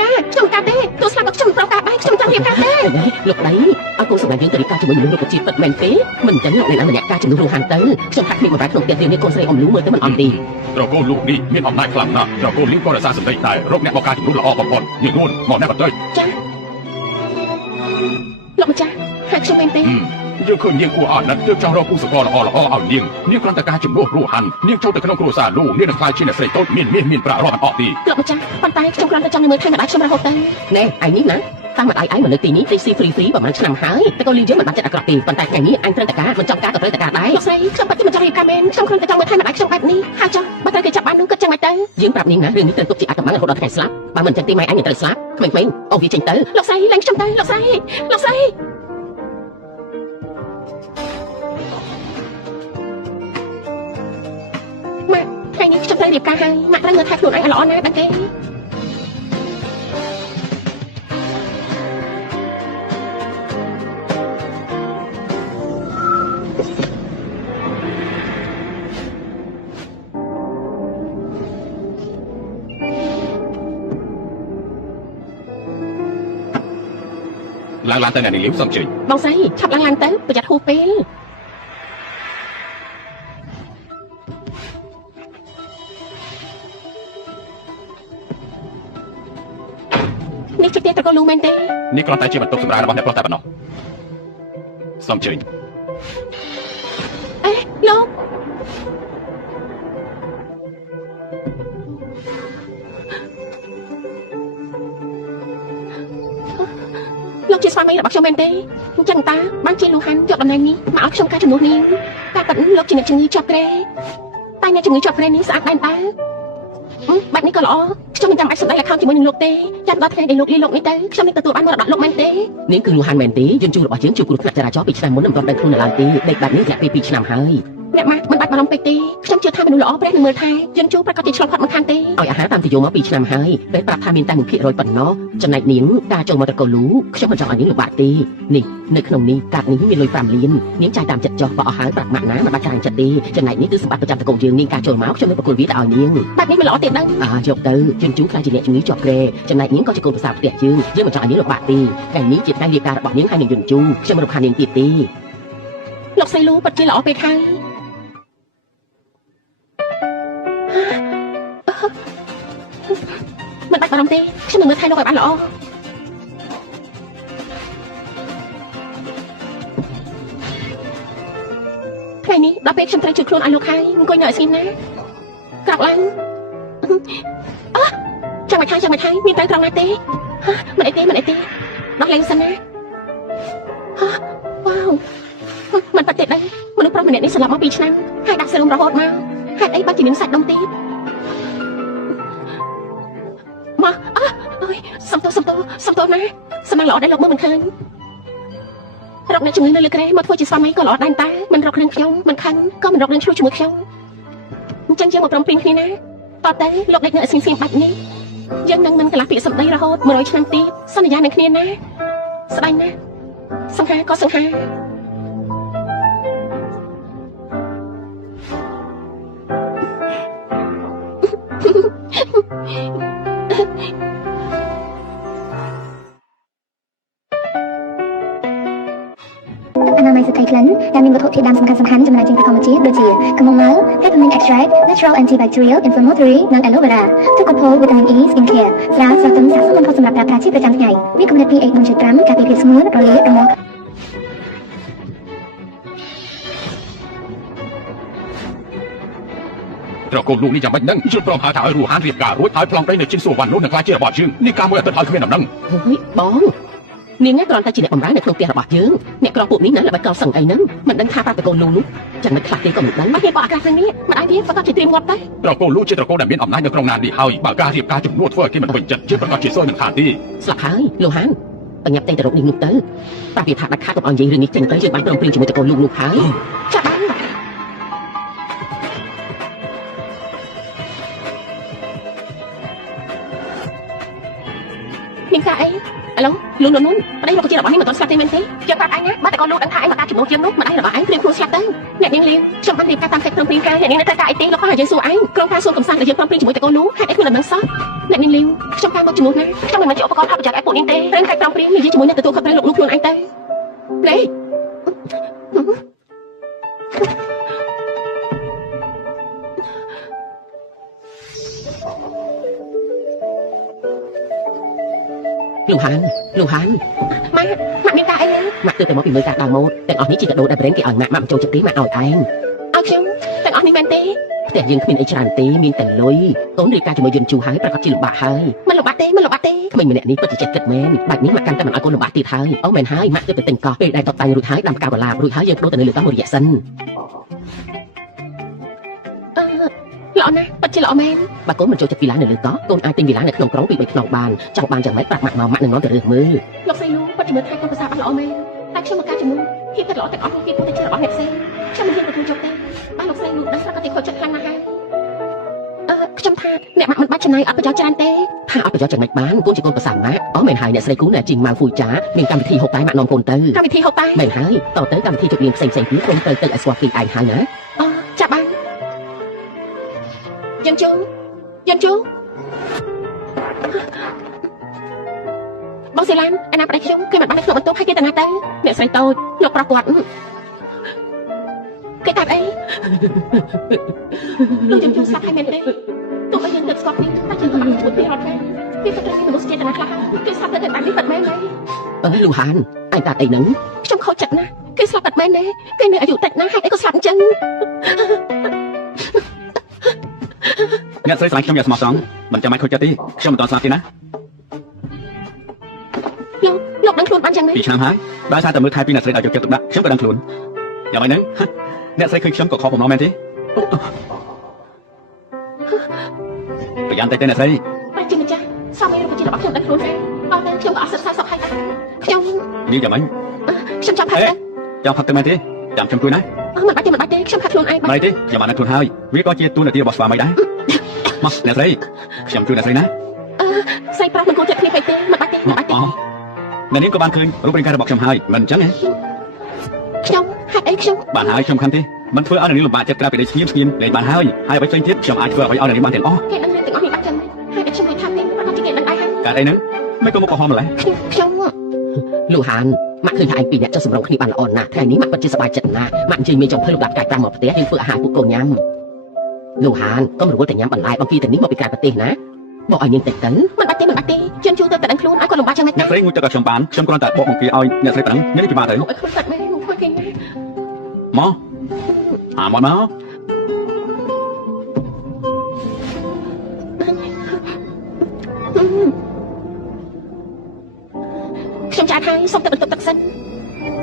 ការខ្ញុំការទេទោះស្លាប់ក៏ខ្ញុំប្រកាសដែរខ្ញុំចង់រៀបការទេលោកដីអើកូនសម្រាប់យើងទៅរៀបការជាមួយមនុស្សរុក្ខជាតិពិតមែនទេមិនអញ្ចឹងលោកអ្នកណាម្នាក់ការជំនួសរੂហានទៅខ្ញុំថាគ្មានបម្រើក្នុងផ្ទះយើងនេះកូនស្រីអ៊ំលូមើលទៅមិនអន់ទេត្រកូលលោកនេះមានអំណាចខ្លាំងណាស់ត្រកូលលីក៏រក្សាសម្ដីតែរកអ្នកមកការជំនួសល្អបំផុតយើងនួនមកអ្នកបន្តិចចាលោកម្ចាស់ហើយខ្ញុំមែនទេយើងឃើញនាងគួរអាណិតទើបចង់រកគូស្រករល្អៗឲ្យនាងគ្រាន់តែការជំនួសរੂហាននាងចូលទៅក្នុងគ្រួសារលោកនាងនឹងខ្លាចជាអ្នកស្រីតូចមានប្រាក់រាប់អត់ទេលោកម្ចាស់ប៉ុន្តែខ្ញុំគ្រាន់តែចង់មើលថែម្ដាយខ្ញុំរហូតទៅណែឯនេះណាតាមម្ដាយឯងមកនៅទីនេះទីស៊ីហ្វ្រីប្រហែលឆ្នាំហើយតែក៏លីយើងមិនបានចិត្តអាក្រក់ទេប៉ុន្តែថ្ងៃនេះអញត្រូវតែការមិនចង់ការក៏ត្រូវតែការដែរលោកស្រីខ្ញុំពិតជាមិនចង់រៀបការមែនខ្ញុំគ្រាន់តែចង់មើលថែម្ដាយខ្ញុំបែបនេះហើយចុះបើត្រូវគេចាប់បាននោះគិតចឹងមិនទៅយើងប្រាប់នាងណារឿងនេះត្រូវទុកជាអាកំបាំងរហូតដល់ថ្ងៃស្លាប់បើមិនចឹងទេម៉ែអញនឹងត្រូវស្លាប់ក្មេងៗអូវាចេញទៅលោកស្រីឡើងខ្ញុំទៅលោកស្រីម៉ាក់ថ្ងៃនេះខ្ញុំត្រូវរៀបការហើយម៉ាក់ត្រូវមើលថែខ្លួនឯងឲ្យល្អណាស់ដឹងទេឡើងទៅអ្នកនាងលីវសុំជើញបងស្រីឆាប់ឡើងទៅប្រយ័ត្នហួសពេលនេះជាផ្ទះត្រកូលលូមែនទេនេះគ្រាន់តែជាបន្ទប់សម្រាប់របស់អ្នកប្រុសតែប៉ុណ្ណោះសុំជើញអេលោកជាស្វាមីរបស់ខ្ញុំមែនទេអញ្ចឹងតាបានជាលូហានយកតំណែងនេះមកឲ្យខ្ញុំការជំនួសនាងតែប៉ិនលោកជាអ្នកជំងឺជាប់គ្រែតែអ្នកជំងឺជាប់គ្រែនេះស្អាតដែរតាបែបនេះក៏ល្អខ្ញុំមិនចាំបាច់សម្ដែងល្ខោនជាមួយនឹងលោកទេចាំដល់ថ្ងៃដែលលោកលីលោកនេះទៅខ្ញុំនឹងទទួលបានមរតកលោកមែនទេនាងគឺលូហានមែនទេយើងជួបរបស់យើងជួបគ្រោះថ្នាក់ចរាចរណ៍2ឆ្នាំមុនមិនទាន់ដឹងខ្លួននៅឡើយទេដេកបែបនេះរយៈពេល2ឆ្នាំហើយអ្នកម៉ាក់មិនបាច់បារម្ភពេកទេខ្ញុំជឿថាមនុស្សល្អព្រះនឹងមើលថែយើងជួបប្រកាសជាឆ្លងផុតមិនខានទេឲ្យអាហារតាមទិយមក2ឆ្នាំហើយពេលប្រាប់ថាមានតែ1%ប៉ុណ្ណោះចំណែកនាងការចូលមកត្រកូលលូខ្ញុំមិនចង់ឲ្យនាងលំបាកទេនេះនៅក្នុងនេះកាតនេះមានលុយ5លាននាងចាយតាមចិត្តចោះបើអស់ហើយប្រាប់ម៉ាក់ណាមិនបាច់ចាយចិត្តទេចំណែកនេះគឺសម្បត្តិប្រចាំត្រកូលយើងនាងការចូលមកខ្ញុំនឹងប្រគល់វាទៅឲ្យនាងបែបនេះមិនល្អទេដឹងយកទៅយើងជួបខ្លាចជាអ្នកជំងឺជាប់គ្រែចំណែកនាងក៏ជាកូនប្រសាផ្ទះយើងមិនចង់ឲ្យនាងលំបាកទេថ្ងៃនេះជាថ្ងៃរៀបការរបស់នាងហើយនឹងយន្តជូខ្ញុំមិនរំខាននាងទៀតទេលោកស្រីលូពិតជាល្អពេកហើយមិនបាច់បារម្ភទេខ្ញុំនឹងមើលថែលោកឲ្យបានល្អថ្ងៃនេះដល់ពេលខ្ញុំត្រូវជួយខ្លួនឲ្យលោកហើយអង្គុយនៅឲ្យស្ងៀមណាក្រោកឡើងចាំមិនថៃមានតែត្រង់ណាទេមិនអីទេដោះលែងសិនណាវ៉ាវមិនបាត់ទេដឹងមនុស្សប្រុសម្នាក់នេះស្លាប់មក2ឆ្នាំហើយដាក់សេរុំរហូតមកហេតុអីបាច់ជាមានសាច់ដុំទៀតមកអើយសំទោណាសំណាងល្អដែរលោកមើលមិនឃើញរកអ្នកជំងឺនៅលើគ្រែមកធ្វើជាស្វាមីក៏ល្អដែរតែមិនរករឿងខ្ញុំមិនខឹងក៏មិនរករឿងឆ្លោះជាមួយខ្ញុំអញ្ចឹងយើងមកព្រមព្រៀងគ្នាណាតទៅលោកដេកនៅស្ងៀមបាច់នេះយើងនឹងមិនកន្លះពាក្យសម្ដីរហូត100ឆ្នាំទៀតសន្យានឹងគ្នាណាស្ដាយណាសង្ហាក៏សង្ហាអនាម័យសិទ្ធិក្លិនដែលមានវត្ថុធាតុដើមសំខាន់ចំណែកជាងធម្មជាតិដូចជាកំងម៉ៅ peppermint extract natural antibacterial inflammatory និង aloe vera ទឹកកកវីតាមីន E skin care ស្រាលស្រទន់ស័ក្តិសមបំផុតសម្រាប់ប្រើប្រាស់ជាប្រចាំថ្ងៃមានកម្រិត pH 4.5ការពារភាពស្ងួតរលាករមាស់ត្រកូលលោកនេះយ៉ាងម៉េចនឹងយល់ព្រមហៅថាឲ្យរੂហានរៀបការរួចហើយប្លង់ដីនៅជិនសួរវ៉ាន់នោះនឹងខ្លាចជារបស់យើងនេះការមួយអាទិត្យឲ្យគ្មានដំណឹងអើយបងនាងគ្រាន់តែជាអ្នកបម្រើនៅក្នុងផ្ទះរបស់យើងអ្នកក្រពួកនេះណាល្បិចកលសឹងអីហ្នឹងមិនដឹងថាប្រាប់តកូនលូនោះចាំមិនខ្លះទេក៏មិនដឹងមកគេបោះអាកាសនេះមិនអាចវាប្រកាសជាត្រៀមងាប់ដែរត្រកូលលូជាត្រកូលដែលមានអំណាចនៅក្នុងណាននេះហើយបើការរៀបការជំនួសធ្វើឲ្យគេមិនពេញចិត្តជាប្រកាសជាសួយមិនខានទេស្លាប់ហើយលូហានបញ្ញាប់តែទៅរកនេះនោះទៅប្រាប់វាថាដាច់ខាតកុំឲ្យនិយាយរឿងនេះចេញទៅយើងបានព្រមព្រៀងជាមួយតកូនលូនោះហើយចាបាន មានការអីឥឡូវលោកនោះប្តីលោកជារបស់នេះមិនទាន់ស្លាប់ទេមែនទេចាំប្រាប់ឯងណាបើតែកូនលោកដឹងថាឯងមកការជំនួសយើងនោះម្ដាយរបស់ឯងព្រៀងខ្លួនស្លាប់ទៅអ្នកនាងលីវខ្ញុំបានរៀបការតាមកិច្ចព្រមព្រៀងការអ្នកនាងនៅត្រូវការអីទេលោកខំឲ្យយើងសួរឯងក្រុមការសួរកំសាន្តដែលយើងព្រមព្រៀងជាមួយតកូននោះហេតុអីខ្លួនមិនដឹងសោះអ្នកនាងលីវខ្ញុំការមកជំនួសណាខ្ញុំមិនមែនជាឧបករណ៍ថតប្រចាំឯពួកនាងទេព្រមកិច្ចព្រមព្រៀងនិយាយជាមួយអ្នកទទួលខុសត្រូវលោកនោះខ្លួនឯងទៅព្រេងលោកហានម៉ាក់មានការអីទេម៉ាក់ទើបតែមកពីមើលការដើរម៉ូដទាំងអស់នេះជាកាដូដែលប្រេងគេឲ្យម៉ាក់មិនចូលចិត្តទេម៉ាក់ឲ្យឯងឲ្យខ្ញុំទាំងអស់នេះមែនទេផ្ទះយើងគ្មានអីច្រើនទេមានតែលុយកូនរៀបការជាមួយយន្តជូហើយប្រកាសជាលំបាកហើយមិនលំបាកទេក្មេងម្នាក់នេះពិតជាចិត្តគិតមែនបែបនេះម៉ាក់កាន់តែមិនឲ្យកូនលំបាកទៀតហើយអូមែនហើយម៉ាក់ទើបតែទិញកោះពេលដែលតបតែងរួចហើយដាំផ្កាវឡាបរួចហើយយើងបដូរទៅនៅលើកោះមួយរយៈសិនល្អណាស់ពិតជាល្អមែនបើកូនមិនចូលចិត្តវីឡានៅលើកោះកូនអាចទិញវីឡានៅក្នុងក្រុងពី3ខ្នងបានចង់បានយ៉ាងម៉េចប្រាប់ម៉ាក់មកម៉ាក់នឹងនាំទៅរើសមើលលោកស្រីលូពិតជាមើលថែកូនប្រសាបានល្អមែនតែខ្ញុំមកការជំនួសភាពពិតល្អទាំងអស់នេះវាពុទ្ធតែជារបស់អ្នកផ្សេងខ្ញុំមិនហ៊ានទទួលយកទេបើលោកស្រីលូដឹងស្រាប់តែខូចចិត្តខ្លាំងណាស់ហើយខ្ញុំថាអ្នកម៉ាក់មិនបាច់ចំណាយអត់ប្រយោជន៍ច្រើនទេថាអត់ប្រយោជន៍ចំណេញបានកូនជាកូនប្រសាម៉ាក់អូមែនហើយអ្នកស្រីគូអ្នកជីងម៉ៅហ្វូចាមានកម្មវិធីហូបតែម៉ាក់នាំកូនទៅកម្មវិធីហូបតែមែនហើយតទៅកម្មវិធីជប់លៀងផ្សេងទៀតកូនទៅឲ្យស្គាល់គេឯងហើយណាចាបានយើងជូបងសេឡានអាណាប្តីខ្ញុំគេមិនបានក្នុងបន្ទប់ឲ្យគេទៅណាទៅអ្នកស្រីតូចលោកប្រុសគាត់គេកាត់អីលោកយើងស្លាប់ហើយមែនទេទោះបីយើងទៅស្គាល់គ្នាតែយើងក៏អត់ជួយពីរត់ដែរវាក៏ត្រូវមានមនុស្សចេតនាខ្លះគេស្លាប់ទៅតែបាននេះពិតមែនទេលូហានឯងកាត់អីហ្នឹងខ្ញុំខូចចិត្តណាស់គេស្លាប់ពិតមែនទេគេមានអាយុតិចណាស់ហេតុអីក៏ស្លាប់អញ្ចឹងអ្នកស្រីស្រឡាញ់ខ្ញុំយ៉ាងស្មោះត្រង់មិនចាំបាច់ខូចចិត្តទេខ្ញុំមិនតស្លាប់ទេណាលោកដឹងខ្លួនបានយ៉ាងម៉េច2ឆ្នាំហើយដោយសារតែមើលថែពីអ្នកស្រីឲ្យយកចិត្តទុកដាក់ខ្ញុំក៏ដឹងខ្លួនយ៉ាងម៉េចហ្នឹងអ្នកស្រីឃើញខ្ញុំក៏ខកបំណងមែនទេប្រយ័ត្នតែអ្នកស្រីបាច់ជាម្ចាស់សម័យរូបជារបស់ខ្ញុំដឹងខ្លួនហើយអត់តែខ្ញុំក៏អត់សិក្សាសោកហើយដែរខ្ញុំនិយាយយ៉ាងម៉េចខ្ញុំចង់ផឹកទៅចង់ផឹកទៅមែនទេចាំខ្ញុំជួយណាមិនបាច់ទេខ្ញុំផឹកខ្លួនឯងមិនទេខ្ញុំបានដឹងខ្លួនហើយវាក៏ជាទូនាទីរបស់ស្វាមីដែរមកអ្នកស្រីខ្ញុំជួយអ្នកស្រីណាស្រីប្រុសមិនគួរចិត្តគ្នាពេកទេមិនបាច់ទេអ្នកនាងក៏បានឃើញរូបរាងកាយរបស់ខ្ញុំហើយមិនអញ្ចឹងទេខ្ញុំហេតុអីខ្ញុំបានហើយខ្ញុំខំទេមិនធ្វើឲ្យអ្នកនាងលំបាកចិត្តក្រៅពីដីស្ងៀមលេងបានហើយហើយអ្វីផ្សេងទៀតខ្ញុំអាចធ្វើឲ្យអ្នកនាងបានទាំងអស់គេដឹងទាំងអស់នេះបាត់ចឹងហើយតែខ្ញុំមិនថាទេប្រកាសជាគេដឹងដែរហើយកើតអីហ្នឹងមិនក៏មកកំហំម្ល៉េះខ្ញុំលូហានម៉ាក់ឃើញថាឯងពីរអ្នកចុះសម្រងគ្នាបានល្អណាស់ថ្ងៃនេះម៉ាក់ពិតជាសប្បាយចិត្តណាស់ម៉ាក់អញ្ជើញមេចុងភើលោកដាក់កាយតាមមកផ្ទះយើងធ្វើអាហារពួកកូនញ៉ាំលូហានកុំរវល់តែញ៉ាំបន្លែបង្គាទៅនេះមកពីក្រៅប្រទេសណាបកឲ្យនាងតិចទៅមិនបាច់ទេខ្ញុំជួយទៅតែដឹងខ្លួនឲ្យគាត់លំបាកចឹងអ្នកស្រីងូចទឹកឲ្យខ្ញុំបានខ្ញុំគ្រាន់តែបកបង្គាឲ្យអ្នកស្រីប៉ណ្ណឹងមានពិបាកទៅឲ្យខ្លួនកាត់មែនមកគេណាមកខ្ញុំចាត់ឲ្យសុំទៅបន្ទប់ទឹកសិន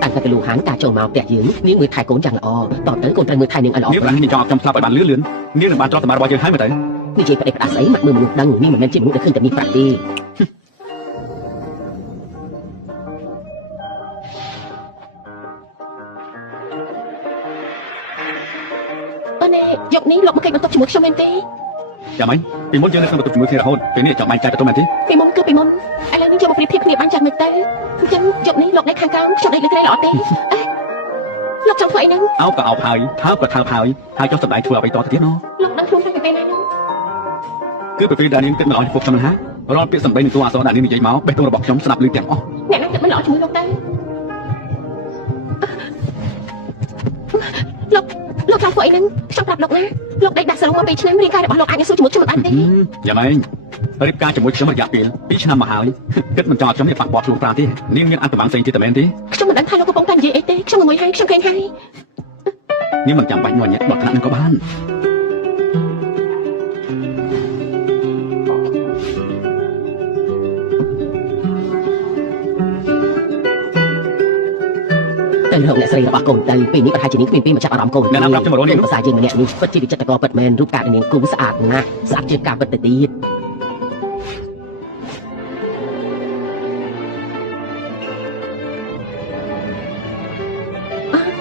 តាំងតែលូហានការចូលមកផ្ទះយើងនាងមើលថែកូនយ៉ាងល្អតទៅកូនត្រូវមើលថែនាងឲ្យល្អនាងប្រាំងនាងចង់ឲ្យខ្ញុំស្លាប់ឲ្យបានលឿននាងនឹងបានចោលសម្បត្តិរបស់យើងហើយមើលទៅនិយាយប្រដេកផ្ដាស់ស្អីម៉ាក់មើលមនុស្សដឹងនេះមិនមែនជាមនុស្សដែលឃើញតែនេះប្រាប់ទេយកនេះលោកមកគេបន្ទប់ជាមួយខ្ញុំមែនទេយ៉ាងម៉េចពីមុនយើងនៅក្នុងបន្ទប់ជាមួយគ្នារហូតពេលនេះចង់បែកចែកទៅមែនទេពីមុនគឺពីមុនឥឡូវនេះយកមកប្រៀបធៀបគ្នាបានយ៉ាងម៉េចទៅអញ្ចឹងយកនេះលោកដេកខាងក្រោមខ្ញុំដេកលើក្រែល្អទេលោកចង់ធ្វើអីហ្នឹងអោបក៏អោបហើយថើបក៏ថើបហើយចុះសម្ដែងធ្វើអ្វីតទៅទៀតណលោកដឹងខ្លួនថាពីពេលណាហ្នឹងគឺពេលដែលនាងគិតមិនអស់ពុកខ្ញុំណារាល់ពាក្យសម្ដីនិងតួអក្សរដែលនាងនិយាយមកបេះដូងរបស់ខ្ញុំស្ដាប់ឮទាំងអស់អ្នកណាគិតមិនល្អជាមួយលោកទៅលោកចង់ធ្វើអីហ្នឹងខ្ញុំប្រាប់លោកណាលោកដេកដាក់សរុបមក2ឆ្នាំរាងកាយរបស់លោកអាចនឹងស៊ូជាមួយខ្ញុំបានទេយ៉ាងម៉េចរៀបការជាមួយខ្ញុំរយៈពេល2ឆ្នាំមកហើយគិតមិនចង់ឲ្យខ្ញុំនេះប៉ះពាល់ខ្លួនប្រាណទេនាងមានអត្ថប្រមាណផ្សេងទៀតតែមែនទេខ្ញុំមិនដឹងថាលោកកំពុងតែនិយាយអីទេខ្ញុំមួយហើយខ្ញុំឃើញហើយនាងមិនចាំបាច់ញ័រញាក់ដល់ថ្នាក់នឹងក៏បានទៅរកអ្នកស្រីរបស់កូនទៅពេលនេះប្រហែលជានាងគ្មានពេលមកចាប់អារម្មណ៍កូនអ្នកណាប្រាប់ខ្ញុំរកនាងភាសាយើងម្នាក់នេះពិតជាវិចិត្រករពិតមែនរូបកាយនាងគូស្អាតណាស់ស្អាតជាងការពិតទៅទៀត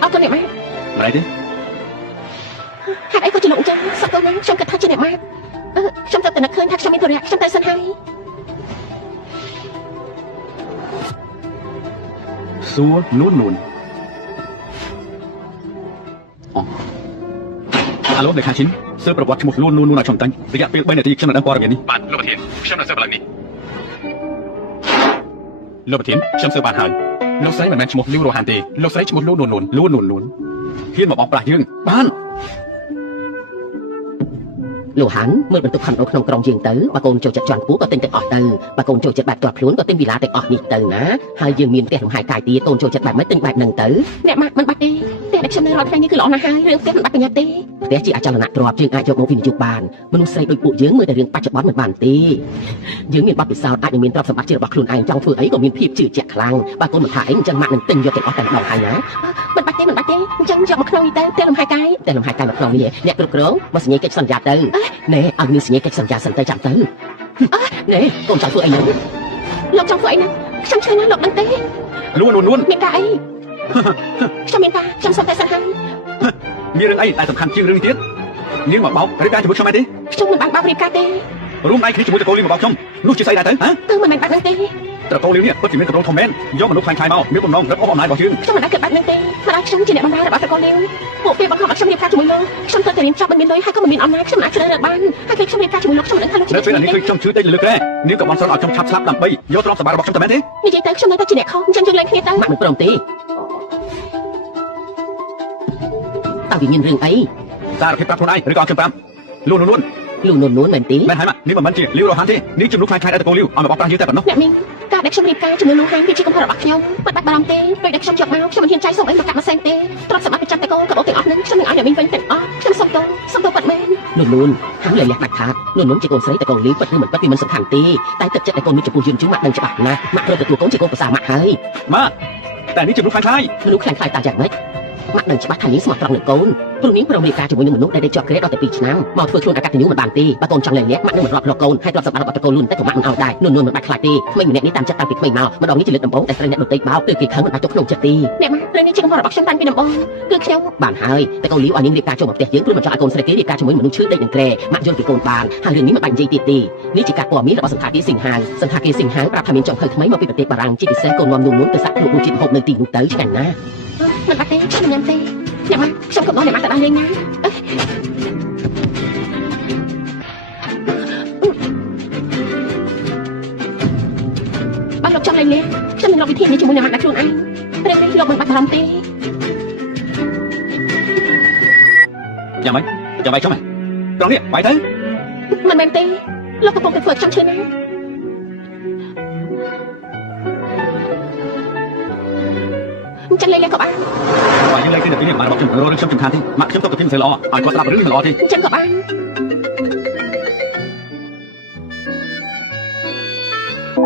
អត់ទៅអ្នកម៉ាក់មិនអីទេហេតុអីក៏ជាលោកអញ្ចឹងសឹកទៅណាខ្ញុំគិតថាជាអ្នកម៉ាក់ខ្ញុំទៅតែនឹកឃើញថាខ្ញុំមានធុរៈខ្ញុំទៅសិនហើយ សួរនួនអូអាឡូលេខាឈិនសើប្រវត្តិឈ្មោះនួនឲ្យខ្ញុំតាំងរយៈពេល3នាទីខ្ញុំនឹងដឹងព័ត៌មាននេះ បាទលោកប្រធានខ្ញុំនឹងសើបឡើងនេះលោកប្រធានខ្ញុំសើបបានហើយលោកស្រីមិនមែនឈ្មោះលីវរ៉ូហានទេលោកស្រីឈ្មោះលូនួនហ៊ានមកបោកប្រាស់យើងបាន លោកហាន់មើលបន្ទុកខំដូរក្នុងក្រុមយើងទៅបើកូនចូលចិត្តជាន់ខ្ពស់ក៏ទិញទាំងអស់ទៅបើកូនចូលចិត្តបែបទាត់ខ្លួនក៏ទិញវីឡាទាំងអស់នេះទៅណាហើយយើងមានផ្ទះលំហែកាយទៀតកូនចូលចិត្តបែបម៉េចទិញបែបហ្នឹងទៅអ្នកម៉ាក់មិនបាច់ទេផ្ទះដែលខ្ញុំនៅរាល់ថ្ងៃនេះគឺល្អណាស់ហើយរឿងផ្ទះមិនបាច់ប្រញាប់ទេផ្ទះជាអចលនៈទ្រព្យយើងអាចយកមកវិនិយោគបានមនុស្សស្រីដូចពួកយើងមើលតែរឿងបច្ចុប្បន្នមិនបានទេយើងមានបទពិសោធន៍អាចនឹងមានទ្រព្យសម្បត្តិជារបស់ខ្លួនឯងចង់ធ្វើអីក៏មានភាពជឿជាក់ខ្លាំងបើកូនមិនថាអីអញ្ចឹងម៉ាក់នឹងទិញយកទាំងអស់តែម្ដងហើយណាមិនបាច់ទេអញ្ចឹងយកមកក្នុងនេះទៅផ្ទះលំហែកាយមកក្នុងនេះអ្នកគ្រប់គ្រងមកសញ្ញាកិច្ចសន្យាទៅណែឲ្យមានសញ្ញាកិច្ចសន្យាសិនទៅចាំទៅណែកូនចង់ធ្វើអីហ្នឹងលោកចង់ធ្វើអីហ្នឹងខ្ញុំឆ្លើយណាលោកដឹងទេនួនមានការអីខ្ញុំមានការខ្ញុំសុំតែសិនហើយមានរឿងអីដែលសំខាន់ជាងរឿងនេះទៀតនាងមកបោករៀបការជាមួយខ្ញុំឯទេខ្ញុំមិនបានបោករៀបការទេរួមដៃគ្នាជាមួយតកូលីមកបោកខ្ញុំនោះជាស្អីដែរទៅហ៎គឺមិនមែនបែបហ្នឹងទេតកូលីនេះពិតជាមានកម្រងធំមែនយកមនុស្សខ្លាំងៗមកមានបំណងរឹបអូសអំណាចរបស់យើងខ្ញុំមិនអាចគិតបែបហ្នឹងទេព្រោះខ្ញុំជាអ្នកបម្រើរបស់តកូលីពួកគេបង្ខំឲ្យខ្ញុំរៀបការជាមួយលោកខ្ញុំទៅរៀនចប់មិនមានលុយហើយក៏មិនមានអំណាចខ្ញុំអាចជ្រើសរើសបានហើយពេលខ្ញុំរៀបការជាមួយលោកខ្ញុំមិនដឹងថាលោកនៅពេលនេះគឺខ្ញុំជឿតែលើក្រែនាងក៏បានសន្យាឲ្យខ្ញុំឆាប់ស្លាប់ដើម្បីយកទ្រព្យសម្បត្តិរបស់ខ្ញុំទៅមែនទេនិយាយទៅខ្ញុំនៅតែជាអ្នកខុសអញ្ចឹងយើងលែងគ្នាទៅម៉ាក់មិនព្រមទេតើវាមានរឿងអីសារភាពប្រាប់ខ្លួនឯងឬក៏ខ្ញុំប្រាប់លូនមែនទេមែនហើយម៉ាក់នេះមិនមែនជាលីវរ៉ូហានទេនេះជំនួសខ្លាំងៗឲ្យតកូលីវឲ្យមកបោកប្រាស់យើងតែប៉ុណ្ណោះអ្នកមីងការដែលខ្ញុំរៀបការជាមួយលោកហានគឺជាកំហុសរបស់ខ្ញុំមិនបាច់បារម្ភទេពេលដែលខ្ញុំយកមកខ្ញុំមិនហ៊ានចាយសុំអីមកកាត់មកផ្សេងទេទ្រព្យសម្បត្តិប្រចាំតកូលក៏បងទាំងអស់ហ្នឹងខ្ញុំនឹងឲ្យអ្នកមីងវិញទាំងអស់ខ្ញុំសុំទោសបាត់មែនលូនហើយលះដាច់ខាតលូនជាកូនស្រីតកូលីពិតឬមិនពិតវាមិនសំខាន់ទេតែទឹកចិត្តតកូននេះចំពោះយើងជឿម៉ាក់ដឹងច្បាស់ណាស់ម៉ាក់ត្រូវទទួលកូនជាកូនប្រសាម៉ាក់ហើយម៉ាក់តែនេះជំនួសខ្លាំងៗមនុស្សខ្លាំងៗតាយ៉ាងម៉េចម៉ាក់ដឹងច្បាស់ថានាងស្មោះត្រង់នឹងកូនព្រោះនាងព្រមរៀបការជាមួយនឹងមនុស្សដែលជាប់ក្រេតដល់ទៅ2ឆ្នាំមកធ្វើខ្លួនអកតញ្ញូមិនបានទេបើកូនចង់លែងលះម៉ាក់នឹងមិនរាប់រកកូនហើយទ្រព្យសម្បត្តិរបស់តកូលលូនតែក៏ម៉ាក់មិនឲ្យដែរនួនមិនបាច់ខ្លាចទេក្មេងម្នាក់នេះតាមចិត្តតាំងពីក្មេងមកម្ដងនេះជាលើកដំបូងតែស្រីអ្នកដទៃបោកគឺគេខឹងមិនបាច់ទុកក្នុងចិត្តទេអ្នកម៉ាក់រឿងនេះជាកំហុសរបស់ខ្ញុំតាំងពីដំបូងគឺខ្ញុំបានហើយតែកូនលីវឲ្យនាងរៀបការចូលមកផ្ទះយើងព្រោះមិនចង់ឲ្យកូនស្រីគេរៀបការជាមួយមនុស្សឈឺដេកនឹងក្រែម៉ាក់យល់ពីកូនបានហើយរឿងនេះមិនបាច់និយាយទៀតទេនេះជាការព័ត៌មានរបស់សន្តាគារសិង្ហាប្រាប់ថាមានចំភៅថ្មីមកពីប្រទេសបារាំងជាពិសេសកូននាំនួនទៅសាក់គ្រូជាតិហូបនៅទីនោះទៅឆ្ងាញ់ណាស់មិនបាច់ទេខ្ញុំញ៉ាំទេអ្នកម៉ាក់ខ្ញុំក៏បងអ្នកម៉ាក់ទៅដល់លេងណាបើលោកចង់លេងលេងខ្ញុំនឹងរកវិធីនេះជាមួយអ្នកម៉ាក់ដាក់ខ្លួនឯងពេលនេះលោកមិនបាច់បារម្ភទេយ៉ាងម៉េចចាំបាយខ្ញុំហ៎ត្រង់នេះបាយទៅមិនមែនទេលោកកំពុងតែធ្វើខ្ញុំឈឺណាស់ចឹងលេងក៏បានបើយើងលេងគ្នាពីនេះបានរបស់ខ្ញុំរករឿងខ្ញុំសំខាន់ទេម៉ាក់ខ្ញុំទៅប្រធានមិនល្អឲ្យគាត់ស្ដាប់រឿងនេះមិនល្អទេចឹងក៏បាន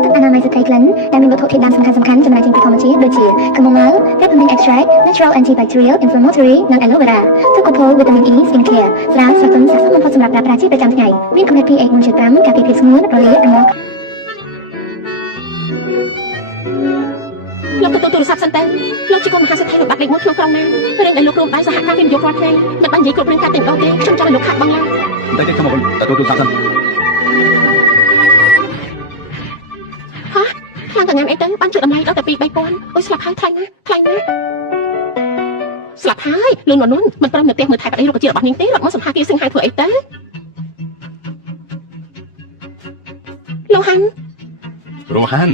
ទឹកអនាម័យស្ត្រីក្លិនដែលមានវត្ថុធាតុដើមសំខាន់ៗចំណែកចេញពីធម្មជាតិដូចជា chamomile, peppermint extract, natural antibacterial, inflammatory និង aloe vera ទឹកកូផូល vitamin E skin care ស្រាស្រទន់ស័ក្តិសមបំផុតសម្រាប់ប្រើប្រាស់ជាប្រចាំថ្ងៃមានកម្រិត pH 1.5 ការពារភាពស្ងួនរលាកនិងលោកទទួលទូរស័ព្ទសិនទៅលោកជាកូនមហាសេដ្ឋីលោកបាត់លេខ1ក្នុងក្រុងណារឿងដែលលោករួមដៃសហការវិនិយោគរាល់ថ្ងៃមិនបាននិយាយគ្រប់រឿងការតែម្ដងទេខ្ញុំចង់ឲ្យលោកខាត់បងឡើងតែខ្ញុំមកទទួលទូរស័ព្ទសិនហាខ្លាំងកញ្ញាអីទៅបានជួយតម្លៃដល់តែ2-3000អុយស្លាប់ហើយថ្លៃណាស់ស្លាប់ហើយលូនមិនព្រមនៅផ្ទះមើលថែប្តីរុក្ខជាតិរបស់នាងទេរត់មកសន្តាគារសិង្ហាធ្វើអីទៅលោកហាន់រ៉ូហាន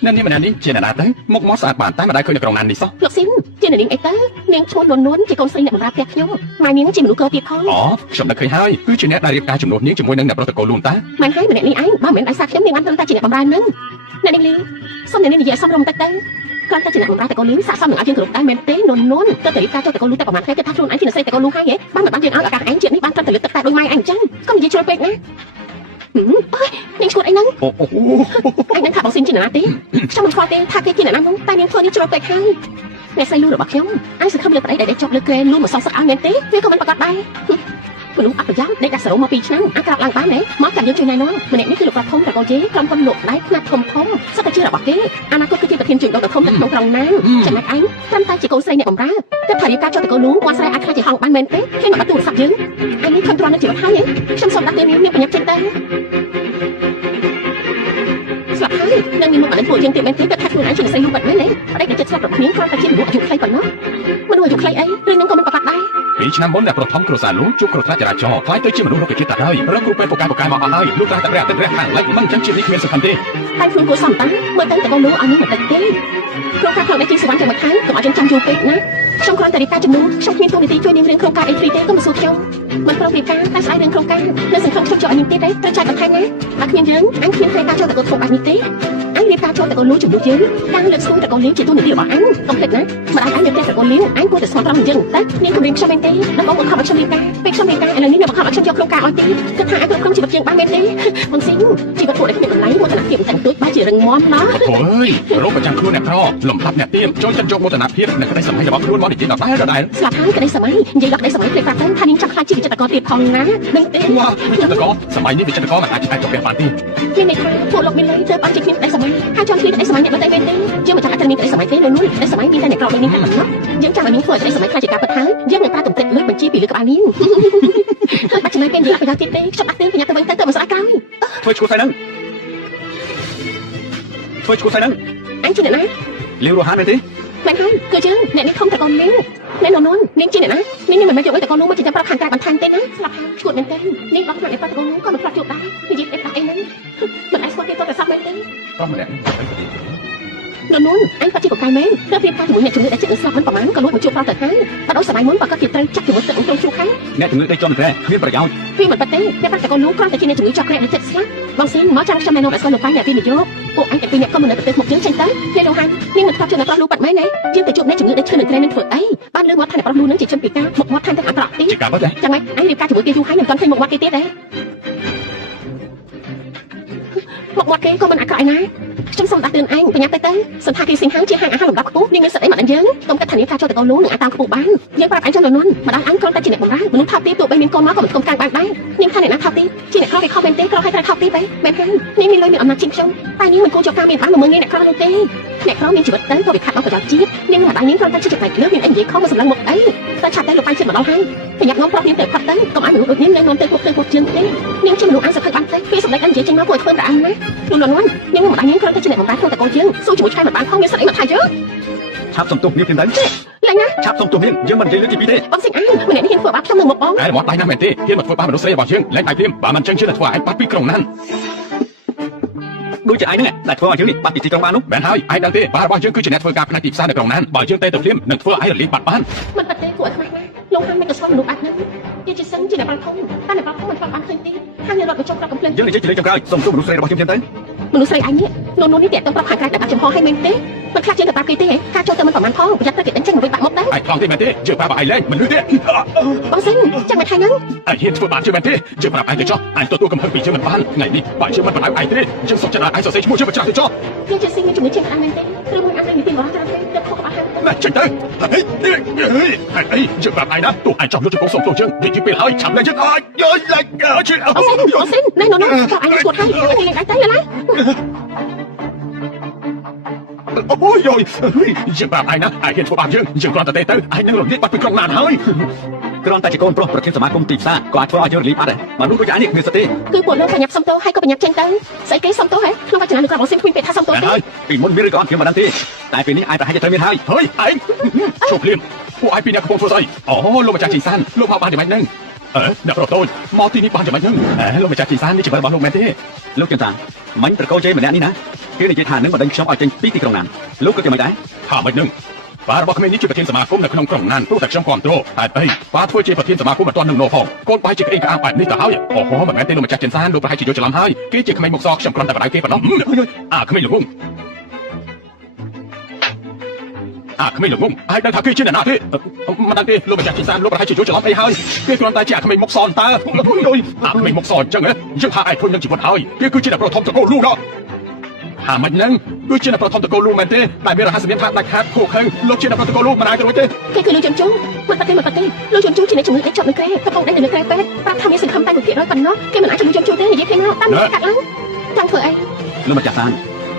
នៅនេះម្នាក់នេះជាអ្នកណាទៅមុខមាត់ស្អាតបានតែមិនដែលឃើញនៅក្រុងណានេះសោះលោកស៊ីនជានាងអីទៅនាងឈ្មោះនួនជាកូនស្រីអ្នកបម្រើផ្ទះខ្ញុំម៉ែនាងជាមនុស្សកោទៀតផងអូខ្ញុំនឹកឃើញហើយគឺជាអ្នកដែលរៀបការជំនួសនាងជាមួយនឹងអ្នកប្រុសតកូលលូនតាមិនហើយម្នាក់នេះឯងបើមិនដោយសារខ្ញុំនាងបានព្រមតែជាអ្នកបម្រើនឹងអ្នកនាងលីសុំអ្នកនាងនិយាយសមរម្យតិចទៅគ្រាន់តែជាអ្នកបម្រើតកូលលីស័ក្តិសមនឹងឲ្យយើងគ្រប់ដែរមែនទេនួនទៅរៀបការចូលតកូលលូតែប្រហែលថ្ងៃគេថាខ្លួនឯងជាអ្នកស្រីតកូលលូហើយហ៎បានមិនបានយើងឲ្យឱកាសឯងជាតិនេះបានត្រឹមតែលើទឹកតែដូចម៉ែឯងអញ្ចឹងកុំនិយាយជ្រុលពេកណាអើយនាងឈួតអីហ្នឹងឯងនឹងថាបងស៊ីនជាអ្នកណាទេខ្ញុំមិនខ្វល់ទេថាគេជាអ្នកណានោះតែនាងធ្វើនេះជ្រុលពេកហើយអ្នកស្រីលូរបស់ខ្ញុំឯងសង្ឃឹមលើប្តីដែលចប់លើក្រែលូមកសងសឹកឲ្យមែនទេវាក៏មិនប្រកាសដែរមនុស្សអត់ប្រយ័ត្នដេកដាក់សរោមក2ឆ្នាំអាចក្រោកឡើងបានទេមកចាំយើងជួយណែនាំម្នាក់នេះគឺលោកប្រាប់ធំតកូលជេក្រុមហ៊ុនលោកដៃខ្នាតធំសុទ្ធតែជារបស់គេអនាគតគឺជាប្រធានជួញដូរដ៏ធំនៅក្នុងក្រុងណាចំណែកឯងត្រឹមតែជាកូនស្រីអ្នកបម្រើគិតថារៀបការចូលតកូលលូគាត់ស្រីអាចខ្លាចជាហងបានមែនទេគេមកបាត់ទូរស័ព្ទយើងឯងនេះខំទ្រាំនៅជីវិតហើយខ្ញុំសូមដាក់ទេនាងប្រញាប់ចេញទៅស្លាប់ហើយនឹងមានមុខអត់ ពួកយើងទៀតមែនទេគាត់ថាខ្លួនឯងជាស្រីលូបាត់មែនទេអីដែលចិត្តស្លាប់របស់នាងគ្រាន់តែជាមនុស្សអាយុខ្លីប៉ុណ្ណោះមនុស្សអាយុខ្លីអីរឿងហ្នឹងក៏មិនប្រកាសដែរ ពីឆ្នាំមុនអ្នកប្រថមគ្រួសារលោកជួបគ្រោះថ្នាក់ចរាចរណ៍ខ្លាយទៅជាមនុស្សរកជាតិទៅហើយរកគ្រូពេទ្យពូកែមកអស់ហើយលោកត្រាស់តែព្រះអាទិត្យរះខាងលិចមិនចឹងជាតិនេះគ្មានសំខាន់ទេ តែខ្លួនគួរសមតាមើលទៅតកូនលោកឲ្យនេះបន្តិចទេក្រុមការផ្លូវដែលជាសវណ្ណតែមួយខែកុំឲ្យយើងចាំយូរពេកណាខ្ញុំគ្រាន់តែរៀបការជំនួសខ្ញុំគ្មានទូនាទីជួយនាងរឿងក្រុមការអីហ្វ្រីទេក៏មកសួរខ្ញុំមិនប្រឹងរៀបការតែស្អីរឿងក្រុមការនៅសង្ឃឹមខ្ញុំចូលឲ្យនាងទៀតទេត្រូវចាយបន្ថែមណាបើគ្មានយើងអញគ្មានពេលការចូលតកូនធ្វើបែបនេះទេអញរៀបការចូលតកូនលោកជំនួសយើងការលើកស្ទួយតកូនលៀងជាទូនាទីរបស់អញកុំភ្លេចណាម្ដាយអញនៅផ្ទះតកូនលៀងអញគួរតែស្មោះត្រង់យ៉ាងតែនាងគំរាមខ្ញុំមែនទេដល់បងបង្ខំឲ្យខ្ញុំរៀបការពេលខ្ញុំរៀបការឥឡូវនេះអ្នកបង្ខំឲ្យខ្ញុំយកក្រុមការឲ្យទេគិតថាអញគ្រប់គ្រងជីវិតយើងបានមែនទេបងស៊ីជីវិតពួកដែលគ្មានតម្លៃមោទនភាពតែទួចបែរជារឹងមាំណា អូយរោគប្រចាំខ្លួនអ្នកក្រលំដាប់អ្នកទៀមចូលចិត្តយកមោទនភាពនៅក្តីសម័យរបស់ខ្លួនមកនិយាយដល់ដែរ ស្លាប់ហើយក្តីសម័យនិយាយដល់ក្តីសម័យភ្លេចប្រាប់ទៅថានាងចង់ខ្លាចជាវិចិត្រករទៀតផងណាដឹងទេ វ៉ាវិចិត្រករសម័យនេះវិចិត្រករមិនអាចចុះផ្ទះបានទេ ជានេះថាពួកលោកមានលុយទៅបានជាគ្មានក្តីសម័យហើយចង់ឃើញក្តីសម័យអ្នកដទៃមែនទេយើងមិនចង់ឲ្យតែមានក្តីសម័យទេនៅនោះក្តីសម័យមានតែអ្នកក្រដូចនាងតែប៉ុណ្ណោះយើងចង់ឲ្យនាងធ្វើឲ្យក្តីសម័យខ្លាចជាការពិតហើយយើងនឹងប្រើទំពេចលុយបញ្ជីពីលើក្បាលនាងបាច់ចំណាយពេលនិយាយប្រយោជន៍ទៀតទេខ្ញុំអត់ទេប្រញាប់ទៅវិញទៅមិនស្អាតក្រោយ ធ្វើឈ្មោះស្អីហ្នឹងធ្វើឈ្មោះស្អីហ្នឹង អញជាអ្នកណា លាវរស់ហានមែនទេ មែនហើយគឺយើងអ្នកនេះខំតកូននាងអ្នកនននាងជាអ្នកណានាងមិនមែនយកអីតកូននោះមកចិញ្ចឹមប្រាប់ខាងក្រៅបន្ថែមទេណាស្លាប់ហើយឈួតមែនទេនាងបោះខ្លួនឯងប្រាប់តកូននោះក៏មិនប្រាប់ជួបដែរនិយាយតែអីហ្នឹងមិនអាចស្គាល់ទេទៅតែសោះមែនទេ ប្រុសម្នាក់ ននអញក៏ជាកកែមែនទៅព្រៀបការជាមួយអ្នកជំងឺដែលចិត្តនឹងស្លាប់មិនប្រហែលក៏លួចមកជួបប្រាប់ទៅហើយបើដូចសម័យមុនបើគាត់ជាត្រូវចាក់ជាមួយទឹកក្នុងជួបហើយ អ្នកជំងឺដេកជាប់ក្រែគ្មានប្រយោជន៍ វាមិនប៉ះទេតែប្រាប់តកូននោះគ្រាន់តែជាអ្នកជំងឺចောက်ក្រែដែលចិត្តស្លាប់បងស៊ីមកចាំខ្ញុំណែនាំឲ្យស្គាល់លោកប៉ៃអ្នកពីនយោពួកអញតែពីអ្នកក៏មិននៅប្រទេសមកយើងចេញទៅគេលោកហាននាងមិនស្គាល់ជឿអ្នកប្រុសលូប៉ាត់មែនទេយើងទៅជួបអ្នកជំងឺដែលឈឺនឹងក្រែនឹងធ្វើអីបានលើមកថាអ្នកប្រុសលូនឹងជាជនពិការមកមាត់ថែមទាំងអាក្រក់ទៀត ជាការពិតទេ ចាំម៉េចអញរៀបការជាមួយគេយូរហើយមិនទាន់ឃើញមកមាត់គេទៀតទេមកមាត់គេក៏មិនអាក្រក់ឯណាខ្ញុំសូមដាក់ទឿនអញប្រញាប់ទៅសន្តាគារសិង្ហជាហាងអាហារលំដាប់ខ្ពស់នាងមានសិទ្ធិអីមកដល់យើងកុំគិតថានាងការចូលតកូនលូនឹងអាចតាមខ្ពស់បានយើងប្រាប់អញចំនួននោះម្ដាយអញគ្រាន់តែជាអ្នកបម្រើមនុស្សថោកទាបទោះបីមានកូនមកក៏មិនគុំកាំងបានដែរនាងថាអ្នកណាថោកទាបជាអ្នកក្រគេខំមែនទេក្រឲ្យតែថោកទាបទេមែនហើយនាងមានលុយមានអំណាចជាងខ្ញុំតែនាងមិនគួរចូលការមានបានមកមើលងាយអ្នកក្រនោះទេអ្នកក្រមានជីវិតទៅព្រោះវាខាត់ដល់ប្រយោជន៍ជាតិនាងម្ដាយនាងគ្រាន់តែជាចំណែកលើមានអីនិយាយខំមកសម្លឹងមកអីតែឆាប់តែលោកប៉ៃចិត្តមកដល់ហើយប្រញាប់នាំប្រុសនាងទៅផាត់ទៅកុំឲ្យមនុស្សដូចនាងនាំទៅពួកផ្ទៃពួកជើងទេនាងជាមនុស្សអានសភ័យបានទេពេលសម្ដែងអញនិយាយចេញមកពួកធ្វើប្រអានណាលោកលន់នាងម្ដាយនាងគ្រាន់តែជាអ្នកបម្រើក្នុងតកូនជើងสู้ជាមួយឆ្កែមិនបានផងមានសិទ្ធិអីមកថាយើង ឆាប់សំទុះនាងព្រមទៅ ឡើងណា ឆាប់សំទុះនាងយើងមិននិយាយលើកទីពីរទេ បងសិង្ហអាម្នាក់នេះហ៊ានធ្វើបាបខ្ញុំនឹងមកបង ឯមកដៃណាស់មែនទេហ៊ានមកធ្វើបាបមនុស្សស្រីរបស់យើងលែងដៃព្រាមបើមិនចឹងជឿតែធ្វើឲ្យបាត់ពីក្រុងណាន ដូចជាឯងហ្នឹងដែលធ្វើឲ្យយើងនេះបាត់ពីទីក្រុងបាននោះ មែនហើយឯងដឹងទេបាររបស់យើងគឺជាអ្នកធ្វើការផ្នែកទីផ្សារនៅក្រុងណានបើយើងទៅព្រាមនឹងធ្វើឲ្យរលាយបាត់បាន មិនប៉ះទេគួរឲ្យខ្មាស់ណាលោកហានមិនក៏ស្គាល់មនុស្សបាត់ហ្នឹងជាជាសិនជាអ្នកប្រធំតែអ្នកប្រធំមិនស្គាល់បានឃើញទេហាងរត់មកចុះប្រាប់កំភ្លើង យើងនិយាយជាលើកចុងក្រោយសំទុះមនុស្សស្រីរបស់យើងព្រមទៅ មនុស្សស្រីអញនេះនោះនេះតាក់ទងប្រាប់ខាងក្រៅតែបាត់ចំហឲ្យមែនទេមិនខ្លាចជាងទៅប្រាប់គេទេការចូលទៅមិនប្រហែលផងប្រយ័ត្នទៅគេដេញចេញរួចបាក់មកទៅ ឯខ្លងទេមែនទេជឿប្រាប់ឲ្យលែងមិនលឺទេ បងសិនចាំមិនថៃហ្នឹង ឯហ៊ានធ្វើបាបជឿមែនទេជឿប្រាប់ឯងទៅចុះឯងទទួលកំហឹងពីជឿមិនបានថ្ងៃនេះបើជឿមិនបណ្ដោយឯងទេយើងសុំចិត្តឲ្យឯងសរសេរឈ្មោះជឿបញ្ច្រាស់ទៅចុះ យើងជាស៊ីមានជំងឺជាងក្តាំមែនទេឬមួយអាននៅពីបរិយាកាសទៅខុសក្បាលហើយ ណាចេញទៅអីជឿប្រាប់ឯងណាទោះឯងចង់យកទៅកងសុំទោះយើងនិយាយពេលហើយឆាប់លែងយើងអើយលែងជឿ បងសិនណែនោះនោះក៏អញស្គាល់ហើយអញលេងដៃទៅឡើយ អូយយើងប្រាប់ឯងណាឯងហ៊ានធ្វើបាបយើងគ្រាន់តែទៅឯងនឹងរលាយបាត់ពីក្រុងណានហើយ គ្រាន់តែជាកូនប្រុសប្រធានសមាគមទីផ្សារក៏អាចធ្វើឲ្យយើងរលាយបាត់ដែរមនុស្សដូចឯងនេះគ្មានសិទ្ធិទេ គឺពួកលោកប្រញាប់សុំទោសហើយក៏ប្រញាប់ចេញទៅស្អីគេសុំទោសហ៎ក្នុងវចនានុក្រមរបស់សិនគ្មានពាក្យថាសុំទោសទេ ហើយពីមុនមានឬក៏អត់ខ្ញុំមិនដឹងទេតែពេលនេះឯងប្រហែលជាត្រូវមានហើយ ហើយឯងចូលភ្លាមពួកឯងពីអ្នកកំពុងធ្វើស្អីអូលោកម្ចាស់ជីសានលោកមកបានយ៉ាងម៉េចហ្នឹងអ្នកប្រុសតូចមកទីនេះបានយ៉ាងម៉េចហ្នឹងលោកម្ចាស់ជីសាននេះជារបស់លោកមែនទេ លោកចន្ទតាមិញប្រកោជ័យម្នាក់នេះណាគេនិយាយថានឹងបណ្ដឹងខ្ញុំឲ្យចេញពីទីក្រុងណានលោកក៏យ៉ាងម៉េចដែរ ថាម៉េចហ្នឹងបាទរបស់ក្មេងនេះជាប្រធានសមាគមនៅក្នុងក្រុងណានព្រោះតែខ្ញុំគ្រប់គ្រងហេតុអីបាទធ្វើជាប្រធានសមាគមមិនទាន់នឹងនោះផងកូនបាយជាក្អេងក្អាងបែបនេះទៅហើយអូហូមិនមែនទេលោកម្ចាស់ចិនសានលោកប្រហែលជាយល់ច្រឡំហើយគេជាក្មេងមុខសខ្ញុំគ្រាន់តែបដៅគេប៉ុណ្ណោះក្មេងលោកងក្មេងលោកងឯងដឹងថាគេជាអ្នកណាទេមិនដឹងទេលោកម្ចាស់ចិនសានលោកប្រហែលជាយល់ច្រឡំអីហើយគេគ្រាន់តែជាក្មេងមុខសតើក្មេងមុខសអញ្ចឹងយើងថាឯងធន់នឹងជីវិតហើយគេគឺជាអ្នកប្រធមតកូលលូដល់ថាមិនហ្នឹងដូចជាអ្នកប្រធមតកូលលូមែនទេតែមានរហស្សនាមថាដាច់ខាតខូខើលោកជាអ្នកប្រធមតកូលលូមិនអាចទៅរួចទេ គេគឺលោកចំជូមិនប៉ះទេលោកចំជូជាអ្នកជំងឺដែលជាប់នៅក្រែកំពុងដេញនៅក្រែពេទ្យប្រាប់ថាមានសង្ឃឹមតែ1%ប៉ុណ្ណោះគេមិនអាចជំនួសចំជូទេនិយាយគ្នាមកតាមកាត់ឡើងចង់ធ្វើអី លោកម្ចាស់សាន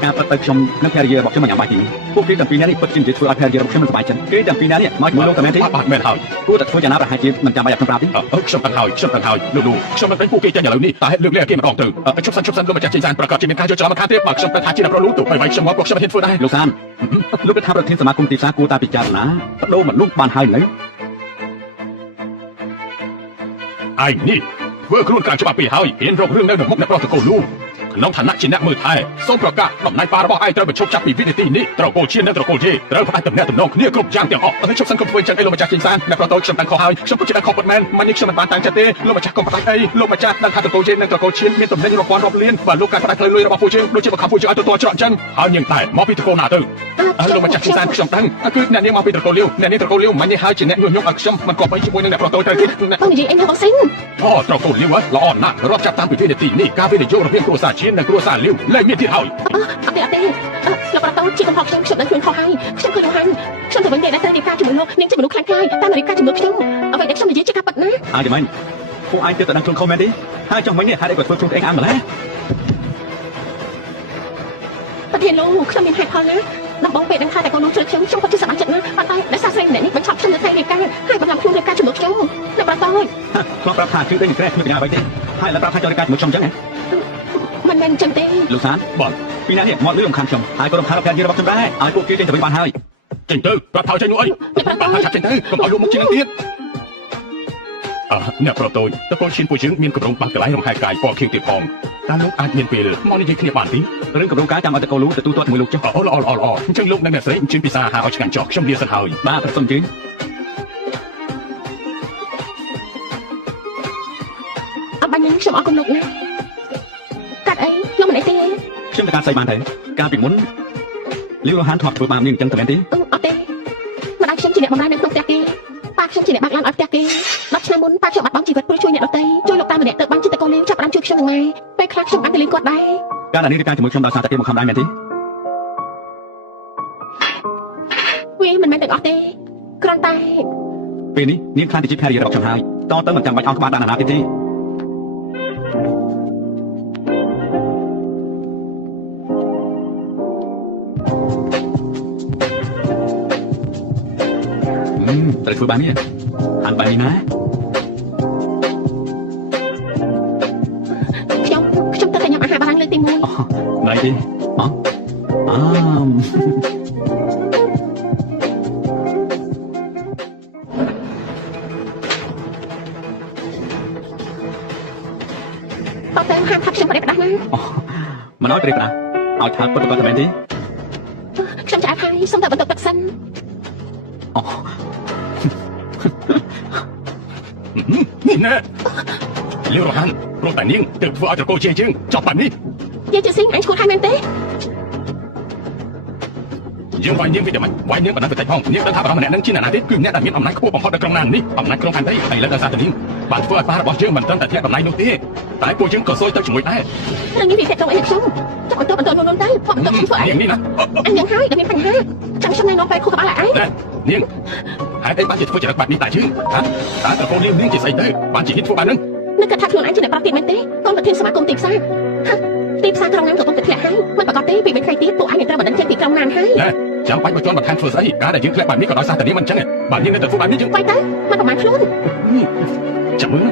ការប៉ັດទៅខ្ញុំនឹងភរិយារបស់ខ្ញុំមិនញ៉ាំបាយទីពួកគេទាំងពីរនាក់នេះពិតជានិយាយធ្វើឲ្យភរិយារបស់ខ្ញុំមិនសប្បាយចិត្តគេទាំងពីរនាក់នេះមកជាមួយលោកតែមែនទេ បាទមែនហើយ គួរតែធ្វើយ៉ាងណាប្រហែលជាមិនចាំបាច់ឲ្យខ្ញុំប្រាប់ទេ ខ្ញុំដឹងហើយលោកខ្ញុំនឹងដេញពួកគេចេញឥឡូវនេះតែលើកលែងគេម្ដងទៅជប់សិនលោកម្ចាស់ចេញសានប្រកាសជាមានការយកច្រឡំមកខាងទៀតបាទខ្ញុំតែថាជាអ្នកប្រលូទៅបីខ្ញុំមកពួកខ្ញុំមិនហ៊ានធ្វើដែរ លោកសានលោកថាប្រធានសមាគមទីផ្សារគួរតែពិចារណាបដូរមិនលុបបានហើយនៅ ឯនេះធ្វើខ្លួនក្រៅច្បាប់ពីហើយហ៊ានរករឿងនៅមុខអ្នកប្រុសតកូលលូក្នុងឋានៈជាអ្នកមើលថែសូមប្រកាសតំណែងប៉ារបស់ឯងត្រូវបញ្ឈប់ចាប់ពីវិនាទីនេះត្រកូលឈៀននិងត្រកូលជេត្រូវផ្ដាច់តំណែងទំនងគ្នាគ្រប់យ៉ាងទាំងអស់ហើយខ្ញុំសឹងកុំធ្វើចឹងអីលោកម្ចាស់ចេញសានអ្នកប្រុសតូចខ្ញុំដឹងខុសហើយខ្ញុំពិតជាដឹងខុសពិតមែនមិននេះខ្ញុំមិនបានតាំងចិត្តទេលោកម្ចាស់កុំផ្ដាច់អីលោកម្ចាស់ដឹងថាត្រកូលជេនិងត្រកូលឈៀនមានតំណែងរាប់ពាន់រាប់លានបើលោកការផ្ដាច់ផ្លូវលុយរបស់ពួកយើងដូចជាបង្ខំពួកយើងឲ្យទទួលច្រកចឹងហើយនាងតែមកពីត្រកូលណាទៅលោកម្ចាស់ចេញសានខ្ញុំដឹងគឺអ្នកនាងមកពីត្រកូលលាវអ្នកនាងត្រកូលលាវមិននេះហើយជាអ្នកញុះញង់ឲ្យខ្ញុំមិនគប្បីជាមួយនឹងអ្នកប្រុសតូចត្រូវគេ បងនិយាយអីណាបងសិន អូត្រកូលលាវល្អណាស់រាប់ចាប់តាំងពីវិនាទីនេះការវិនិយោគរវាងគ្រួសារឈៀននិងគ្រួសារលាវលែងមានទៀតហើយ អត់ទេលោកប្រតូជាកំហុសខ្ញុំដឹងខ្លួនខុសហើយខ្ញុំគឺយូហានខ្ញុំទៅវិញនិយាយតែទីការជាមួយលោកនាងជាមនុស្សខ្លាំងខ្លាយតែនារីការជាមួយខ្ញុំអ្វីដែលខ្ញុំនិយាយជាការពិតណា អាចមិនពួកឯងទើបតែដឹងខ្លួនខុសមែនទេហើយចង់មិញនេះហេតុអីក៏ធ្វើខ្លួនឯងអាំម្ល៉េះ ប្រធានលោកខ្ញុំមានហេតុផលណាដំបងពេលដឹងថាតែកូនលោកជួយខ្ញុំពិតជាសប្បាយចិត្តណាស់ប៉ុន្តែដោយសារស្រីម្នាក់នេះបញ្ឈប់ខ្ញុំនៅថ្ងៃរៀបការហើយបន្លំខ្លួនរៀបការជាមួយខ្ញុំលោកប្រតូ ខ្ញុំប្រាប់ថាគឺដូចក្រែគ្មានបញ្ញាអ្វីទេហើយឡើយប្រាប់ថាចង់ការជាមួយខ្ញុំចឹងហ៎ មិនមែនចឹងទេ លោកសានបងពីណានេះមកលឺរំខានខ្ញុំហើយក៏រំខានភរិយារបស់ខ្ញុំដែរឲ្យពួកគេចេញទៅវិញបានហើយ ចេញទៅប្រាប់ថយចេញនោះអីបាទថាចេញទៅកុំឲ្យលោកមុខជាងនឹងទៀតអ្នកប្រុសតូចតកូលឈៀនពួកយើងមានកម្រងបាក់កន្លែងរំខានកាយពណ៌ខៀវទៀតផងតើលោកអាចមានពេលមកនិយាយគ្នាបានទេ រឿងកម្រងការចាំឲ្យតកូលលូទទួលទាត់ជាមួយលោកចុះ អូល្អអញ្ចឹងលោកនិងអ្នកស្រីអញ្ជើញពិសាហាឲ្យឆ្ងាញ់ចោះខ្ញុំលាសិនហើយ បាទប្រសិនជើញ អត់បាញ់ខ្ញុំអរគុណលោកណាកាត់អីលោកមិនអីទេ ខ្ញុំទៅការស្អីបានទៅកាលពីមុនលីវហានធ្លាប់ធ្វើបាបនាងអញ្ចឹងតែមែនទេ អត់ទេម្ដាយខ្ញុំជាអ្នកបម្រើនៅក្នុងផ្ទះគេប៉ាខ្ញុំជាអ្នកបើកឡានឲ្យផ្ទះគេ10ឆ្នាំមុនប៉ាខ្ញុំបាត់បង់ជីវិតព្រោះជួយអ្នកដទៃជួយលោកតាម្នាក់ទៅបានចិត្តតកូលលេងចាប់បានជួយខ្ញុំនឹងម៉ែពេលខ្លះខ្ញុំបានទៅលេងគាត់ដែរ ការដែលនាងការជាមួយខ្ញុំដោយសារតែគេមកខំដែរមែនទេ វាមិនមែនទាំងអស់ទេគ្រាន់តែ ពេលនេះនាងខ្លាចទៅជាភរិយារបស់ខ្ញុំហើយតទៅមិនចាំបាច់អោនក្បាលដាក់ណាទៀតទេត្រូវធ្វើបាននេះអានបាយនេះណា ខ្ញុំទៅតែញ៉ាំអាហារបារាំងលើកទី1 ណៃទេអតើទៅហាមថាខ្ញុំប្រេះផ្ដាស់ណា មិនឲ្យប្រេះផ្ដាស់ឲ្យថាពិតក៏តែមែនទេ ខ្ញុំចាស់ហើយសុំតែបន្ទប់ទឹកសិន នេះណែលាវរហានព្រោះតែនាងទើបធ្វើឲ្យត្រកូលជេយើងចប់បាត់នេះ យាយជាស៊ីងអញឈ្មោះហើយមែនទេ យើងវាយនាងវិតែមិនវាយនាងបណ្ដឹងបន្តិចផងនាងដឹងថាបរិម្នាក់នឹងជាអ្នកណាទេគឺអ្នកដែលមានអំណាចខ្ពស់បំផុតនៅក្នុងណានេះអំណាចក្នុងផែនដីឥឡូវដោយសារតែនាងបានធ្វើឲ្យប៉ារបស់យើងមិនត្រឹមតែធ្លាក់តំណែងនោះទេតែពួកយើងក៏សួយទៅជាមួយដែរ រឿងនេះវាតែត្រង់អីខ្ញុំចាំបន្ទប់នោះទៅខ្ញុំធ្វើអី នាងនេះណា អញយ៉ាងហើយដែលមានបញ្ហាចាំខ្ញុំណែនាំពេលខុសក្បាលឲ្យឯង នាងហេតុអីបានជាធ្វើចរិតបែបនេះតែជឿតើត្រកូលលាវនាងជាស្អីទៅបានជាហ៊ានធ្វើបែបហ្នឹង នឹកថាខ្លួនឯងជាអ្នកប្រាប់ទៀតមែនទេកូនប្រធានសមាគមទីផ្សារទីផ្សារក្រុងណាកំពុងតែធ្លាក់ហើយមិនប្រកាសទេពី3ថ្ងៃទៀតពួកឯងនឹងត្រូវបណ្ដឹងចេញពីក្រុងណាហើយ ចាំបាច់មកជន់បន្ថែមធ្វើស្អីការដែលយើងធ្លាក់បែបនេះក៏ដោយសារតែនាងមិនអញ្ចឹងបាទនាងនៅតែធ្វើបែបនេះយើង បាយទៅមិនប្រមាណខ្លួន ចាំមើល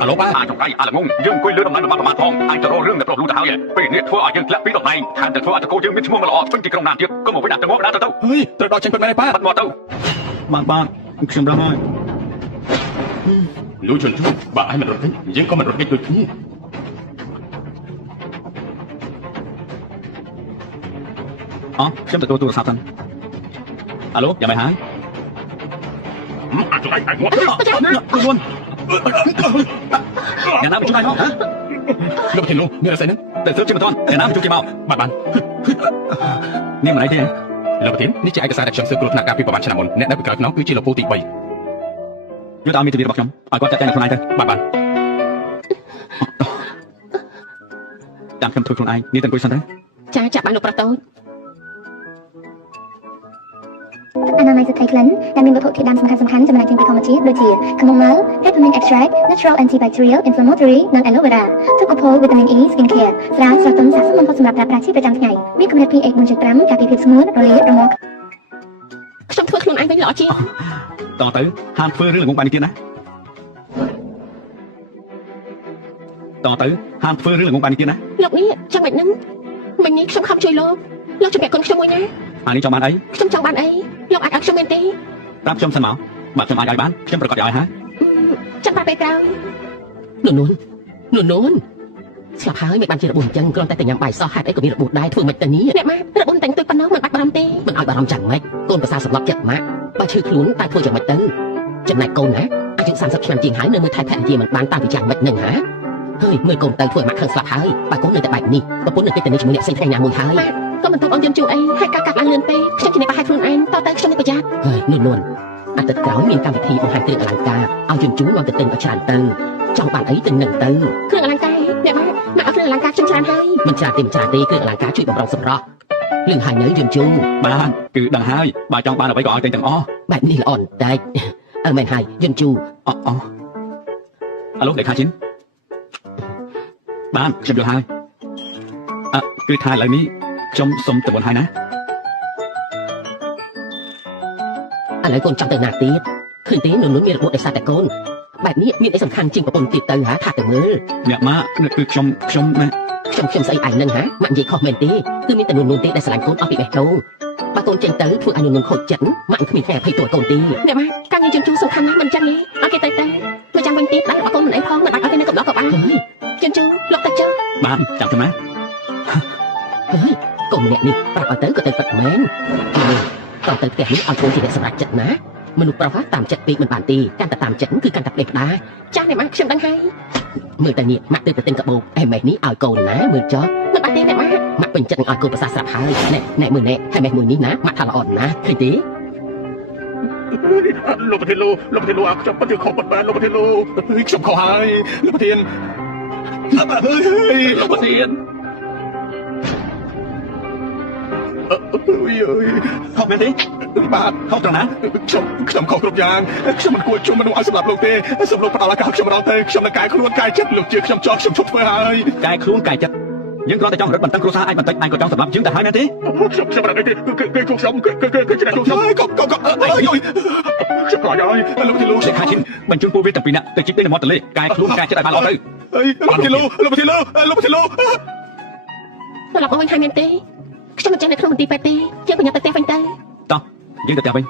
អាឡូបាទ អាចចង្កៃអាល្ងងយើងអង្គុយលើដំណើររបស់ប្រមាថផងអាចទៅរករឿងដែលប្រុសលូទៅហើយពេលនេះធ្វើឲ្យយើងធ្លាក់ពីតំណែងថែមទាំងធ្វើឲ្យតកូលយើងមានឈ្មោះមិនល្អពេញទីក្រុងណាទៀតក៏មកវិញដាក់ទៅមកដាក់ទៅ ហេត្រូវដល់ចេញពិតមែនទេប៉ា បាត់មកទៅបាទខ្ញុំដឹងហើយ លូជន់បាទឲ្យមិនរត់ទេយើងក៏មិនរត់គេដូចគ្នា ខ្ញុំទទួលទូរស័ព្ទសិនអាឡូយ៉ាងម៉េចហើយ អាចចង្កៃអាចមក ខ្លួន យ៉ាងណាមកជួយមកហ៎ លោកធានលោកមានអីហ្នឹង តែស្រុកជាមិនទាន់យ៉ាងណាមកជួយគេមក បាទបាន នេះមិនអីទេ លោកធាននេះជាឯកសារដែលខ្ញុំស៊ើបគ្រោះថ្នាក់ការពីប្រហែលឆ្នាំមុនអ្នកដែលពីក្រោយខ្នងគឺជាលោកពូទី3 យកទៅឲ្យមានទិវារបស់ខ្ញុំឲ្យគាត់ចាត់ចែងខ្លួនឯងទៅ បាទបាន តាមខ្ញុំធ្វើខ្លួនឯងនេះទាំងគួយសិនទៅ ចាចាប់បានលោកប្រតូច អនាម័យសទ្រីក្លិនដែលមានវត្ថុធាតុដើមសំខាន់ៗចំណែកចេញពីធម្មជាតិដូចជាខ្មុំម៉ៅ peppermint extract natural antibacterial inflammatory និង aloe vera ទុកកូផូ vitamin E skin care ស្រាស្រស់ទន់ស័ក្តិសមបំផុតសម្រាប់ប្រើប្រាស់ជាប្រចាំថ្ងៃមានកម្រិត pH 4.5ការពារភាពស្ងួតរលាករមាស់ ខ្ញុំធ្វើខ្លួនឯងវិញល្អជាង តទៅហាមធ្វើរឿងល្ងងបែបនេះទៀតណាតទៅហាមធ្វើរឿងល្ងងបែបនេះទៀតណា លោកនេះចាំមិនហ្នឹងមិញនេះខ្ញុំខំជួយលោកជំរាបគុណខ្ញុំមួយណា អានេះចង់បានអី ខ្ញុំចង់បានអីលោកអាចឲ្យខ្ញុំមែនទេ ប្រាប់ខ្ញុំសិនមកបើខ្ញុំអាចឲ្យបានខ្ញុំប្រកាសឲ្យហើយ ចាំបានពេលក្រោយ នួនស្លាប់ហើយមិនបានជារបួសអញ្ចឹងគ្រាន់តែតែញ៉ាំបាយសោះហេតុអីក៏មានរបួសដែរធ្វើមិនទៅនេះ អ្នកម៉ារបួសតែងទុយប៉ុណ្ណោះមិនបាច់បារម្ភទេ មិនឲ្យបារម្ភយ៉ាងម៉េចកូនប្រសាសម្លាប់ចិត្តម៉ាក់បើឈឺខ្លួនតែធ្វើយ៉ាងម៉េចទៅចំណែកកូនណាអាយុ30ឆ្នាំជាងហើយនៅមើលថែភរិយាមិនបានតាំងពីយ៉ាងម៉េចនឹងហ៎ហើយមើលកូនទៅធ្វើឲ្យម៉ាក់ខឹងស្លាប់ហើយបើកូននៅតែបែបនេះប្រពន្ធនៅតែទៅជាមួយអ្នកផ្សេងថ្ងៃណាមួយហើយ ក៏មិនទុកអូនយំជូរអីហើយការកាត់ឡើងលឿនពេកខ្ញុំជាអ្នកប្រហែលខ្លួនឯងតទៅខ្ញុំនឹងប្រយ័ត្ន ហើយនួនអាទិត្យក្រោយមានកម្មវិធីបង្ហាញគ្រឿងអលង្ការឲ្យជញ្ជូនមកទៅទិញឲ្យច្រើនទៅចង់បានអីទៅនឹងទៅ គ្រឿងអលង្ការអ្នកម៉ាក់ឲ្យគ្រឿងអលង្ការខ្ញុំច្រើនហើយ មិនច្រើនទេគ្រឿងអលង្ការជួយបំរុងសម្រស់លឿនហើយនៅជញ្ជូន បានគឺដឹងហើយបើចង់បានអ្វីក៏ឲ្យទិញទាំងអស់ បែបនេះល្អបន្តិចអើមែនហើយយញ្ជូ អាឡូលេខាជីនបានខ្ញុំយល់ហើយគឺថាឥឡូវនេះខ្ញុំសុំទៅមុនហើយណា ឥឡូវកូនចង់ទៅណាទៀតឃើញទេនួនមានរបួសដោយសារតែកូនបែបនេះមានអីសំខាន់ជាងប្រពន្ធទៀតទៅហ่าថាទៅមើល អ្នកម៉ាក់គឺខ្ញុំណា ខ្ញុំស្អីឯងនឹងហ่าម៉ាក់និយាយខុសមែនទេគឺមានតែនួនទេដែលស្រឡាញ់កូនអស់ពីបេះដូងបើកូនចេញទៅធ្វើឲ្យនួនខូចចិត្តម៉ាក់គ្មានថ្ងៃអភ័យទោសកូនទេ អ្នកម៉ាការងារយំជូរសំខាន់ណាស់មិនចឹងទេឲ្យគេទៅមកចាំវិញទៀតដល់របស់កូនមិនអីផងមិនបាច់ឲ្យគេនៅកំឡោះក៏បាន ហើយ យំជូរលោកទៅចុះ បានចាំទៅណា ហើយកូនម្នាក់នេះប្រាប់ឲ្យទៅក៏ទៅពិតមែនតោះទៅផ្ទះនេះឲ្យកូនជាអ្នកសម្រេចចិត្តណាមនុស្សប្រុសតាមចិត្តពេកមិនបានទេកាន់តែតាមចិត្តគឺកាន់តែផ្ដេសផ្ដា ចាស់អ្នកម៉ាខ្ញុំដឹងហើយ មើលតែនេះម៉ាក់ទៅទិញកាបូបអេម៉េះនេះឲ្យកូនណាមើលចុះ មិនបាច់ទេអ្នកម៉ា ម៉ាក់ពេញចិត្តនឹងឲ្យកូនប្រសាស្រាប់ហើយណែមើលណែហើយម៉េះមួយនេះណាម៉ាក់ថាល្អណាស់ឃើញទេ លោកប្រធានលោកប្រធានលោកខ្ញុំពិតជាខុសបាត់បានលោកប្រធានលោកខ្ញុំខុសហើយលោកប្រធានលោកប្រធាន ខុសមែនទេ បាទ ខុសត្រង់ណា ខ្ញុំខុសគ្រប់យ៉ាងខ្ញុំមិនគួរជួមមនុស្សឲ្យសម្លាប់លោកទេសូមលោកផ្ដល់ឱកាសខ្ញុំម្ដងទៅខ្ញុំនឹងកែខ្លួនកែចិត្តលោកជាខ្ញុំចោលខ្ញុំឈប់ធ្វើហើយក ែខ្លួនកែចិត្តយើងគ្រាន់តែចង់រត់បន្តឹងគ្រួសារឯងបន្តិចឯងក៏ចង់សម្លាប់យើងទៅហើយមែនទេ ខ្ញុំមិនដឹងទេគឺខ្ញុំគឺជាខ្ញុំខ្ញុំខ្ញុំក្រោយហើយលោកប្រធានលោក លេខាជីនបញ្ជូនពួកវាទាំងពីរនាក់ទៅជីកទៅមាត់ទន្លេកែខ្លួនកែចិត្តឲ្យបានល្អទៅ លោកប្រធានលោកប្រធានលោក ត្រឡប់មកវិញហើយមែនទេខ្ញុំមិនចេះនៅក្នុងមន្ទីរពេទ្យទេយើងប្រញាប់ទៅផ្ទះវិញទៅ តោះយើងទៅផ្ទះវិញ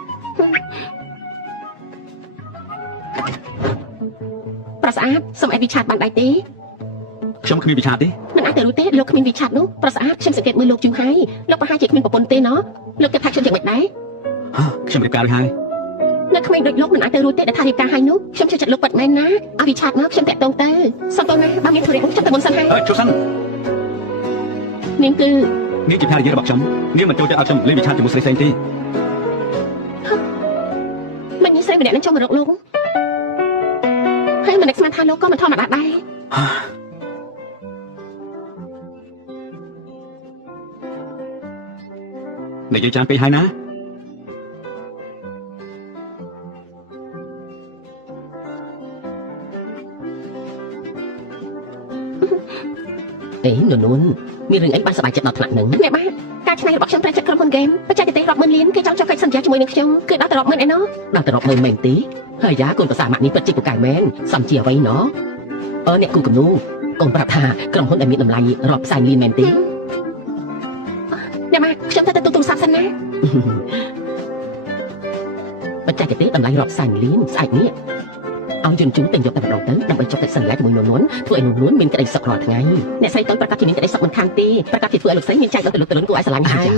ប្រស្អាតសូមឲ្យវិឆាតបានដែរទេ ខ្ញុំគ្មានវិឆាទេ មិនអាចទៅរួចទេលោកគ្មានវិឆាតនោះប្រស្អាតខ្ញុំសង្កេតមើលលោកយូរហើយលោកប្រហែលជាគ្មានប្រពន្ធទេណោះលោកគិតថាខ្ញុំយ៉ាងម៉េចដែរ ខ្ញុំរៀបការរួចហើយ នៅក្មេងដូចលោកមិនអាចទៅរួចទេដែលថារៀបការហើយនោះខ្ញុំជឿចិត្តលោកពិតមែនណាឲ្យវិឆាតមកខ្ញុំតាក់ទងទៅសុំតោះណាបើមានធុរៈខ្ញុំទៅមុនសិនហើយ ជួបសិន នាងគឺ នាងជាភរិយារបស់ខ្ញុំនាងមិនចូលចិត្តឲ្យខ្ញុំលេងវិឆាជាមួយស្រីផ្សេងទេ មិនមានស្រីម្នាក់នឹងចូលមករកលោកហើយមិននឹកស្មានថាលោកក៏មិនធម្មតាដែរ និយាយច្រើនពេកហើយណា អេនួនមានរឿងអីបានសប្បាយចិត្តដល់ថ្នាក់ហ្នឹង អ្នកបាទការឆ្នៃរបស់ខ្ញុំត្រូវចិត្តក្រុមហ៊ុនហ្គេមបច្ចេកទេសរាប់ម៉ឺនលានគេចង់ចុះកិច្ចសន្យាជាមួយនឹងខ្ញុំគឺដល់ទៅរាប់ម៉ឺនឯណោះ ដល់ទៅរាប់មើលមែនទេហើយយ៉ាកូនប្រសាម៉ាក់នេះពិតជាពូកែមែនសំជាអ្វីណោះអ្នកគូគំនូកូនប្រាប់ថាក្រុមហ៊ុនដែលមានតម្លៃរាប់ផ្សែងលានមែនទេ អ្នកបាទខ្ញុំទៅទូរស័ព្ទសិនណា បច្ចេកទេសតម្លៃរាប់ផ្សែងលានស្អែកនេះឲ្យយន្តជូនតែយកតែម្ដងទៅដើម្បីចុះកិច្ចសន្យាជាមួយនួនធ្វើឲ្យនួនមានក្តីសុខរាល់ថ្ងៃអ្នកស្រីតូនប្រកាសជាមានក្តីសុខមិនខានទេប្រកាសជាធ្វើឲ្យលោកស្រីមានចែកដល់ទៅលោកតលុនគួរឲ្យស្រឡាញ់ហើយ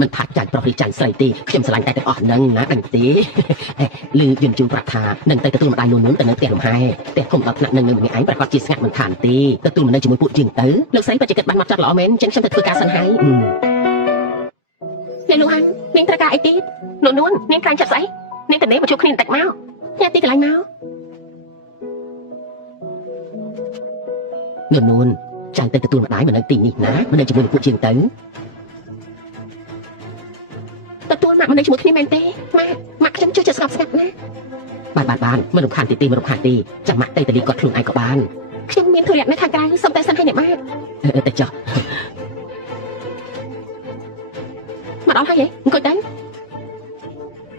មិនថាចាញ់ប្រុសឬចាញ់ស្រីទេខ្ញុំស្រឡាញ់តែទាំងអស់ហ្នឹងណាដឹងទេលឺយន្តជូនប្រាប់ថានឹងទៅទទួលម្ដាយនួនទៅនៅផ្ទះលំហែផ្ទះធំដល់ថ្នាក់នឹងនៅម្នាក់ឯងប្រកាសជាស្ងាត់មិនខានទេទទួលមកនៅជាមួយពួកយើងទៅលោកស្រីបច្ចេកទេសបានមកចាត់ល្អមែនចឹងខ្ញុំទៅធ្វើការសិនហើយ អ្នកលោកហាន់នាងត្រូវការអីទៀតនួននាងក្រែងចិត្តស្អីនាងទៅនេះមកជួបគ្នាបន្តិចមកញ៉ាំទីកន្លែងមក នួនចាញ់ទៅទទួលម្ដាយមកនៅទីនេះណាមកនៅជាមួយនឹងពួកយើងទៅ ទទួលមកនៅជាមួយគ្នាមែនទេម៉ា បានមិនរំខានទេមិនរំខានទេចាំម៉ាក់ទៅតលីគាត់ខ្លួនឯងក៏បាន ខ្ញុំមានธุរៈនៅខាងក្រៅសុំតែសិនឲ្យអ្នកម៉ាក់ ទៅចុះ មកដល់ហើយហ៎អង្គុយទៅ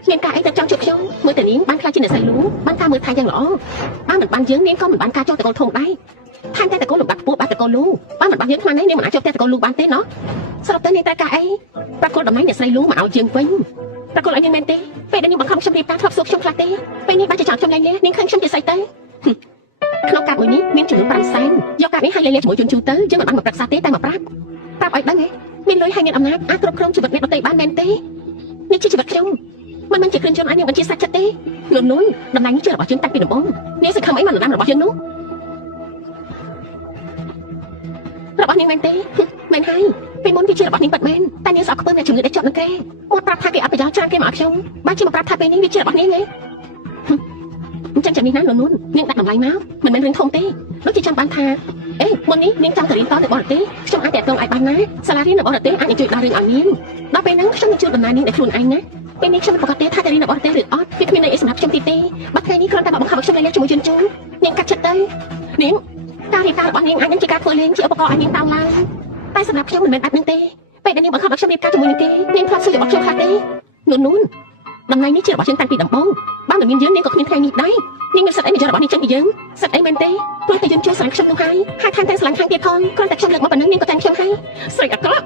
មានការអីទៅចង់ជួបខ្ញុំមើលតែនាងបានខ្លាចជាអ្នកស្រីលូបានការមើលថែយ៉ាងល្អបានមិនបានយើងនាងក៏មិនបានការចង់តកូលធំដែរថែមតែតកូលលំបាត់ពោះបានតកូលលូបានមិនបានយើងខ្លាំងណាស់នាងមិនអាចជួបតែតកូលលូបានទេណោះសរុបទៅនាងតែការអីប្រកួតតំណែងអ្នកស្រីលូមកឲ្យយើងវិញប្រកួតឲ្យនាងមែនទេពេលដែលនាងបង្ខំខ្ញុំរៀបការធ្លាប់សួរខ្ញុំខ្លះទេពេលនេះបានជាចង់ខ្ញុំលែងលះនាងឃើញខ្ញុំជាស្អីទៅក្នុងកាតមួយនេះមានចំនួន5សែនយកកាតនេះឲ្យលែងលះជាមួយជូនជូទៅយើងមិនបានមកប្រឹក្សាទេតែមកប្រាប់ឲ្យដឹងហ៎មានលុយហើយមានអំណាចអាចគ្រប់គ្រងជីវិតអ្នកដទៃបានមែនទេនេះជាជីវិតខ្ញុំមិនមែនជាគ្រឿងយន្តអាចនាងបញ្ជាសាច់ចិត្តទេនួនតំណែងនេះជារបស់យើងតាំងពីដំបូងនាងសង្ឃឹមអីមកដំណើររបស់យើងនោះរបស់នាងមែនទេមែនហើយពេលមុនវាជារបស់នាងពិតមែនតែនាងស្អប់ខ្ពើមអ្នកជំងឺដែលជាប់នឹងគេមកប្រាប់ថាគេអត់ប្រយោជន៍ច្រើនគេមកឲ្យខ្ញុំបានជាមកប្រាប់ថាពេលនេះវាជារបស់នាងទេអញ្ចឹងចាំនេះណានួននាងដាក់តម្លៃមកមិនមែនរឿងធំទេដូចជាចាំបានថាអេមុននេះនាងចង់ទៅរៀនតនៅបរទេសខ្ញុំអាចតាក់ទងឲ្យបានណាសាលារៀននៅបរទេសអាចជួយដល់រឿងឲ្យនាងដល់ពេលហ្នឹងខ្ញុំនឹងជួយដំណើរនាងដោយខ្លួនឯងណាពេលនេះខ្ញុំមិនប្រកាសទេថាទៅរៀននៅបរទេសឬអត់វាគ្មានន័យអីសម្រាប់ខ្ញុំទីទេបាត់ថ្ងៃនេះគ្រាន់តែមកបង្ខំឲ្យខ្ញុំលេងជាមួយជូនជូនាងកាត់ចិត្តទៅនាងការរៀបការរបស់នាងអាចនឹងជាការធ្វើលេងជាឧបករណ៍ឲ្យនាងតោងឡើងតែសម្រាប់ខ្ញុំមិនមែនបែបហ្នឹងទេពេលដែលនាងបង្ខំឲ្យខ្ញុំរៀបការជាមួយនឹងគេនាងធ្លាប់សួររបស់ខ្ញុំខ្លះទេនួនតំណែងនេះជារបស់យើងតាំងពីដំបូងបានតែមានយើងនាងក៏គ្មានថ្ងៃនេះដែរនាងមានសិទ្ធិអីមកយករបស់នាងចេញពីយើងសិទ្ធិអីមែនទេព្រោះតែយើងជួយស្រឡាញ់ខ្ញុំនោះហើយថែមទាំងស្រឡាញ់ខាងទៀតផងគ្រាន់តែខ្ញុំលើកមកប៉ុណ្ណឹងនាងក៏តែខ្ញុំហើយស្រេចអាក្រក់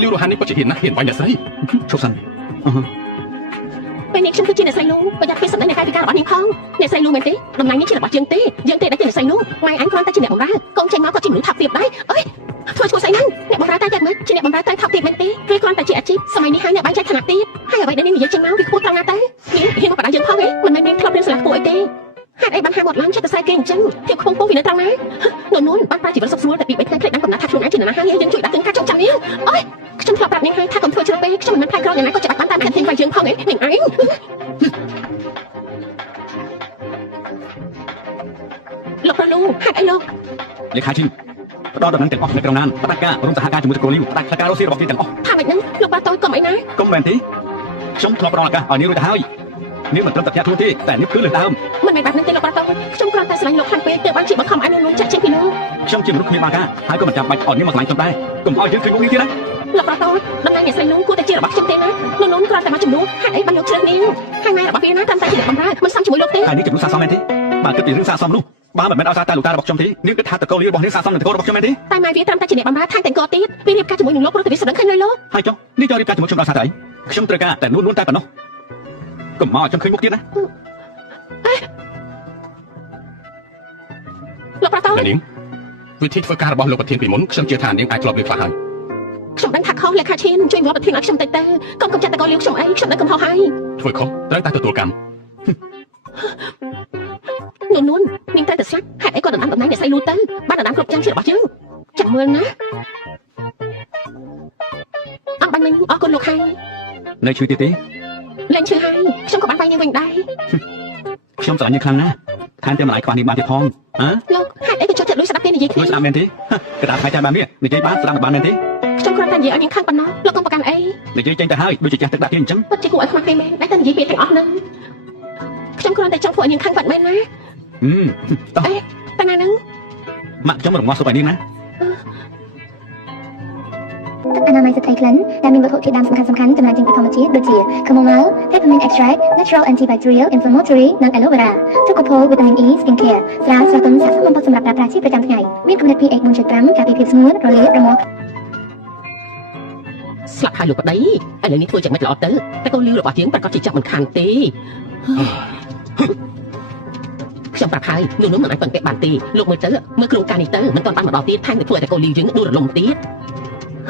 លាវរស់ហាននេះពិតជាហ៊ានណាស់ហ៊ានបាញ់អ្នកស្រី ឈប់សិន ពេលនេះខ្ញុំគឺជាអ្នកស្រីលូប្រយ័ត្នពីសម្ដីនៃកាយវិការរបស់នាងផងអ្នកស្រីលូមែនទេតំណែងនេះជារបស់យើងទេយើងទេដែលជាអ្នកស្រីលូម៉ែអញគ្រាន់តែជាអ្នកបម្រើកូនចេញមកក៏ជាមនុស្សថាប់ទាបដែរអើយធ្វើឈ្មោះស្អីហ្នឹងអ្នកបម្រើតែយ៉ាងម៉េចជាអ្នកបម្រើតែថាប់ទាបមែនទេឬគ្រាន់តែជាអាជីពសម័យនេះហើយអ្នកបែងចែកឋានៈទាបហើយអ្វីដែលនាងនិយាយចេញមកវាខ្ពស់ត្រង់ណាទៅនាងហ៊ានមកបដៅយើងផងហ៎មិនមែននាងធ្លាប់រៀនសាលាខ្ពស់អីទេហេតុអីបានហាមកឡើងចិត្តទៅស្រែគេអញ្ចឹងភាពខ្ពង់ពោះវានៅត្រង់ណានួនបានប្រាជីវិតសុខស្រួលតែពី3ថ្ងៃភ្លេចបានកំណត់ថាខ្លួនឯងជាអ្នកណាហើយយើងជួយដាក់ទិញការចុងចាំនាងអើយខ្ញុំធ្លាប់ប្រាប់នាងហើយថាកុំធ្វើជ្រុលពេកខ្ញុំមិនមែនផ្លែក្រយ៉ាងណាក៏ច្បាស់បានតាមគិតទិញវាយយើងផងហ៎នាងឯងលោកប្រលូហេតុអីលោក លេខាជីផ្ដល់ដំណឹងទាំងអស់នៅក្នុងណានផ្ដាច់ការរួមសហការជាមួយតកូលីវផ្ដាច់ការរស់ស៊ីរបស់គេទាំងអស់ ថាម៉េចហ្នឹងលោកបាតូចកុំអីណា កុំមែនទេខ្ញុំធ្លាប់ផ្ដល់ឱកាសឲ្យនាងរួចទៅហើយនាងមិនត្រឹមតែផ្ទះខ្លួនទេតែនាងគឺលើដើម មិនមែនបែបហ្នឹងទេលោកបាតូចខ្ញុំគ្រាន់តែស្រឡាញ់លោកខ្លាំងពេកទើបបានជាបង្ខំឲ្យនួនចាក់ចេញពីលោក ខ្ញុំជាមនុស្សគ្មានបាការហើយក៏មិនចាំបាច់ឲ្យនាងមកឆ្លាញ់ខ្ញុំដែរកុំឲ្យយើងឃើញមុខនាងទៀតណា លោកបាតូចតំណែងអ្នកស្រីលូគួរតែជារបស់ខ្ញុំទេណានួនគ្រាន់តែមកជំនួសហេតុអីបានលោកជ្រើសនាងហើយម៉ែរបស់វាណាតាមតែជាអ្នកបម្រើមិនសមជាមួយលោកទេ ហើយនាងចំនួនសាសមមែនទេបើគិតពីរឿងសាសមនោះបើមិនមែនឲ្យសារតែលោកតារបស់ខ្ញុំទេនាងគិតថាតកូលីវរបស់នាងសាសមនឹងតកូលរបស់ខ្ញុំមែនទេ តែម៉ែវាត្រឹមតែជាអ្នកបម្រើថែមទាំងកោទៀតវារៀបការជាមួយនឹងលោកព្រោះតែវាសម្រឹងឃើញលើលោក ហើយចុះនាងចូលរៀបការជាមួយខ្ញុំដល់សារតែខ្ញុំត្រូវការតែនួនតែប៉ុណ្ណោះកុំមកឲ្យខ្ញុំឃើញមុខទៀតណា លោកបាតូច នាងវិធីធ្វើការរបស់លោកប្រធានពីមុនខ្ញុំជឿថានាងអាចធ្លាប់លើខ្លះហើយ ខ្ញុំដឹងថាខុសលេខាឈានជួយមកប្រធានឲ្យខ្ញុំតិចទៅកុំចាត់តកូលីវខ្ញុំអីខ្ញុំដឹងកំហុសហើយ ធ្វើខុសត្រូវតែទទួលកម្ម នួននាងតែស្លាប់ហេតុអីក៏ដណ្ដើមតំណែងអ្នកស្រីលូទៅបានដណ្ដើមគ្រប់យ៉ាងជារបស់យើងចាំមើលណាអត់បាញ់មិញអរគុណលោកហើយ នៅជួយទៀតទេ លេងឈឺហើយខ្ញុំក៏បានវាយនាងវិញដែរ ខ្ញុំស្រឡាញ់នាងខ្លាំងណាស់ថែមទាំងម្លាយខ្វះនាងបានទៀតផងហ៎ លោកហេតុអីក៏ចូលចិត្តលួចស្ដាប់ទេនិយាយគ្នា លួចស្ដាប់មែនទេកដាប់ថ្ងៃចាស់បាននេះនិយាយបានស្ដាប់បានមែនទេ ខ្ញុំគ្រាន់តែនិយាយឲ្យនាងខឹងប៉ុណ្ណោះលោកកុំប្រកាន់អី និយាយចេញទៅហើយដូចជាចាស់ទឹកដាក់ទៀតអញ្ចឹង ពិតជាគួរឲ្យខ្មាស់គេមែនតែតែនិយាយពាក្យទាំងអស់ហ្នឹងខ្ញុំគ្រាន់តែចង់ធ្វើឲ្យនាងខឹងបាត់មែនណា តោះ តែណាហ្នឹង ម៉ាក់ខ្ញុំរងាស់សុបឲ្យនាងណា ទឹកអនាម័យស្ត្រីក្លិនដែលមានវត្ថុធាតុដើមសំខាន់ៗចំណែកចេញពីធម្មជាតិដូចជា chamomile, peppermint extract, natural antibacterial, inflammatory និង aloe vera ទឹកកកវីតាមីន E skincare ស្រាលស្រទន់ស័ក្តិសមបំផុតសម្រាប់ប្រើប្រាស់ជាប្រចាំថ្ងៃមានកម្រិត pH 1.5 ការពារភាពស្ងួនរលាករមាស់ ស្លាប់ហើយលោកប្តីឥឡូវនេះធ្វើយ៉ាងម៉េចល្អទៅតែកូនលីវរបស់យើងប្រកាសជាចាប់មិនខានទេខ្ញុំប្រាប់ហើយនោះមិនអាចពឹងពាក់បានទេលោកមើលទៅមើលក្រុមការនេះទៅមិនទាន់បានមកដល់ទៀតថែមទាំងធ្វើឲ្យតែកូនលីវយើងដួលរលំទៀត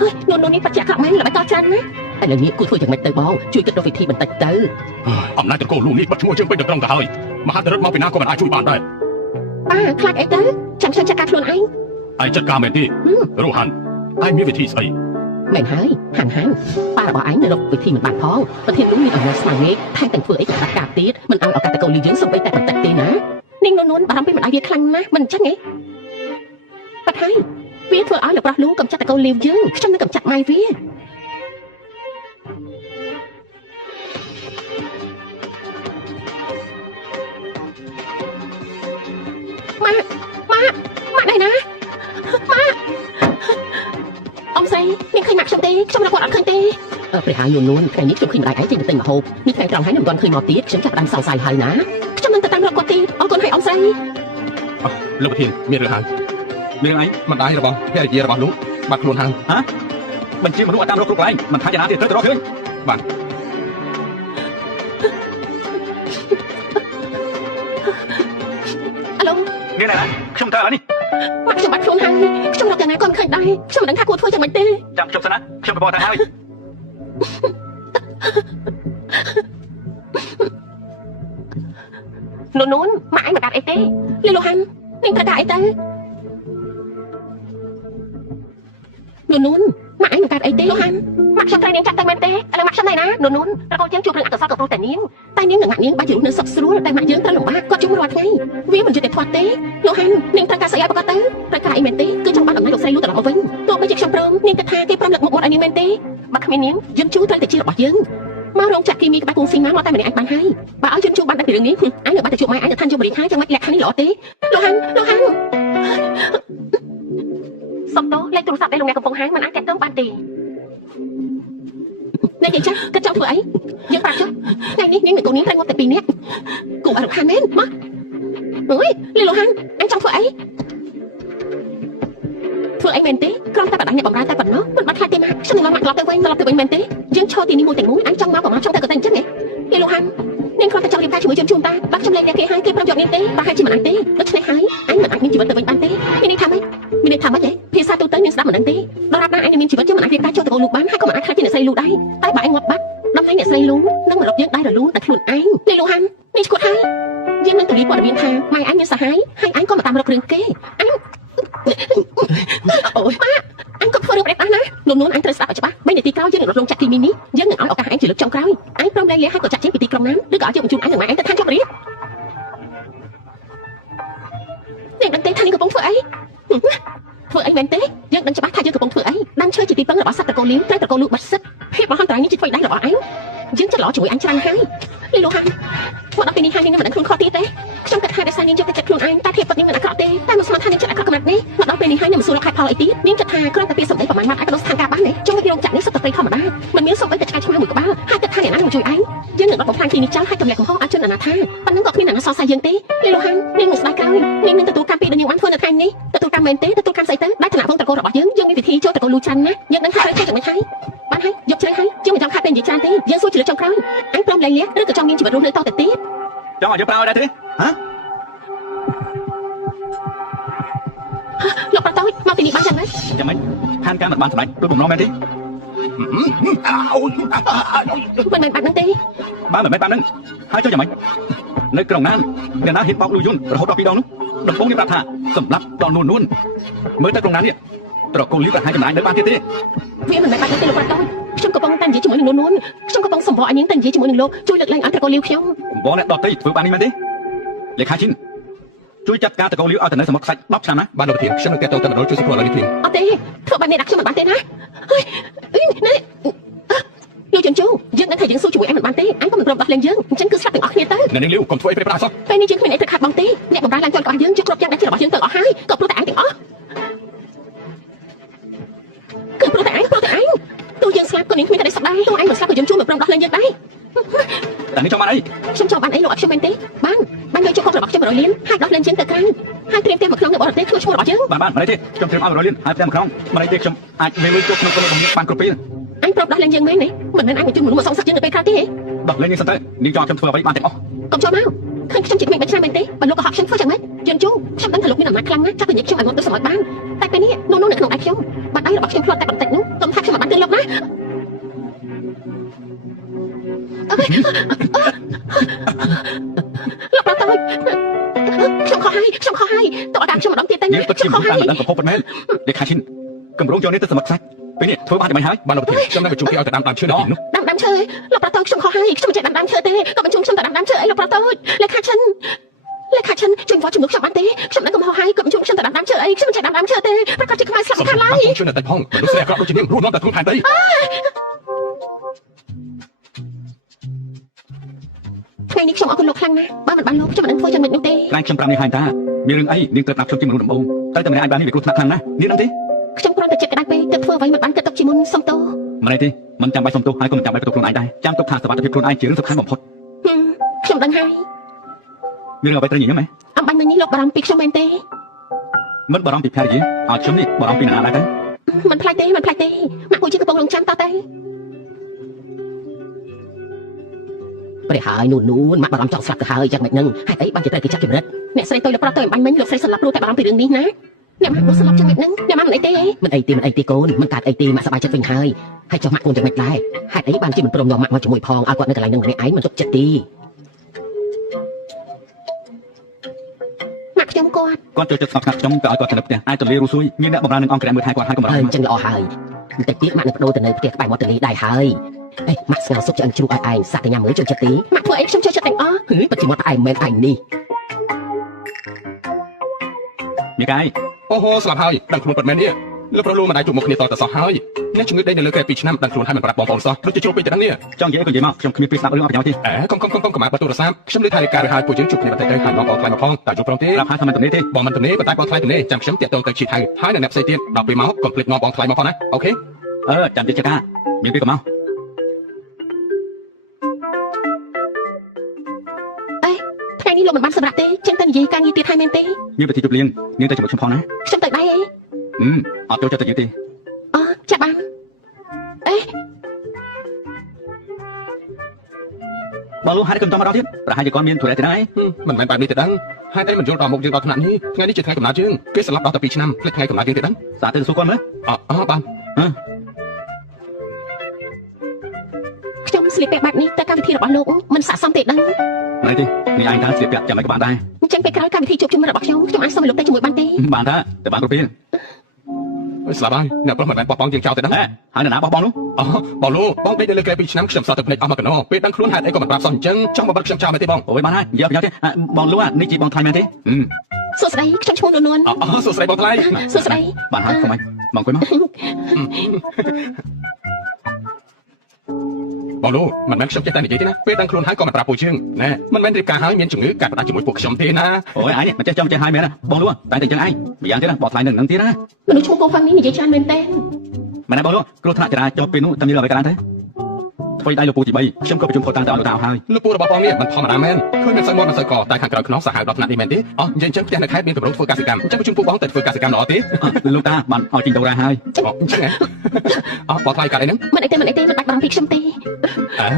ហើយនួននេះបច្ចាក់ខ្លាំងមែនល្បិចតច្រើនណា ឥឡូវនេះគួរធ្វើយ៉ាងម៉េចទៅបងជួយគិតរកវិធីបន្តិចទៅ អំណាចតកូលលូនេះបាត់ឈ្មោះយើងពេញទៅត្រង់ទៅហើយមហាតរិទ្ធមកពីណាក៏មិនអាចជួយបានដែរ ប៉ាខ្លាចអីទៅចាំខ្ញុំចាត់ការខ្លួនឯង ឯងចាត់ការមែនទេរស់ហានឯងមានវិធីស្អី មែនហើយហាន់ប៉ារបស់ឯងនៅរកវិធីមិនបានផងប្រធានលូមានអំណាចស្មារតីថែមទាំងធ្វើអីក៏កាត់ការទៀតមិនឲ្យឱកាសតកូលលីវយើងសំបីតែបន្តិចទេណា នាងនួនបារម្ភពីម្ដាយវាខ្លាំងណាស់មិនអញ្ចឹងទេបាត់ហើយវាធ្វើឲ្យលោកប្រុសលូកំចាត់តកូលលីវយើងខ្ញុំនឹងកំចាត់ម៉ែវា ម៉ាក់đâyណាម៉ាក់អ៊ំស្រីមានឃើញម៉ាក់ខ្ញុំទេខ្ញុំរកគាត់អត់ឃើញទេ ព្រះហើយនួនថ្ងៃនេះខ្ញុំឃើញម្ដាយឯងចេញទៅទិញម្ហូបនេះថ្ងៃត្រង់ហើយនឹងមិនទាន់ឃើញមកទៀតខ្ញុំចាប់ផ្ដើមសង្ស័យហើយណា ខ្ញុំនឹងទៅតាមរកគាត់ទេអរគុណហើយអ៊ំស្រី លោកប្រធានមានរឿងហើយ មានរឿងអី ម្ដាយរបស់ភរិយារបស់លោកបាត់ខ្លួនហើយ បញ្ជាមនុស្សឲ្យតាមរកគ្រប់កន្លែងមិនថាយ៉ាងណាទៀតត្រូវទៅរកឃើញ បាទ អាឡូ មានណាខ្ញុំទៅឥឡូវនេះ ម៉ាក់ខ្ញុំបាត់ខ្លួនហើយខ្ញុំរកយ៉ាងណាក៏មិនឃើញដែរខ្ញុំមិនដឹងថាគួរធ្វើយ៉ាងម៉េចទេ ចាំខ្ញុំសិនណាខ្ញុំប្រព័ន្ធទៅហើយ នួនម៉ាក់ឯងមិនកាត់អីទេលីលូហាន់នាងត្រូវការអីទៅនួនម៉ាក់ឯងមិនកាត់អីទេលូហាន់ម៉ាក់ខ្ញុំត្រូវនាងចាត់ទៅមែនទេឥឡូវម៉ាក់ខ្ញុំណៃណានួនប្រកូលយើងជួបរឿងអកុសលក៏ព្រោះតែនាងនឹងងាក់នាងបាច់ជារូបនៅសុខស្រួលតែម៉ាក់យើងត្រូវលំបាកគាត់ជុំរាល់ថ្ងៃវាមិនយុត្តិធម៌ទេលូហាន់នាងត្រូវការស្អីឲ្យប្រកាសទៅត្រូវការអីមែនទេគឺចង់បានអំណាចលោកស្រីលូត្រឡប់មកវិញទោះបីជាខ្ញុំព្រមនាងគិតថាគេព្រមលើកមុខមាត់ឲ្យនាងមែនទេបើគ្មាននាងយើងជួត្រូវតែជារបស់យើងមករោងចក្រគីមីក្បែរគង់ស៊ីម៉ាមកតែម្នាក់ឯងបានហើយបើឲ្យយើងជួបបានតែពីរឿងនេះអញនៅបាត់តែជួបម៉ែអញនៅឋានជមបរិខាចឹងមិនលក្ខខណ្ឌនេះល្អទេលូហាន់សុំតោលេខទូរស័ព្ទឯលោកអ្នកកំពុងហាងមិនអាចតាក់ទងបានទេអ្នកយាយចាស់គិតចង់ធ្វើអីយើងប្រាប់ចុះថ្ងៃនេះនាងនឹងកូននាងត្រូវមកតែ2នាក់គូអរហានមែនមកអើយលីលូហាន់អញចង់ធ្វើអីធ្វើអីមែនទេគ្រាន់តែបដិញ្ញាបំរើតែប៉ុណ្ណោះមិនបាត់ខ្លាចទេម៉ាក់ខ្ញុំនឹងមកត្រឡប់ទៅវិញមែនទេយើងឈរទីនេះមួយទាំងមួយអញចង់មកប្រមាណចង់ទៅក៏តែអញ្ចឹងហ៎លីលូហាន់នាងគ្រាន់តែចង់រៀបការជាមួយជូនតាបាក់ខ្ញុំលែងអ្នកគេហើយគេប្រាប់យកនាងទេតែហើយជាមិនអាចទេដូច្នេះហើយអញមិនអាចមានជីវិតទៅវិញបានទេមានន័យថាម៉េចភាសាទូទៅនាងស្ដាប់មិនដឹងទេដរាបណាអញមានជីវិតយើងមិនអាចរៀបការចូលទៅកូនលូបានហើយក៏មិនអាចខ្លាចជាអ្នកស្រីលូដែរតែបើអញងាប់បាត់ដំណែងអ្នកស្រីលូនឹងមករកយើងដែររលូនតែខ្លួនឯងលីលូហាន់នេះឈួតហើយយើងនឹងទូលាយព័ត៌មានថាម៉ែអញមានសហាយហើយអញក៏មកតាមរករឿងគេអញអូយម៉ាក់អញក៏ធ្វើរឿងប្រេះណានួនអញត្រូវស្ដាប់ឲ្យច្បាស់3នាទីក្រោយយើងនឹងរត់លងចាក់គីមីនេះយើងនឹងឲ្យឱកាសអញជាលើកចុងក្រោយអញព្រមលែងលះហើយក៏ចាក់ចេញពីទីក្រុងណាឬក៏ឲ្យយើងបញ្ជូនអញនិងម៉ែអញទៅឋានជមបរិយានាងដឹងទេថានាងកំពុងធ្វើអីធ្វើអីមែនទេយើងដឹងច្បាស់ថាយើងកំពុងធ្វើអីដាំឈើជាទីពឹងរបស់សត្វត្រកូលលៀងត្រូវត្រកូលលូបាត់សិទ្ធភាពរបស់ហន្តរាយនេះជាធ្វើដៃរបស់អញយើងចិត្តល្អជាមួយអញច្រើនហើយលីលូហាន់មកដល់ពេលនេះហើយនាងមិនដឹងខ្លួនខុសទៀតទេខ្ញុំគិតថាដោយសារនាងយកតែចិត្តខ្លួនឯងតែភាពពិតនាងមិនអាក្រក់ទេតែមិនស្មានថានាងចិត្តអាក្រក់កម្រិតនេះមកដល់ពេលនេះហើយនាងមិនសួររកខេតុផលអីទៀតនាងគិតថាគ្រាន់តែពាក្យសម្ដីប្រមាណម៉ាត់អាចបដូរស្ថានភាពបានទេចុងពីរោងចក្រនេះសុទ្ធតែធម្មតាមិនមានសូម្បីតែឆ្កែឆ្មាមួយក្បាលហើយគិតថាអ្នកណានឹងជួយឯងយើងនឹងរត់បំផ្លាញទីនេះចោលហើយទម្លាក់កំហុសឲ្យជនអនាថាប៉ុណ្ណឹងក៏គ្មានអ្នកណាសរសើរយើងទេលីលូហាន់នាងនឹងស្ដាយក្រោយនាងនឹងទទួលកម្មពីដែលនាងបានធ្វើនៅថ្ងៃនេះទទួលកម្មមែនទេទទួលកម្មស្អីទៅដែលឋានៈវងត្រកូលរបស់យើងមានវិធីចូលត្រកូលលូច្រើនណាស់យើងនឹងថាត្រូវធ្វើយ៉ាងម៉េចហើយបានហើយយកជ្រៅហើយយើងមិនចង់ខាតពេលនិយាយច្រើនទេយើងសួរជាលើកចុងក្រោយអញព្រមលែងលះឬក៏ចង់មានជីវិតរស់នៅតទៅទៀត ចង់ឲ្យយើងប្រើឲ្យដែរទេហ៎ លោកប្រតោចមកទីនេះបានយ៉ាងម៉េច យ៉ាងម៉េចផានការមិនបានសម្រេចដោយបំណងមែនទេ មិនមែនបាត់ហ្នឹងទេ បើមិនមែនបាននឹងហើយចុះយ៉ាងម៉េចនៅក្រុងណានអ្នកណាហ៊ានបោកលុយយន្តរហូតដល់2ដងនោះដំបូងនេះប្រាប់ថាសម្រាប់ដល់នួនមើលទៅក្រុងណាននេះត្រកូលលីប្រហែលចំណាយនៅបានទៀតទេ វាមិនមែនបាត់ហ្នឹងទេលោកប្រតោចខ្ញុំកំពុងតែនិយាយជាមួយនឹងនួនខ្ញុំកំពុងសម្បកឲ្យនាងតែនិយាយជាមួយនឹងលោកជួយលើកលែងឲ្យត្រកូលលីខ្ញុំ បងអ្នកដតីធ្វើបាននេះមែនទេលេខាឈិនជួយចាត់ការត្រកូលលីឲ្យទៅនៅសមុទ្រខ្សាច់10ឆ្នាំណា បានលោកប្រធានខ្ញុំនឹងតែទៅតែម្ដងជួយសង្គ្រោះឥឡូវនេះភ្លាម អត់ទេធ្វើបាននេះដាក់ខ្ញុំមិនបានទេណាហើយនេះលោកជន់ជូយើងនឹងថាយើងស៊ូជាមួយអញមិនបានទេអញក៏មិនព្រមដោះលែងយើងអញ្ចឹងគឺស្លាប់ទាំងអស់គ្នាទៅ អ្នកនាងលីវកុំធ្វើអីប្រេះប្រាសោះ ពេលនេះយើងគ្មានអីត្រូវខាត់បងទេអ្នកបម្រើឡើងទាល់របស់យើងជិះគ្រប់យ៉ាងដែលជារបស់យើងទៅអស់ហើយក៏ព្រោះតែអញទាំងអស់គឺព្រោះតែអញទោះយើងស្លាប់ក៏នាងគ្មានតែស្ដាយទោះអញមិនស្លាប់ក៏យើងជួបមិនព្រមដោះលែងយើងដែរ តែនេះចង់បានអី ខ្ញុំចង់បានអីលោកអត់ខ្ញុំមែនទេបានយកជុករបស់ខ្ញុំ100លានហើយដោះលែងយើងទៅក្រៅហើយត្រៀមផ្ទះមួយក្នុងនៅបរទេសធ្វើឈ្មោះរបស់យើង បានមិនទេខ្ញុំត្រៀមឲ្យ100លានហើយផ្ទះមួយក្នុងមិនទេខ្ញុំអាចមានលុយជុកក្នុងកូនរបស់ខ្ញុំបានគ្រប់ពេល អញប្រាប់ដោះលែងយើងមែនទេមិនមែនអញបញ្ជូនមនុស្សមកសងសឹកយើងនៅពេលក្រោយទេ ដោះលែងនេះសិនទៅនាងចង់ខ្ញុំធ្វើអ្វីបានទាំងអស់ កុំចូលមកឃើញខ្ញុំជាក្មេង3ឆ្នាំមែនទេបើលោកក៏ហត់ខ្ញុំធ្វើយ៉ាងម៉េចយន់ជូខ្ញុំដឹងថាលោកមានអំណាចខ្លាំងណាស់ចាប់ទៅនិយាយខ្ញុំឲ្យមកទៅសម្រេចបានតែពេលនេះនោះនៅក្នុងដៃខ្ញុំបាត់ដៃរបស់ខ្ញុំផ្លាត់តែបន្តិចនោះកុំថាខ្ញុំមិនបានទិញលោកណាលោកប្រតោចខ្ញុំខុសហើយតើតាមខ្ញុំម្ដងទៀតតែ យើងពិតជាមិនតាមមិនដឹងកំហុសប៉ុណ្ណេះលេខាឈិនកម្រងយកនេះទៅសមុទ្រខ្សាច់ពេលនេះធ្វើបានយ៉ាងម៉េចហើយ បានលោកប្រធានខ្ញុំនឹងបញ្ជូនគេឲ្យទៅដាំដើមឈើនៅទីនោះ ដាំឈើលោកប្រតោចខ្ញុំខុសហើយខ្ញុំមិនចេះដាំឈើទេក៏បញ្ជូនខ្ញុំទៅដាំឈើអីលោកប្រតោចលេខាឈិនជួយវត្តជំនួសខ្ញុំបានទេខ្ញុំនឹងកំហុសហើយក៏បញ្ជូនខ្ញុំទៅដាំឈើអីខ្ញុំមិនចេះដាំឈើទេប្រកាសជាខ្មែរស្លាប់ខាងឡើយ ជួយនៅតែផងមនុស្សស្រីអាក្រក់ដូចជានាងរស់នៅតែខ្លួនផែនដីថ្ងៃនេះខ្ញុំអរគុណលោកខ្លាំងណាស់បើមិនបានលោកខ្ញុំមិននឹងធ្វើយ៉ាងម៉េចនោះទេ ខ្លាំងខ្ញុំប្រាប់នេះហើយតា មានរឿងអីនាងត្រូវដាក់ខ្ញុំជាមនុស្សដំបូងតែតែម្នាក់ឯងបាននេះវាគ្រោះថ្នាក់ខ្លាំងណាស់នាងដឹងទេ ខ្ញុំគ្រាន់តែចិត្តក្តៅពេកទើបធ្វើអ្វីមិនបានគិតទុកជាមុនសុំទោស មិនអីទេមិនចាំបាច់សុំទោសហើយក៏មិនចាំបាច់បន្ទោសខ្លួនឯងដែរចាំទុកថាសុខភាពខ្លួនឯងជារឿងសំខាន់បំផុត ខ្ញុំដឹងហើយ មានរឿងអ្វីត្រូវញញឹមហ៎ អំបញ្ញមិញនេះលោកបារម្ភពីខ្ញុំមែនទេ មិនបារម្ភពីភរិយាឲ្យខ្ញុំនេះបារម្ភពីអ្នកណាដែរទេ មិនផ្លាច់ទេម៉ាក់គូជាកំពុងរងចាំតតែ ព្រះហើយនូនម៉ាក់បារម្ភចង់ស្លាប់ទៅហើយយ៉ាងម៉េចនឹងហេតុអីបានជាត្រូវគេចាប់ជំរិត អ្នកស្រីទៅលប្រត់ទៅអំបញ្ញមិញលោកស្រីស្លាប់ព្រោះតែបារម្ភពីរឿងនេះណាអ្នកម៉ាក់នោះស្លាប់យ៉ាងម៉េចហ្នឹងអ្នកម៉ាក់មិនអីទេ មិនអីទេកូនមិនកើតអីទេម៉ាក់សប្បាយចិត្តវិញហើយហើយចុះម៉ាក់កូនយ៉ាងម៉េចដែរហេតុអីបានជាមិនព្រមយកម៉ាក់មកជាមួយផងឲ្យគាត់នៅកន្លែងនឹងម្នាក់ឯងមិនទុកចិត្តទេ ម៉ាក់ខ្ញុំគាត់ គាត់ចូលចិត្តស្ងប់ស្ងាត់ខ្ញុំក៏ឲ្យគាត់ទៅនៅផ្ទះអាចទៅលេងរស់សួយមានអ្នកបម្រើនឹងអង្គរៈមើលថែគាត់ហើយកម្រ អញ្ចឹងល្អហើយបន្តិចទៀតម៉ាក់នឹងបដូរទៅនៅផ្ទះក្បែរមាត់ទន្លេដែរហើយអេម៉ាក់ស្ងោសុខឆ្អិនជ្រូកឲ្យឯងសាក់តែញ៉ាំមើលចូលចិត្តទេ ម៉ាក់ធ្វើអីខ្ញុំចូលចិត្តទាំងអស់ ហឺពិតជាមាត់ផ្អែមមែនឯងនេះ មីកាយ អូហូស្លាប់ហើយដឹងខ្លួនពិតមែននេះលោកប្រុសលោកមិនអាចជួបមុខគ្នាតទៅសោះហើយអ្នកជំងឺដេកនៅលើកែ2ឆ្នាំដឹងខ្លួនហើយមិនប្រាប់បងប្អូនសោះដូចជាជ្រុលពេកទៅដល់នេះ ចង់និយាយក៏និយាយមកខ្ញុំគ្មានពេលស្ដាប់រឿងអត់ប្រយោជន៍ទេ អេកុំមកបើទូរស័ព្ទខ្ញុំលើថៃការឲ្យពួកយើងជួបគ្នាបន្តិចទៅហើយបងប្អូនថ្លៃមកផងតើជួបព្រមទេ ប្រាប់ហើយថាមិនទំនេរទេ បងមិនទំនេរប៉ុន្តែបងថ្លៃទំនេរចាំខ្ញុំតាក់ទងទៅជីថៅហើយនៅអ្នកផ្សេងទៀតដល់ពេលមកកុំភ្លេចនាំបងថ្លៃមកផងណាអូខេ ចាំតិចចកាមានពេលក៏មក ថ្ងៃនេះលោកមិនបានសម្រាប់ទេចឹងតែនិយាយការងារទៀតហើយមែនទេ មានពិធីជប់លៀងនាងទៅជាមួយខ្ញុំផងណា ខ្ញុំទៅដែរអី អត់ចូលចិត្តទៅយើងទេ អូចាប់បានអេ បើលោកហើយខ្ញុំចង់មកដល់ទៀតប្រហែលជាគាត់មានធុរៈទេដែរ មិនមែនបែបនេះទេដឹងហេតុអីមិនយល់ដល់មុខយើងដល់ថ្នាក់នេះថ្ងៃនេះជាថ្ងៃកំណើតយើងគេស្លាប់ដល់តែ2ឆ្នាំភ្លេចថ្ងៃកំណើតយើងទេដឹង សាទៅសួរគាត់មើល បាន ខ្ញុំស្លៀកពាក់បែបនេះទៅកម្មវិធីរបស់លោកមិនស័ក្តិសមទេដឹង ណែទេនេះឯងថាស្លៀកពាក់ចាំមិនក៏បានដែរ អញ្ចឹងពេលក្រោយកម្មវិធីជួបជុំរបស់ខ្ញុំអាចសុំឲ្យលោកទៅជាមួយបានទេ បានថាតែបានគ្រប់ពេល ស្លាប់ហើយអ្នកប្រុសមិនមែនបោះបង់យើងចោលទេដឹង ហើយអ្នកណាបោះបង់នោះ បងលោកបងដេកនៅលើកែ2ឆ្នាំខ្ញុំសតទៅភ្លេចអស់មកកណោពេលដឹងខ្លួនហេតុអីក៏មិនប្រាប់សោះអញ្ចឹងចង់មកបិទខ្ញុំចោលមែនទេបង អូយបានហើយនិយាយប្រយោជន៍ទេបងលោកនេះជាបងថ្លៃមែនទេ សួស្តីខ្ញុំឈ្មោះនួន សួស្តីបងថ្លៃ សួស្តី បានហើយកុំអីបងអង្គុយមក បងលោកមិនមែនខ្ញុំចេះតែនិយាយទេណាពេលដឹងខ្លួនហើយក៏មិនប្រាប់ពួកយើងណែមិនមែនរៀបការហើយមានជំងឺកាត់ផ្ដាច់ជាមួយពួកខ្ញុំទេណា អូយឯងមិនចេះចង់ចេះហើយមែនណាបងលោកតែតែអញ្ចឹងឯងម្យ៉ាងទៀតណាបងថ្លៃនឹងទៀតណា មនុស្សឈ្មោះកូហ្វាំងនេះនិយាយច្រើនមែនទេ មែនណាបងលោកគ្រោះថ្នាក់ចរាចរណ៍ពេលនោះតែមានអ្វីកើតឡើងទេអ្វីដៃលោកពូទី3ខ្ញុំក៏ប្រជុំគាត់តាមទៅឲ្យលោកតាហើយ លោកពូរបស់បងនេះមិនធម្មតាមែនឃើញមិនសូវមាត់មិនសូវកតែខាងក្រៅខ្នងសាហាវដល់ថ្នាក់នេះមែនទេអញ្ចឹងផ្ទះនៅខេត្តមានកម្រិតធ្វើកសិកម្មអញ្ចឹងប្រជុំពូបងទៅធ្វើកសិកម្មល្អទេ លោកតាបានឲ្យជីងដូរ៉ាហើយ អញ្ចឹងបងថ្លៃកាត់អីហ្នឹង មិនអីទេមិនបាច់បារម្ភពីខ្ញុំទេ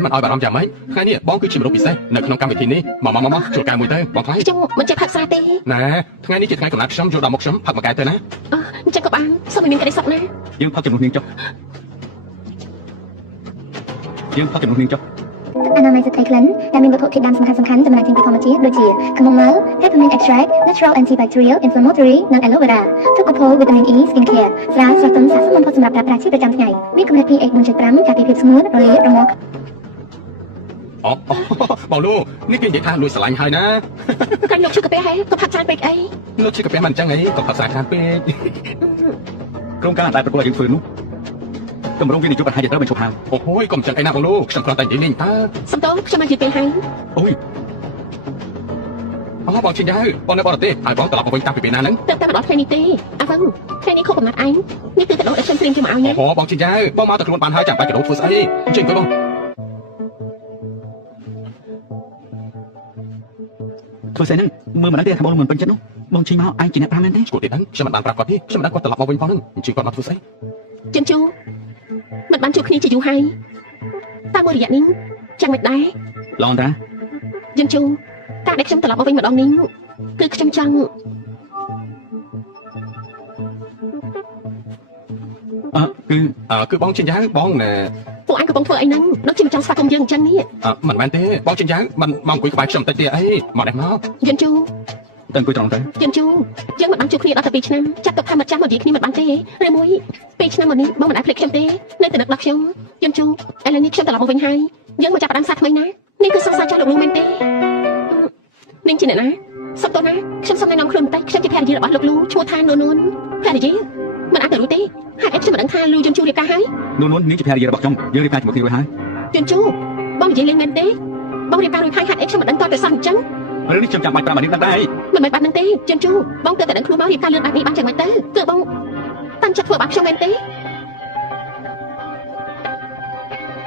មិនឲ្យបារម្ភយ៉ាងម៉េចថ្ងៃនេះបងគឺជាមនុស្សពិសេសនៅក្នុងកម្មវិធីនេះមកជួលកែមួយទៅបងថ្លៃ ខ្ញុំមិនចេះផឹកស្រាទេ ណែថ្ងៃនេះជាថ្ងៃកំណត់ខ្ញុំចូលដល់មុខខ្ញុំផឹកមួយកែទៅណា អញ្ចឹងក៏បានសូមឲ្យមានក្តីសុខណា យើងផឹកជំនួសនាងចុះយើងផឹកជំនួសនាងចុះ អនាម័យសត្វក្លិនដែលមានវត្ថុធាតុដើមសំខាន់ៗចំណែកជាងពីធម្មជាតិដូចជា chamomile, peppermint extract, natural antibacterial, inflammatory និង aloe vera, Tocopol vitamin E skin care ស្រាស្រស់ទន់ស័ក្តិសមបំផុតសម្រាប់ប្រើប្រាស់ជាប្រចាំថ្ងៃមានកម្រិត pH 4.5 ការពារភាពស្ងួតរលាករមាស់ បងលោកនេះគេនិយាយថាលួចស្រឡាញ់ហើយណា កាញ់លោកឈឺកាពះហេក៏ផឹកច្រើនពេកអី លោកឈឺកាពះមិនអញ្ចឹងអីក៏ផឹកសារខានពេក ក្រុមការដែលប្រកួតយើងធ្វើនោះកម្រងវិនិយោគឲ្យត្រូវបញ្ឈប់ហើយ អូហូយកុំចឹងអីណាបងលោកខ្ញុំគ្រាន់តែនិយាយលេងតើ សំទោសខ្ញុំមកយឺតពេលហើយ អូយ បងជិះទៅបងនៅបរទេសហើយបងត្រឡប់មកវិញតាំងពីពេលណាហ្នឹង តែមកដល់ថ្ងៃនេះទេអាវ៉ាំថ្ងៃនេះខុសកំណត់ឯងនេះគឺកដោដែលខ្ញុំត្រៀមជូនមកឲ្យណា អូបងជិះទៅបងមកតែខ្លួនបានហើយចាំបាច់កដោធ្វើស្អីអញ្ចឹងទៅបង ធ្វើស្អីហ្នឹងមើលមិនដឹងទេថាបងមិនពេញចិត្តនោះបងជិះមកឯងជាអ្នកប្រាំមែនទេ ឈួតទេហ្នឹងខ្ញុំមិនបានប្រាប់គាត់ទេខ្ញុំមិនដឹងគាត់ត្រឡប់មកវិញផងហ្នឹងអញ្ចឹងគាត់មកធ្វើស្អី ចិនជូមិនបានជួបគ្នាជាយូរហើយតាមមួយរយៈនេះចាំមិនដែរ ឡងតា ចិនជូការដែលខ្ញុំត្រឡប់មកវិញម្ដងនេះគឺខ្ញុំចង់ គឺបងជិះទៅបងណែ ពួកឯងកំពុងធ្វើអីហ្នឹងដូចជាមិនចង់ស្វាគមន៍យើងអញ្ចឹងនេះ មិនមែនទេបងជិះទៅមិនមកអង្គុយក្បែរខ្ញុំតិចទេអីមកដែរមក ចិនជូ តែអង្គុយត្រង់ទៅ ចិនជូយើងមិនបានជួបគ្នាដល់តែ2ឆ្នាំចាត់ទុកថាមិនចាំមកនិយាយគ្នាមិនបានទេឬមួយ2ឆ្នាំមកនេះបងមិនអាចភ្លេចខ្ញុំទេនៅតែនឹកដល់ខ្ញុំចិនជូឥឡូវនេះខ្ញុំត្រឡប់មកវិញហើយយើងមកចាប់ផ្ដើមសារថ្មីណានេះគឺសង្សារចាស់លោកលោកមែនទេនាងជាអ្នកណាសុំតោះណាខ្ញុំសុំណែនាំខ្លួនបន្តិចខ្ញុំជាភរិយារបស់លោកលូឈ្មោះថានួនភរិយាមិនអាចទៅរួចទេហើយខ្ញុំមិនដឹងថាលូយំជូរៀបការហើយ នួននាងជាភរិយារបស់ខ្ញុំយើងរៀបការជាមួយគ្នារួចហើយ ចិនជូបងនិយាយលេងមែនទេបងរៀបការរួចហើយហេតុអីខ្ញុំមិនដឹងតើតែសោះអញ្ចឹង រឿងនេះខ្ញុំចាំបាច់ប្រាប់អានេះដឹងដែរ ន មិនមែនបាត់នឹងទេជឿនជូបងទៅតែដឹងខ្លួនមករៀបការលឿនបែបនេះបានយ៉ាងម៉េចទៅគឺបងតាំងចិត្តធ្វើបាបខ្ញុំមែនទេ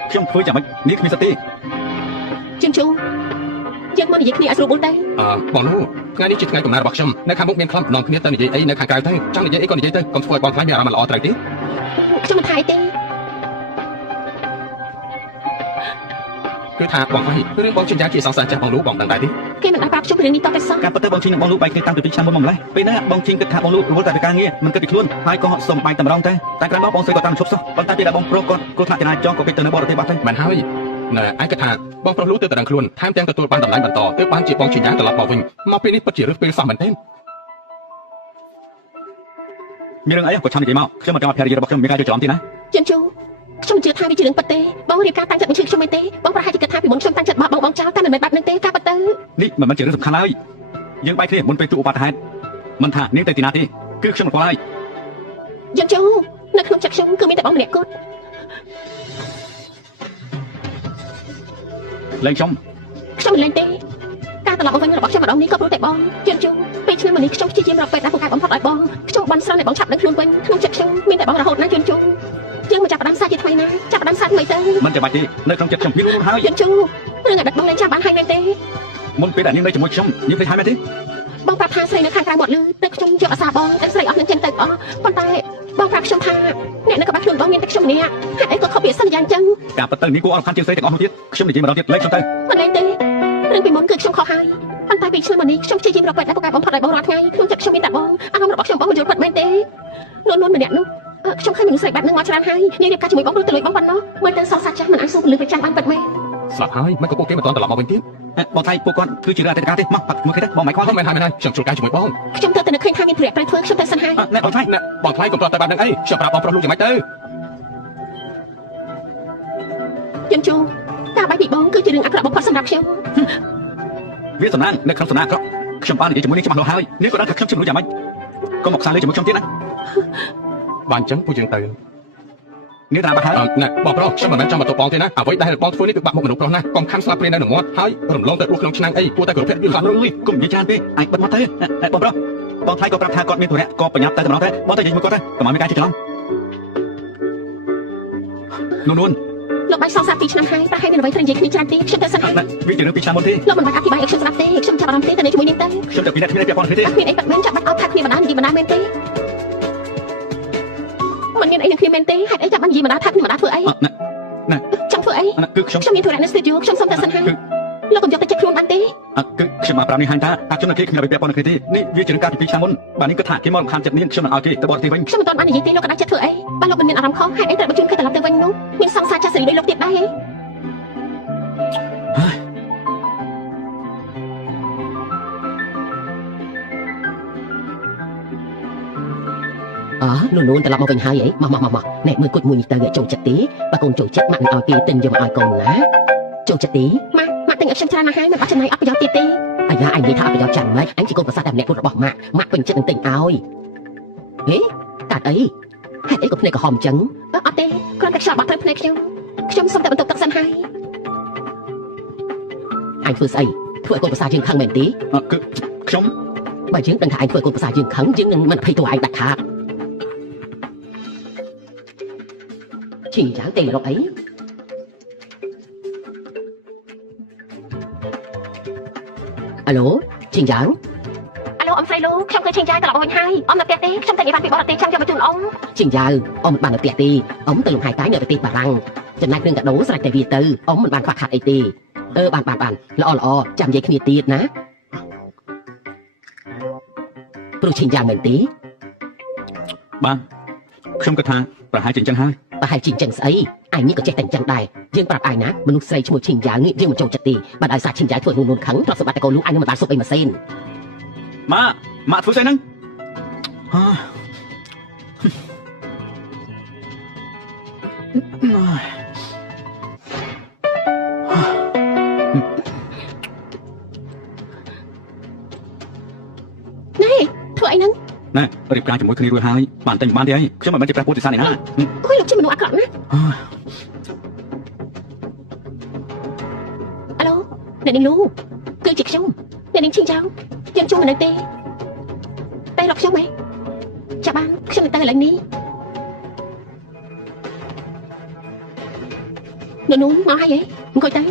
ខ្ញុំធ្វើយ៉ាងម៉េចនេះគ្មានសិទ្ធិទេ ជឿនជូយើងមកនិយាយគ្នាឲ្យស្រួលបួលទៅ បងនោះថ្ងៃនេះជាថ្ងៃកំណើតរបស់ខ្ញុំនៅខាងមុខមានខ្លំម្ដងគ្នាទៅនិយាយអីនៅខាងក្រៅទៅចង់និយាយអីក៏និយាយទៅកុំធ្វើឲ្យបងខ្លាចមានអារម្មណ៍មិនល្អត្រូវទេ ខ្ញុំមិនថាអីទេ គឺថាបងខ្លាចរឿងបងចិញ្ចាជាសង្សារចាស់បងនោះបងដឹងដែរទេ គេមិនអាចប្រាប់ខ្ញុំពីរឿងនេះតទៅសោះ ការពិតទៅបងឈីនឹងបងលូបែកគ្នាតាំងពី2ឆ្នាំមុនមកម្លេះពេលហ្នឹងបងឈីគិតថាបងលូរវល់តែពីការងារមិនគិតពីខ្លួនហើយក៏សុំបែកតែម្ដងតែក្រោយមកបងស្រីក៏តាមឈប់សោះប៉ុន្តែពេលដែលបងប្រុសគាត់គ្រោះថ្នាក់ចរាចរណ៍ក៏គេទៅនៅបរទេសបាត់ទៅ មិនហើយណែឯងគិតថាបងប្រុសលូទៅតែដឹងខ្លួនថែមទាំងទទួលបានតម្លៃបន្តទើបបានជាបងចិញ្ចាត្រឡប់មកវិញមកពេលនេះពិតជារឿងពេលសោះមែនទេ មានរឿងអីក៏ឆាំនិយាយមកខ្ញុំមិនចង់ឲ្យភរិយារបស់ខ្ញុំមានការយល់ច្រឡំទេណា ជឿនជូខ្ញុំមិនជឿថាវាជារឿងពិតទេបងរៀបការតាំងចិត្តមិនជឿខ្ញុំមែនទេបងប្រហែលជាគិតថាពីមុនខ្ញុំតាំងចិត្តបោះបងចោលតែមិនមែនបែបហ្នឹងទេការពិតទៅ នេះមិនមែនជារឿងសំខាន់ឡើយយើងបែកគ្នាមុនពេលទូឧបត្តិហេតុមិនថានាងទៅទីណាទេគឺខ្ញុំមិនខ្វល់ហើយ ជឿនជូនៅក្នុងចិត្តខ្ញុំគឺមានតែបងម្នាក់គត់ លេងខ្ញុំ ខ្ញុំមិនលែងទេការត្រឡប់មកវិញរបស់ខ្ញុំម្ដងនេះក៏ព្រោះតែបងជឿនជូពេលឆ្នាំមុននេះខ្ញុំព្យាយាមរកពេទ្យដែលពូកែបំផុតឲ្យបងខ្ញុំបន់ស្រន់ឲ្យបងឆាប់ដឹងខ្លួនវិញក្នុងចិត្តខ្ញុំមានតែបងរហូតណាជឿនជូយើងមកចាប់ផ្ដើមសាជាថ្មីណាចាប់ផ្ដើមសាថ្មីទៅ មិនចាំបាច់ទេនៅក្នុងចិត្តខ្ញុំមានរួមហើយ ជឿនជូរឿងអាដិតបងលែងចាំបានហើយមែនទេ មុនពេលដែលនាងនៅជាមួយខ្ញុំនាងឃើញហើយមែនទេ បងប្រាប់ថាស្រីនៅខាងក្រៅមាត់លឺតែខ្ញុំយកអាសាបងតែស្រីអស់នឹងចិនទៅអស់ប៉ុន្តែបងប្រាប់ខ្ញុំថាអ្នកនៅក្បែរខ្លួនបងមានតែខ្ញុំម្នាក់ហេតុអីក៏ខុសពីសន្យាអញ្ចឹង ការពិតទៅនាងគួរអរខានជាងស្រីទាំងអស់នោះទៀតខ្ញុំនិយាយម្ដងទៀតលេងខ្ញុំទៅ មិនលែងទេរឿងពីមុនគឺខ្ញុំខុសហើយប៉ុន្តែពីឆ្នាំមុននេះខ្ញុំព្យាយាមរកពេទ្យដែលពូកែបំផុតឲ្យបងរាល់ថ្ងៃក្នុងចិត្តខ្ញុំមានតែបងអារម្មណ៍របស់ខ្ញុំបងមិនយល់ពិតមែនទេនួនម្នាក់នោះខ្ញុំឃើញមនុស្សស្រីបែបហ្នឹងមកច្រើនហើយនិយាយរៀបការជាមួយបងព្រោះទៅលួចបងប៉ុណ្ណោះមើលទៅសោកសាច់ចាស់មិនអាចសួរពលឺប្រចាំបានពិតមែន ស្លាប់ហើយមិនក៏ពួកគេមិនតន់ត្រឡប់មកវិញទៀត បងថៃពួកគាត់គឺជារឿងអតីតកាលទេមកបាត់មើលគេទៅបងមិនខ្វល់ មិនហើយខ្ញុំជួលកាយជាមួយបង ខ្ញុំទៅតែនឹកឃើញថាមានប្រយ័ត្នត្រូវធ្វើខ្ញុំទៅសិនហើយ ណែបងថៃ ណែបងខ្លាចកុំប្រត់តែបានដឹងអីខ្ញុំប្រាប់បងប្រុសលូយ៉ាងម៉េចទៅ ជឿនជូការបែកពីបងគឺជារឿងអាក្រក់បំផុតសម្រាប់ខ្ញុំ វាសំណាងនៅក្នុងសំណាងអាក្រក់ខ្ញុំបាននិយាយជាមួយនាងច្បាស់លាស់ហើយនាងក៏ដឹងថាខ្ញុំជិះមនុស្សយ៉ាងម៉េចកុំមកខ្សែលេជាមួយខ្ញុំទៀតណា បានអញ្ចឹងពួកយើងទៅ នាងតាមបាត់ហើយ ណែបងប្រុសខ្ញុំមិនមែនចង់មកទៅបងទេណាអ្វីដែលបងធ្វើនេះគឺបាក់មុខមនុស្សប្រុសណាកុំខំស្លាប់ព្រាននៅនឹងមាត់ហើយរំលងទៅដួសក្នុងឆ្នាំងអីគួរតែគោរពភាពយល់ខ្លះ អើយកុំនិយាយច្រើនពេកអាចបិទមាត់ទៅបងប្រុសបងថៃក៏ប្រាប់ថាគាត់មានធុរៈក៏ប្រញាប់ទៅតែម្ដងទៅបងទៅនិយាយជាមួយគាត់ទៅកុំឲ្យមានការជិះច្រឡំនួន លោកបាយសងសាពីឆ្នាំហើយប្រហែលមានអ្វីត្រូវនិយាយគ្នាច្រើនទេខ្ញុំទៅសិនហើយ វាជារឿងពីឆ្នាំមុនទេ លោកមិនបាច់អធិប្បាយឲ្យខ្ញុំស្ដាប់ទេខ្ញុំចាប់អារម្មណ៍ទេទៅជាមួយនាងទៅ ខ្ញុំទៅពីអ្នកគ្មានពាក់ព័ន្ធគ្នាទេ គ្មានអីប៉ាត់មែនចាប់បាត់អត់ថាគ្នាបណ្ដានិយាយបណ្ដាមែនទេមិនមានអីនឹងគ្នាមែនទេហេតុអីចាប់បាននិយាយបណ្ដាថាគ្នាបណ្ដាធ្វើអី ណែ ចង់ធ្វើអី គឺខ្ញុំ ខ្ញុំមានធុរៈនៅស្ទូឌីយោខ្ញុំសុំទៅសិនហើយលោកកុំយកទៅចិត្តខ្លួនបានទេ គឺខ្ញុំមកប្រាប់នេះហាញថាអាជនគេគ្មានអ្វីពាក់ព័ន្ធគ្នាទេនេះវាជារឿងការពី2ឆ្នាំមុនបាទនេះគឺថាគេមករំខានចិត្តនាងខ្ញុំនឹងឲ្យគេទៅបរទេសវិញ ខ្ញុំមិនទាន់បាននិយាយទេលោកក៏ដាច់ចិត្តធ្វើអីបើលោកមិនមានអារម្មណ៍ខុសហេតុអីត្រូវបញ្ជូនគេត្រឡប់ទៅវិញនោះមានសង្សារចាស់សេរីដូចលោកទៀតដែរហ៎ នួនត្រឡប់មកវិញហើយអីមកណែមើលគុជមួយនេះទៅចូលចិត្តទេបើកូនចូលចិត្តម៉ាក់នឹងឲ្យគេទិញយកមកឲ្យកូនណាចូលចិត្តទេ ម៉ាក់ទិញឲ្យខ្ញុំច្រើនណាស់ហើយមិនបាច់ចំណាយអត់ប្រយោជន៍ទៀតទេ អាយ៉ាអញនិយាយថាអត់ប្រយោជន៍ចាំម៉េចអញជាកូនប្រសាទតែម្នាក់របស់ម៉ាក់ពេញចិត្តនឹងទិញឲ្យហេកាត់អីហេតុអីក៏ភ្នែកក្រហមអញ្ចឹង អត់ទេគ្រាន់តែខ្យល់បាត់ត្រូវភ្នែកខ្ញុំសុំតែបន្ទប់ទឹកសិនហើយ អញធ្វើស្អីធ្វើឲ្យកូនប្រសាយើងខឹងមែនទេ គឺខ្ញុំ បើយើងដឹងថាអញធ្វើឲ្យកូនប្រសាយើងខឹងយើងនឹងមិនភ័យទៅឯងដាច់ខាតឈីយ៉ាងទេរកអីអាឡូឈីយ៉ាង អាឡូអ៊ំស្រីលូខ្ញុំឃើញឈិញចាយត្រឡប់មកវិញហើយអ៊ំនៅផ្ទះទេខ្ញុំតែនិយាយបានពីបរទេសចាំយកមកជូនអ៊ំ ឈីយ៉ាងអ៊ំមិនបាននៅផ្ទះទេអ៊ំទៅលំហែតាយនៅប្រទេសបារាំងចំណែកគ្រឿងកាដូស្រេចតែវាទៅអ៊ំមិនបានខ្វះខាតអីទេបានល្អចាំនិយាយគ្នាទៀតណាព្រោះឈីយ៉ាងមែនទេ បាទខ្ញុំគិតថាប្រហែលជាអញ្ចឹងហើយ ប្រហែលជាអញ្ចឹងស្អីអញនេះក៏ចេះតែអញ្ចឹងដែរយើងប្រាប់អញណាមនុស្សស្រីឈ្មោះឈីងយ៉ាងនេះយើងមិនចូលចិត្តទេបើដោយសារឈីងយ៉ាងធ្វើនួនខឹងទ្រព្យសម្បត្តិតែកូនលូអញនឹងមិនបានសុបអីមកសេន ម៉ាក់ធ្វើស្អីហ្នឹងធ្វើអីហ្នឹង ណែរៀបការជាមួយគ្នារួចហើយបានតែបានទេអីខ្ញុំមិនមែនជាព្រះពុទ្ធសាសនាណា អុយលោកជាមនុស្សអាក្រក់ណាអាឡូអ្នកនាងលូគឺជាខ្ញុំអ្នកនាងឈិញចាវ យើងជួបមិននៅទេតែរកខ្ញុំហ៎ចាំបានខ្ញុំទៅឥឡូវនេះនួនមកហើយហ៎អង្គុយទៅ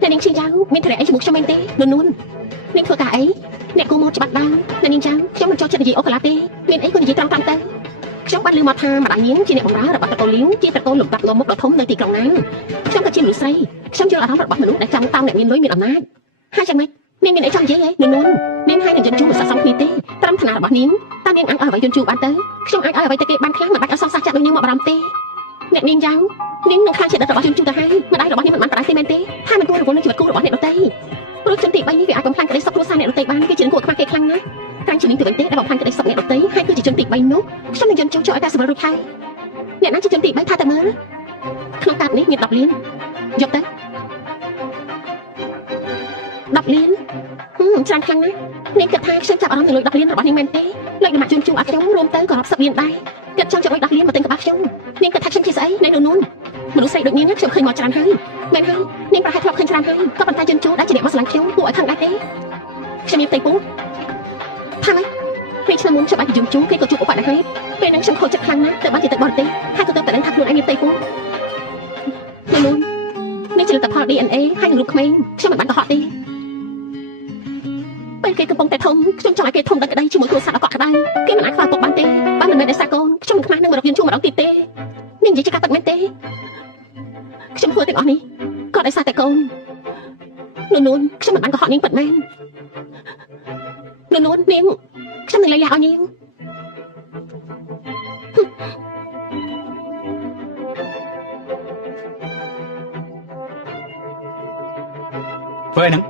តែនាងឈីយ៉ាងមានត្រែអីជាមួយខ្ញុំមែនទេនួននាងធ្វើការអីអ្នកគូមកច្បាស់ដើមតែនាងចាំខ្ញុំមិនចូលចិត្តនិយាយអូកាឡាទេមានអីក៏និយាយត្រង់ៗទៅខ្ញុំបានឮមកថាម្ដាយនាងជាអ្នកបម្រើរបស់តកូលីវជាតកូលលំដាប់ងមុខដ៏ធំនៅទីក្រុងណានខ្ញុំក៏ជាមនុស្សស្រីខ្ញុំយល់អារម្មណ៍របស់មនុស្សដែលចង់តាមអ្នកមានលុយមានអំណាចហើយយ៉ាងម៉េចនាងមានអីចង់និយាយហ៎នួននាងហើយនឹងយន្តជូរមិនស័ក្តិសមគ្នាទេត្រឹមឋានៈរបស់នាងតើនាងអាចឲ្យអ្វីយន្តជូរបានទៅខ្ញុំអាចឲ្យអ្វីទៅគេបានខ្លះមិនបាច់ឲ្យសង្សារចាក់ដូចនាងមកបារម្ភទេអ្នកនាងយ៉ាងនាងនឹងខ្លាចជាដិតរបស់យន្តជូរទៅហើយម្ដាយរបស់នាងមិនបានប្រដៅទេមែនទេថាមិនគួររវល់នឹងជីវិតគូរបស់អ្នកដទៃព្រោះជនទី3នេះវាអាចបំផ្លាញក្តីសុខគ្រួសារអ្នកដទៃបានគេជាគួរខ្វះគេខ្លាំងណាស់តាមជានាងទៅវិញទេដែលបំផ្លាញក្តីសុខអ្នកដទៃហើយគឺជាជនទី3នោះខ្ញុំនឹងយន្តជូរចូលឲ្យតែសម្រួលរួចហើយអ្នកណាជាជនទី3ថាតែមើលក្នុងកាតនេះមាន10លានយកទៅ10លានច្រើនខ្លាំងណាស់នាងគិតថាខ្ញុំចាប់អារម្មណ៍នឹងលុយ10លានរបស់នាងមែនទេលុយដំណាក់ជូនជូរឲ្យខ្ញុំរួមទៅក៏រាប់សិបលានដែរគិតចង់ចុចលុយ10លានមកទិញកបាខ្ញុំនាងគិតថាខ្ញុំជាស្អីនៅនោះមនុស្សស្រីដូចនាងខ្ញុំឃើញមកច្រើនហើយមែនហើយនាងប្រហែលធ្លាប់ឃើញច្រើនហើយក៏ប៉ុន្តែជន់ជូរដែលជាអ្នកមកស្រឡាញ់ខ្ញុំគួរឲ្យខឹងដែរទេខ្ញុំមានផ្ទៃពោះថាម៉េចពេលឆ្នាំមុនខ្ញុំអាចយំជូរគេក៏ជួបឧបទ្ទហេតុពេលហ្នឹងខ្ញុំខូចចិត្តខ្លាំងណាស់ទៅបានជាទៅបរទេសហើយក៏ទៅតែដឹងថាខ្លួនឯងមានផ្ទៃពោះនោះនេះជាលទ្ធផល DNA ហើយនឹងរូបក្មេងខ្ញុំមិនបានកុហកទេពេលគេកំពុងតែធំខ្ញុំចង់ឲ្យគេធំដល់ក្តីជាមួយគ្រួសារអកក្តៅគេមិនអាចខ្វល់ទុកបានទេបើមិនមែនដោយសារកូនខ្ញុំមិនខ្មាស់នឹងមករកយន្តជូរម្ដងទៀតទេនាងនិយាយជាការពិតមែនទេខ្ញុំធ្វើទាំងអស់នេះក៏ដោយសារតែកូននួនខ្ញុំមិនបានកុហកនាងពិតមែននួននាងខ្ញុំនឹងលៃលាឲ្យនាងធ្វើអីហ្នឹង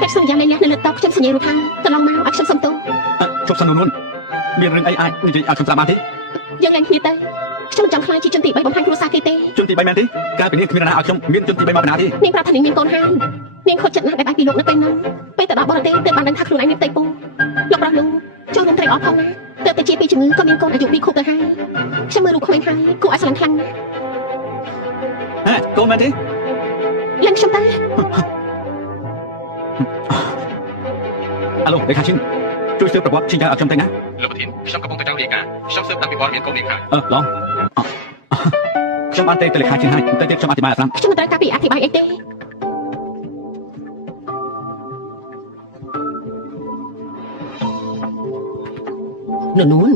តែសន្យាលៃលានៅលើតុខ្ញុំសញ្ញារូបហើយកន្លងមកឲ្យខ្ញុំសុំទោសជប់សិននួនមានរឿងអីអាចនិយាយឲ្យខ្ញុំស្ដាប់បានទេយើងលែងគ្នាទៅខ្ញុំមិនចង់ខ្លាចជាជនទី3បំផាញ់គ្រួសារគេទេជនទី3មែនទេកាលពីនេះគ្មាននរណាឲ្យខ្ញុំមានជនទី3មកបណ្ណាទេនាងប្រាប់ថានាងមានកូនហើយនាងខុសចិត្តណាស់ដែលបែកពីលោកនៅពេលហ្នឹងពេលទៅដល់បរទេសទើបបានដឹងថាខ្លួនឯងមានផ្ទៃពោះលោកប្រុសលោកចូលនឹងត្រេកអរផងណាទើបតែជាពីជំងឺក៏មានកូនអាយុ2ខួបទៅហើយខ្ញុំមើលរូបក្មេងហើយគួរឲ្យស្រឡាញ់ខ្លាំងណាស់ហេកូនមែនទេលែងខ្ញុំទៅអាឡូលេខាឈិនជួយស៊ើបប្រវត្តិឈិនឲ្យខ្ញុំទៅណាលោកប្រធានខ្ញុំកំពុងតែចង់រាយការណ៍ខ្ញុំស៊ើបតាមពីព័ត៌មានកូននាងហើយឡងខ្ញុំបានទៅលេខាឈិនហើយទៅទៀតខ្ញុំអធិប្បាយឲ្យស្ដាប់ខ្ញុំមិនត្រូវការពីអធិប្បាយអីទេនួន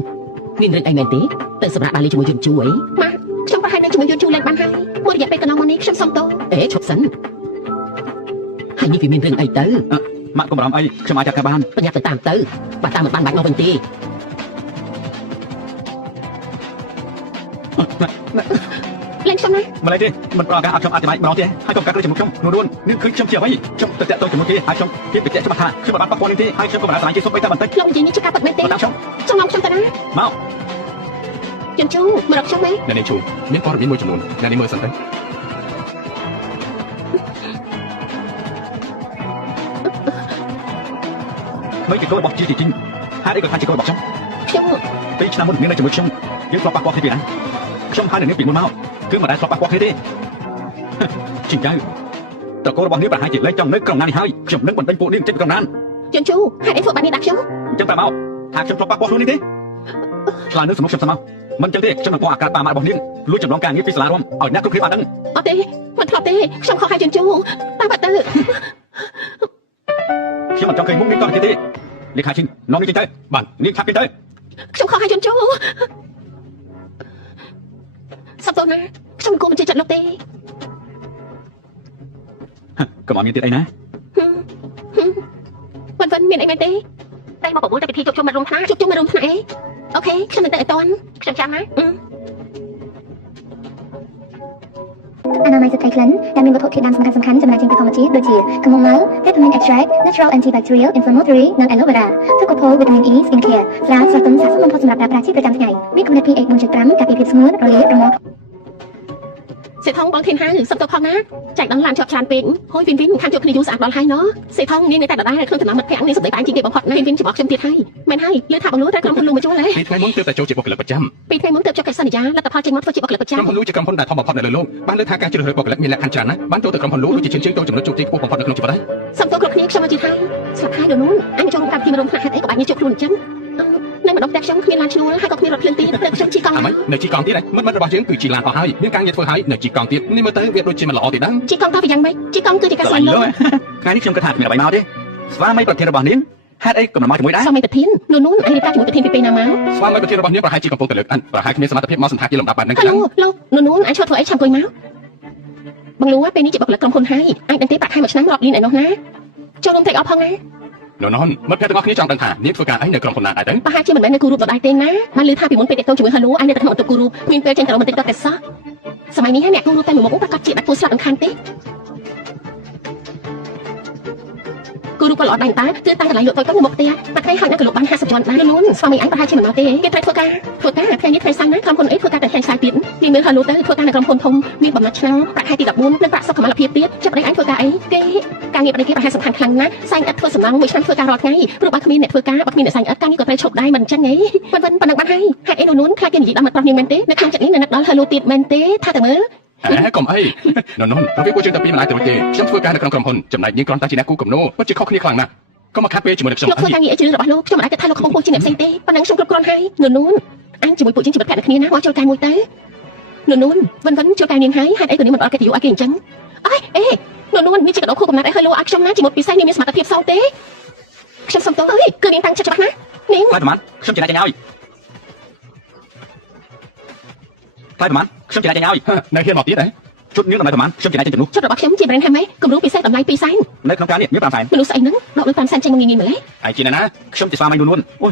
មានរឿងអីមែនទេទៅសម្រាប់បាលីជាមួយយន្តជូរអីម៉ាក់ខ្ញុំប្រហែលនៅជាមួយយន្តជូរលេងបានហើយមួយរយៈពេលកន្លងមកនេះខ្ញុំសុំទោសឈប់សិនហើយនេះវាមានរឿងអីទៅម៉ាក់កុំបារម្ភអីខ្ញុំអាចចាត់ការបានបញ្ញាទៅតាមទៅបើតាមមិនបានបាច់មកវិញទេលេងខ្ញុំណាម្ល៉េះទេមិនប្រកាសឲ្យខ្ញុំអធិប្បាយម្ដងទេហើយកុំកាត់លើជាមួយខ្ញុំនួននឹងឃើញខ្ញុំជាអ្វីខ្ញុំទៅតាក់ទងជាមួយគេហើយខ្ញុំគេបញ្ជាក់ច្បាស់ថាខ្ញុំមិនបានប៉ះពាល់នេះទេហើយខ្ញុំក៏មិនបានស្លាញ់គេសុំបីតែបន្តិចខ្ញុំនិយាយនេះជាការពិតមែនទេខ្ញុំមកខ្ញុំទៅណាមកយន្តជូរមករកខ្ញុំទេអ្នកនាងជូរមានព័ត៌មានមួយចំនួនអ្នកនាងមើលសិនទៅមិនជាកូនរបស់ជីជីងហេតុអីក៏ថាជាកូនរបស់ខ្ញុំពេលឆ្នាំមុនមាននៅជាមួយខ្ញុំយើងធ្លាប់ប៉ះពាល់គ្នាពីណាខ្ញុំហើយនៅនេះពីមុនមកគឺមិនដែលធ្លាប់ប៉ះពាល់គ្នាទេជីងចៅតកូលរបស់នាងប្រហែលជាលែងចង់នៅក្រុងណាននេះហើយខ្ញុំនឹងបណ្ដេញពួកនាងចេញពីក្រុងណានយន្តជូរហេតុអីធ្វើបែបនេះដាក់ខ្ញុំអញ្ចឹងតែមកថាខ្ញុំធ្លាប់ប៉ះពាល់ខ្លួននេះទេឆ្លើយនឹងសំណុកខ្ញុំស្មោះមិនអញ្ចឹងទេខ្ញុំនឹងបោះអាកាសប៉ាម៉ាក់របស់នាងលួចចំណងការងារពីសាលារួមឲ្យអ្នកគ្រប់គ្នាបានដឹងអត់ទេមិនធ្លាប់ទេខ្ញុំខុសហើយយន្តជូរតាមបាត់ទៅខ្ញុំមិនចង់ឃើញមុខនាងតទៀតទេលេខាឈិននាំនាងចេញទៅបាទនាងឆាប់ចេញទៅខ្ញុំខុសហើយយន្តជូរសុំទោសណាខ្ញុំមិនគួរបញ្ជាចិត្តលោកទេកុំឲ្យមានទៀតអីណាវិនមានអីមែនទេតែមកប្រមូលតែពិធីជួបជុំមករួមថ្នាក់ជួបជុំមករួមថ្នាក់អីអូខេខ្ញុំមិនទៅឲ្យតាន់ខ្ញុំចាំណាអនាម័យសត្វក្លិនដែលមានវត្ថុធាតុដើមសំខាន់ៗចំណែកជាធម្មជាតិដូចជាកំមុំម៉ៅ Peppermint Extract Natural Antibacterial Inflammatory និង Aloe Vera ទឹកកកូល Vitamin E Skin Care ស្រាស្រស់ទន់ស័ក្តិសមបំផុតសម្រាប់ប្រើប្រាស់ជាប្រចាំថ្ងៃមានគំនិត pH 4.5 ការពារភាពស្ងួតរលាករមាស់ សេថងបងធានហើយសុំទៅផងណាចែកដល់ឡានជាប់ច្រើនពេកហួយវិញខាងជប់គ្នាយូរស្អាតដល់ហើយណសេថងនាងនៅតែដដែលខ្លួនចំណោមមិត្តភក្តិនាងសម្ដីតែជាងគេបំផុតណាវិញច្បាស់ខ្ញុំទៀតហើយមែនហើយលើថាបងលូត្រូវក្រុមហ៊ុនលូមកជួលហ៎ ពីថ្ងៃមុនទើបតែចូលជាបុគ្គលិកប្រចាំ ពីថ្ងៃមុនទើបចុះកិច្ចសន្យាលទ្ធផលចេញមកធ្វើជាបុគ្គលិកប្រចាំ ក្រុមហ៊ុនលូជាក្រុមហ៊ុនដែលធំបំផុតនៅលើលោកបានលើកថាការជ្រើសរើសបុគ្គលិកមានលក្ខខណ្ឌច្រើនណាស់បានចូលទៅក្រុមហ៊ុនលូដូចជាជើងទៅចំណុចជោគជ័យខ្ពស់បំផុតនៅក្នុងជីវិតហើយ សុំទោសគ្រប់គ្នាខ្ញុំមកជឿថាស្លាប់ហើយដល់នោះអញចូលកម្មវិធីមករំខាត់ហេតុអីក៏បាច់ញជួបខ្លួនអញ្ចឹងនៅម្ដងតែខ្ញុំគ្មានឡានឈ្នួលហើយក៏គ្មានរថភ្លើងទីទៅខ្ញុំជីកង់ អាម៉េចនៅជីកង់ទៀតហ្នឹងមិត្តរបស់យើងគឺជីឡានអស់ហើយមានការងារធ្វើហើយនៅជីកង់ទៀតនេះមើលទៅវាដូចជាមិនល្អទេដែរ ជីកង់ទៅយ៉ាងម៉េចជីកង់គឺជាការ ស្រ ស ឡាញ់ ន្ល លើ ង ថ្ងៃនេះខ្ញុំគិតថាគ្មានអ្វីមកទេស្វាមីប្រធានរបស់នាងហេតុអីក៏មិនមកជាមួយដែរ សម័យប្រធាននោះអញរៀបការជាមួយប្រធានពីពេលណាមក ស្វាមីប្រធានរបស់នាងប្រហែលជាកំពុងតែលើកអិនប្រហែលគ្មានសមត្ថភាពមកសន្តាគារលំដាប់បែបហ្នឹង ហេ ខ្លាំង ឡូលោកនោះអញឈប់ធ្វើអីឆាំអង្គុយមកបងលូពេលនេះជាបុគ្គលិកក្រុមហ៊ុនហើយអញដឹងទេប្រាក់ខែមួយឆ្នាំរាប់លានឯនោះណាចូលរួមត្រេកអរផងណា នោះមិត្តភក្តិទាំងអស់គ្នាចង់ដឹងថានាងធ្វើការអីនៅក្រុមហ៊ុនណាដែរទៅ ប្រហែលជាមិនមែននៅគូរូបដដែលទេណាបានឮថាពីមុនពេលតេតងជាមួយហៅលូអញនៅតែក្នុងអន្តរគូរូមានពេលចេញទៅរកបន្តិចទៅតែសោះសម័យនេះហើយអ្នកគូរូតែមួយមុខប្រកាសជាដាច់ពោះស្លាប់មិនខានទេគូរូក៏ល្អដែរតាគឺតាំងកន្លែងលក់តូចៗនៅមុខផ្ទះបាត់ថ្ងៃហើយនៅក៏លក់បាន50ជាន់ដែរលូនស្វាមីអញប្រហែលជាមិនមកទេគេត្រូវធ្វើការថ្ងៃនេះថ្ងៃសៅរ៍ណាក្រុមហ៊ុនអីធ្វើការតែថ្ងៃសៅរ៍ទៀតនាងមើលហៅលូទៅធ្វើការនៅក្រុមហ៊ុនធំមានបំណត់ឆ្នាំប្រាក់ខែទី14និងប្រាក់សុខុមាលភាពទៀតចាប់ប្តីអញធ្វើការអីគេការងារប្តីគេប្រហែលសំខាន់ខ្លាំងណាស់សែងឥតធ្វើសំណងមួយឆ្នាំធ្វើការរាល់ថ្ងៃព្រោះបើគ្មានអ្នកធ្វើការបើគ្មានអ្នកសែងឥតការងារក៏ត្រូវឈប់ដែរមិនអញ្ចឹងហីប៉ុណ្ណឹងបានហើយហេតុអីនោះខ្លាចគេនិយាយដល់មាត់ប្រុសនាងមែនទេនៅក្នុងចិត្តនេះនៅនឹកដល់ហៅលូទៀតមែនទេថាតែមើល កុំអីនោះប្រវិពួកយើងតែពីរមិនអាចទៅរួចទេខ្ញុំធ្វើការនៅក្នុងក្រុមហ៊ុនចំណែកនាងគ្រាន់តែជាអ្នកគូកំណោពិតជាខុសគ្នាខ្លាំងណាស់ក៏មកខាត់ពេលជាមួយនឹងខ្ញុំ លោកធ្វើការងារអីជ្រឿរបស់លោកខ្ញុំមិនអាចគិតថាលោកខ្ពស់ពោះជាងអ្នកផ្សេងទេប៉ុណ្ណឹងខ្ញុំគ្រប់គ្រាន់ហើយនោះអញជាមួយពួកយើងជីវិតភក្តិគ្នាណាមកចូលការមួយទៅនោះវិនចូលការនាងហើយហេតុអីក៏នាងមិនអត់កិត្តិយសឲ្យគេអញ្ចឹងអេនោះនេះជាកដោខូកំណាត់អីហើយលោកឲ្យខ្ញុំណាជាមួយពិសេសនាងមានសមត្ថភាពសោទេខ្ញុំសុំទោសអើយគឺនាងតាំងចិត្តច្បាស់ណានាង ថ្លៃប្រហែលខ្ញុំចំណាយចាញ់ឲ្យថ្លៃប្រហែលខ្ញុំចំណាយចាញ់ឲ្យ នៅហ៊ានមកទៀតហ៎ ជុតនាងតម្លៃប្រហែលខ្ញុំចំណាយចាញ់ជំនួស ចុតរបស់ខ្ញុំជា brand handmade គំរូពិសេសតម្លៃ2សែន នៅក្នុងការនេះមាន5សែន មនុស្សស្អីហ្នឹងដកលុយ5សែនចេញមកងាយៗម្លេះ ហើយជាណាខ្ញុំជាស្វាមីនួនអូយ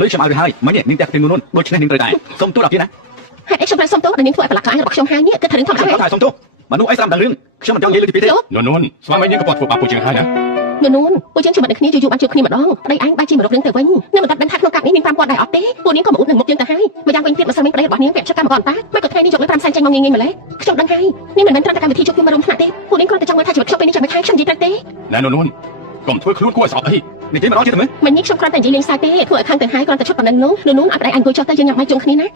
លុយខ្ញុំឲ្យទៅហើយមិញនាងតែពីនួនដូច្នេះនាងត្រូវតែសុំទោសដល់ទៀតណា ហេតុអីខ្ញុំត្រូវសុំទោសដល់នាងធ្វើឲ្យប្រឡាក់ក្លាញ់របស់ខ្ញុំហើយនេះគឺថារឿងធម្មតា ខ្ញុំថាសុំទោសមនុស្សអីស្ដាប់ដល់រឿងខ្ញុំមិនចង់និយាយលើទីពីទេ នោះស្វាមីនាងក៏គាត់ធ្វើបាបពួកយើងហើយណា នួនពួកយើងជួបគ្នាយូរបានជួបគ្នាម្ដងប្តីអញបែរជាមករករឿងទៅវិញនៅមិនតាន់ដឹងថាក្នុងកាប់នេះមាន5ពាន់ដែរអត់ទេពួកនាងក៏មកអ៊ុតនឹងមុខយើងទៅហើយម្យ៉ាងវិញទៀតបើសិនមានប្តីរបស់នាងពាក់ចិត្តកម្មករតាមិនក៏ថ្ងៃនេះយកលុយ5សែនចេញមកងាយៗម្លេះខ្ញុំដឹងហើយនេះមិនមែនត្រឹមតែកម្មវិធីជួបគ្នាមករួមថ្នាក់ទេពួកនាងគ្រាន់តែចង់មើលថាជីវិតខ្ញុំពេលនេះចាំមិនខានខ្ញុំនិយាយត្រូវទេ ណែនោះកុំធ្វើខ្លួនគួរឲ្យស្អប់អី នេះទេម្ដងទៀតទៅមើល មិននេះខ្ញុំគ្រាន់តែនិយាយលេងសើចទេធ្វើឲ្យខាងទាំងហើយគ្រាន់តែឈប់ប៉ុណ្ណឹងនោះឲ្យប្តីអញអង្គុយចុះទៅយើងញ៉ាំបាយជុំគ្នាណា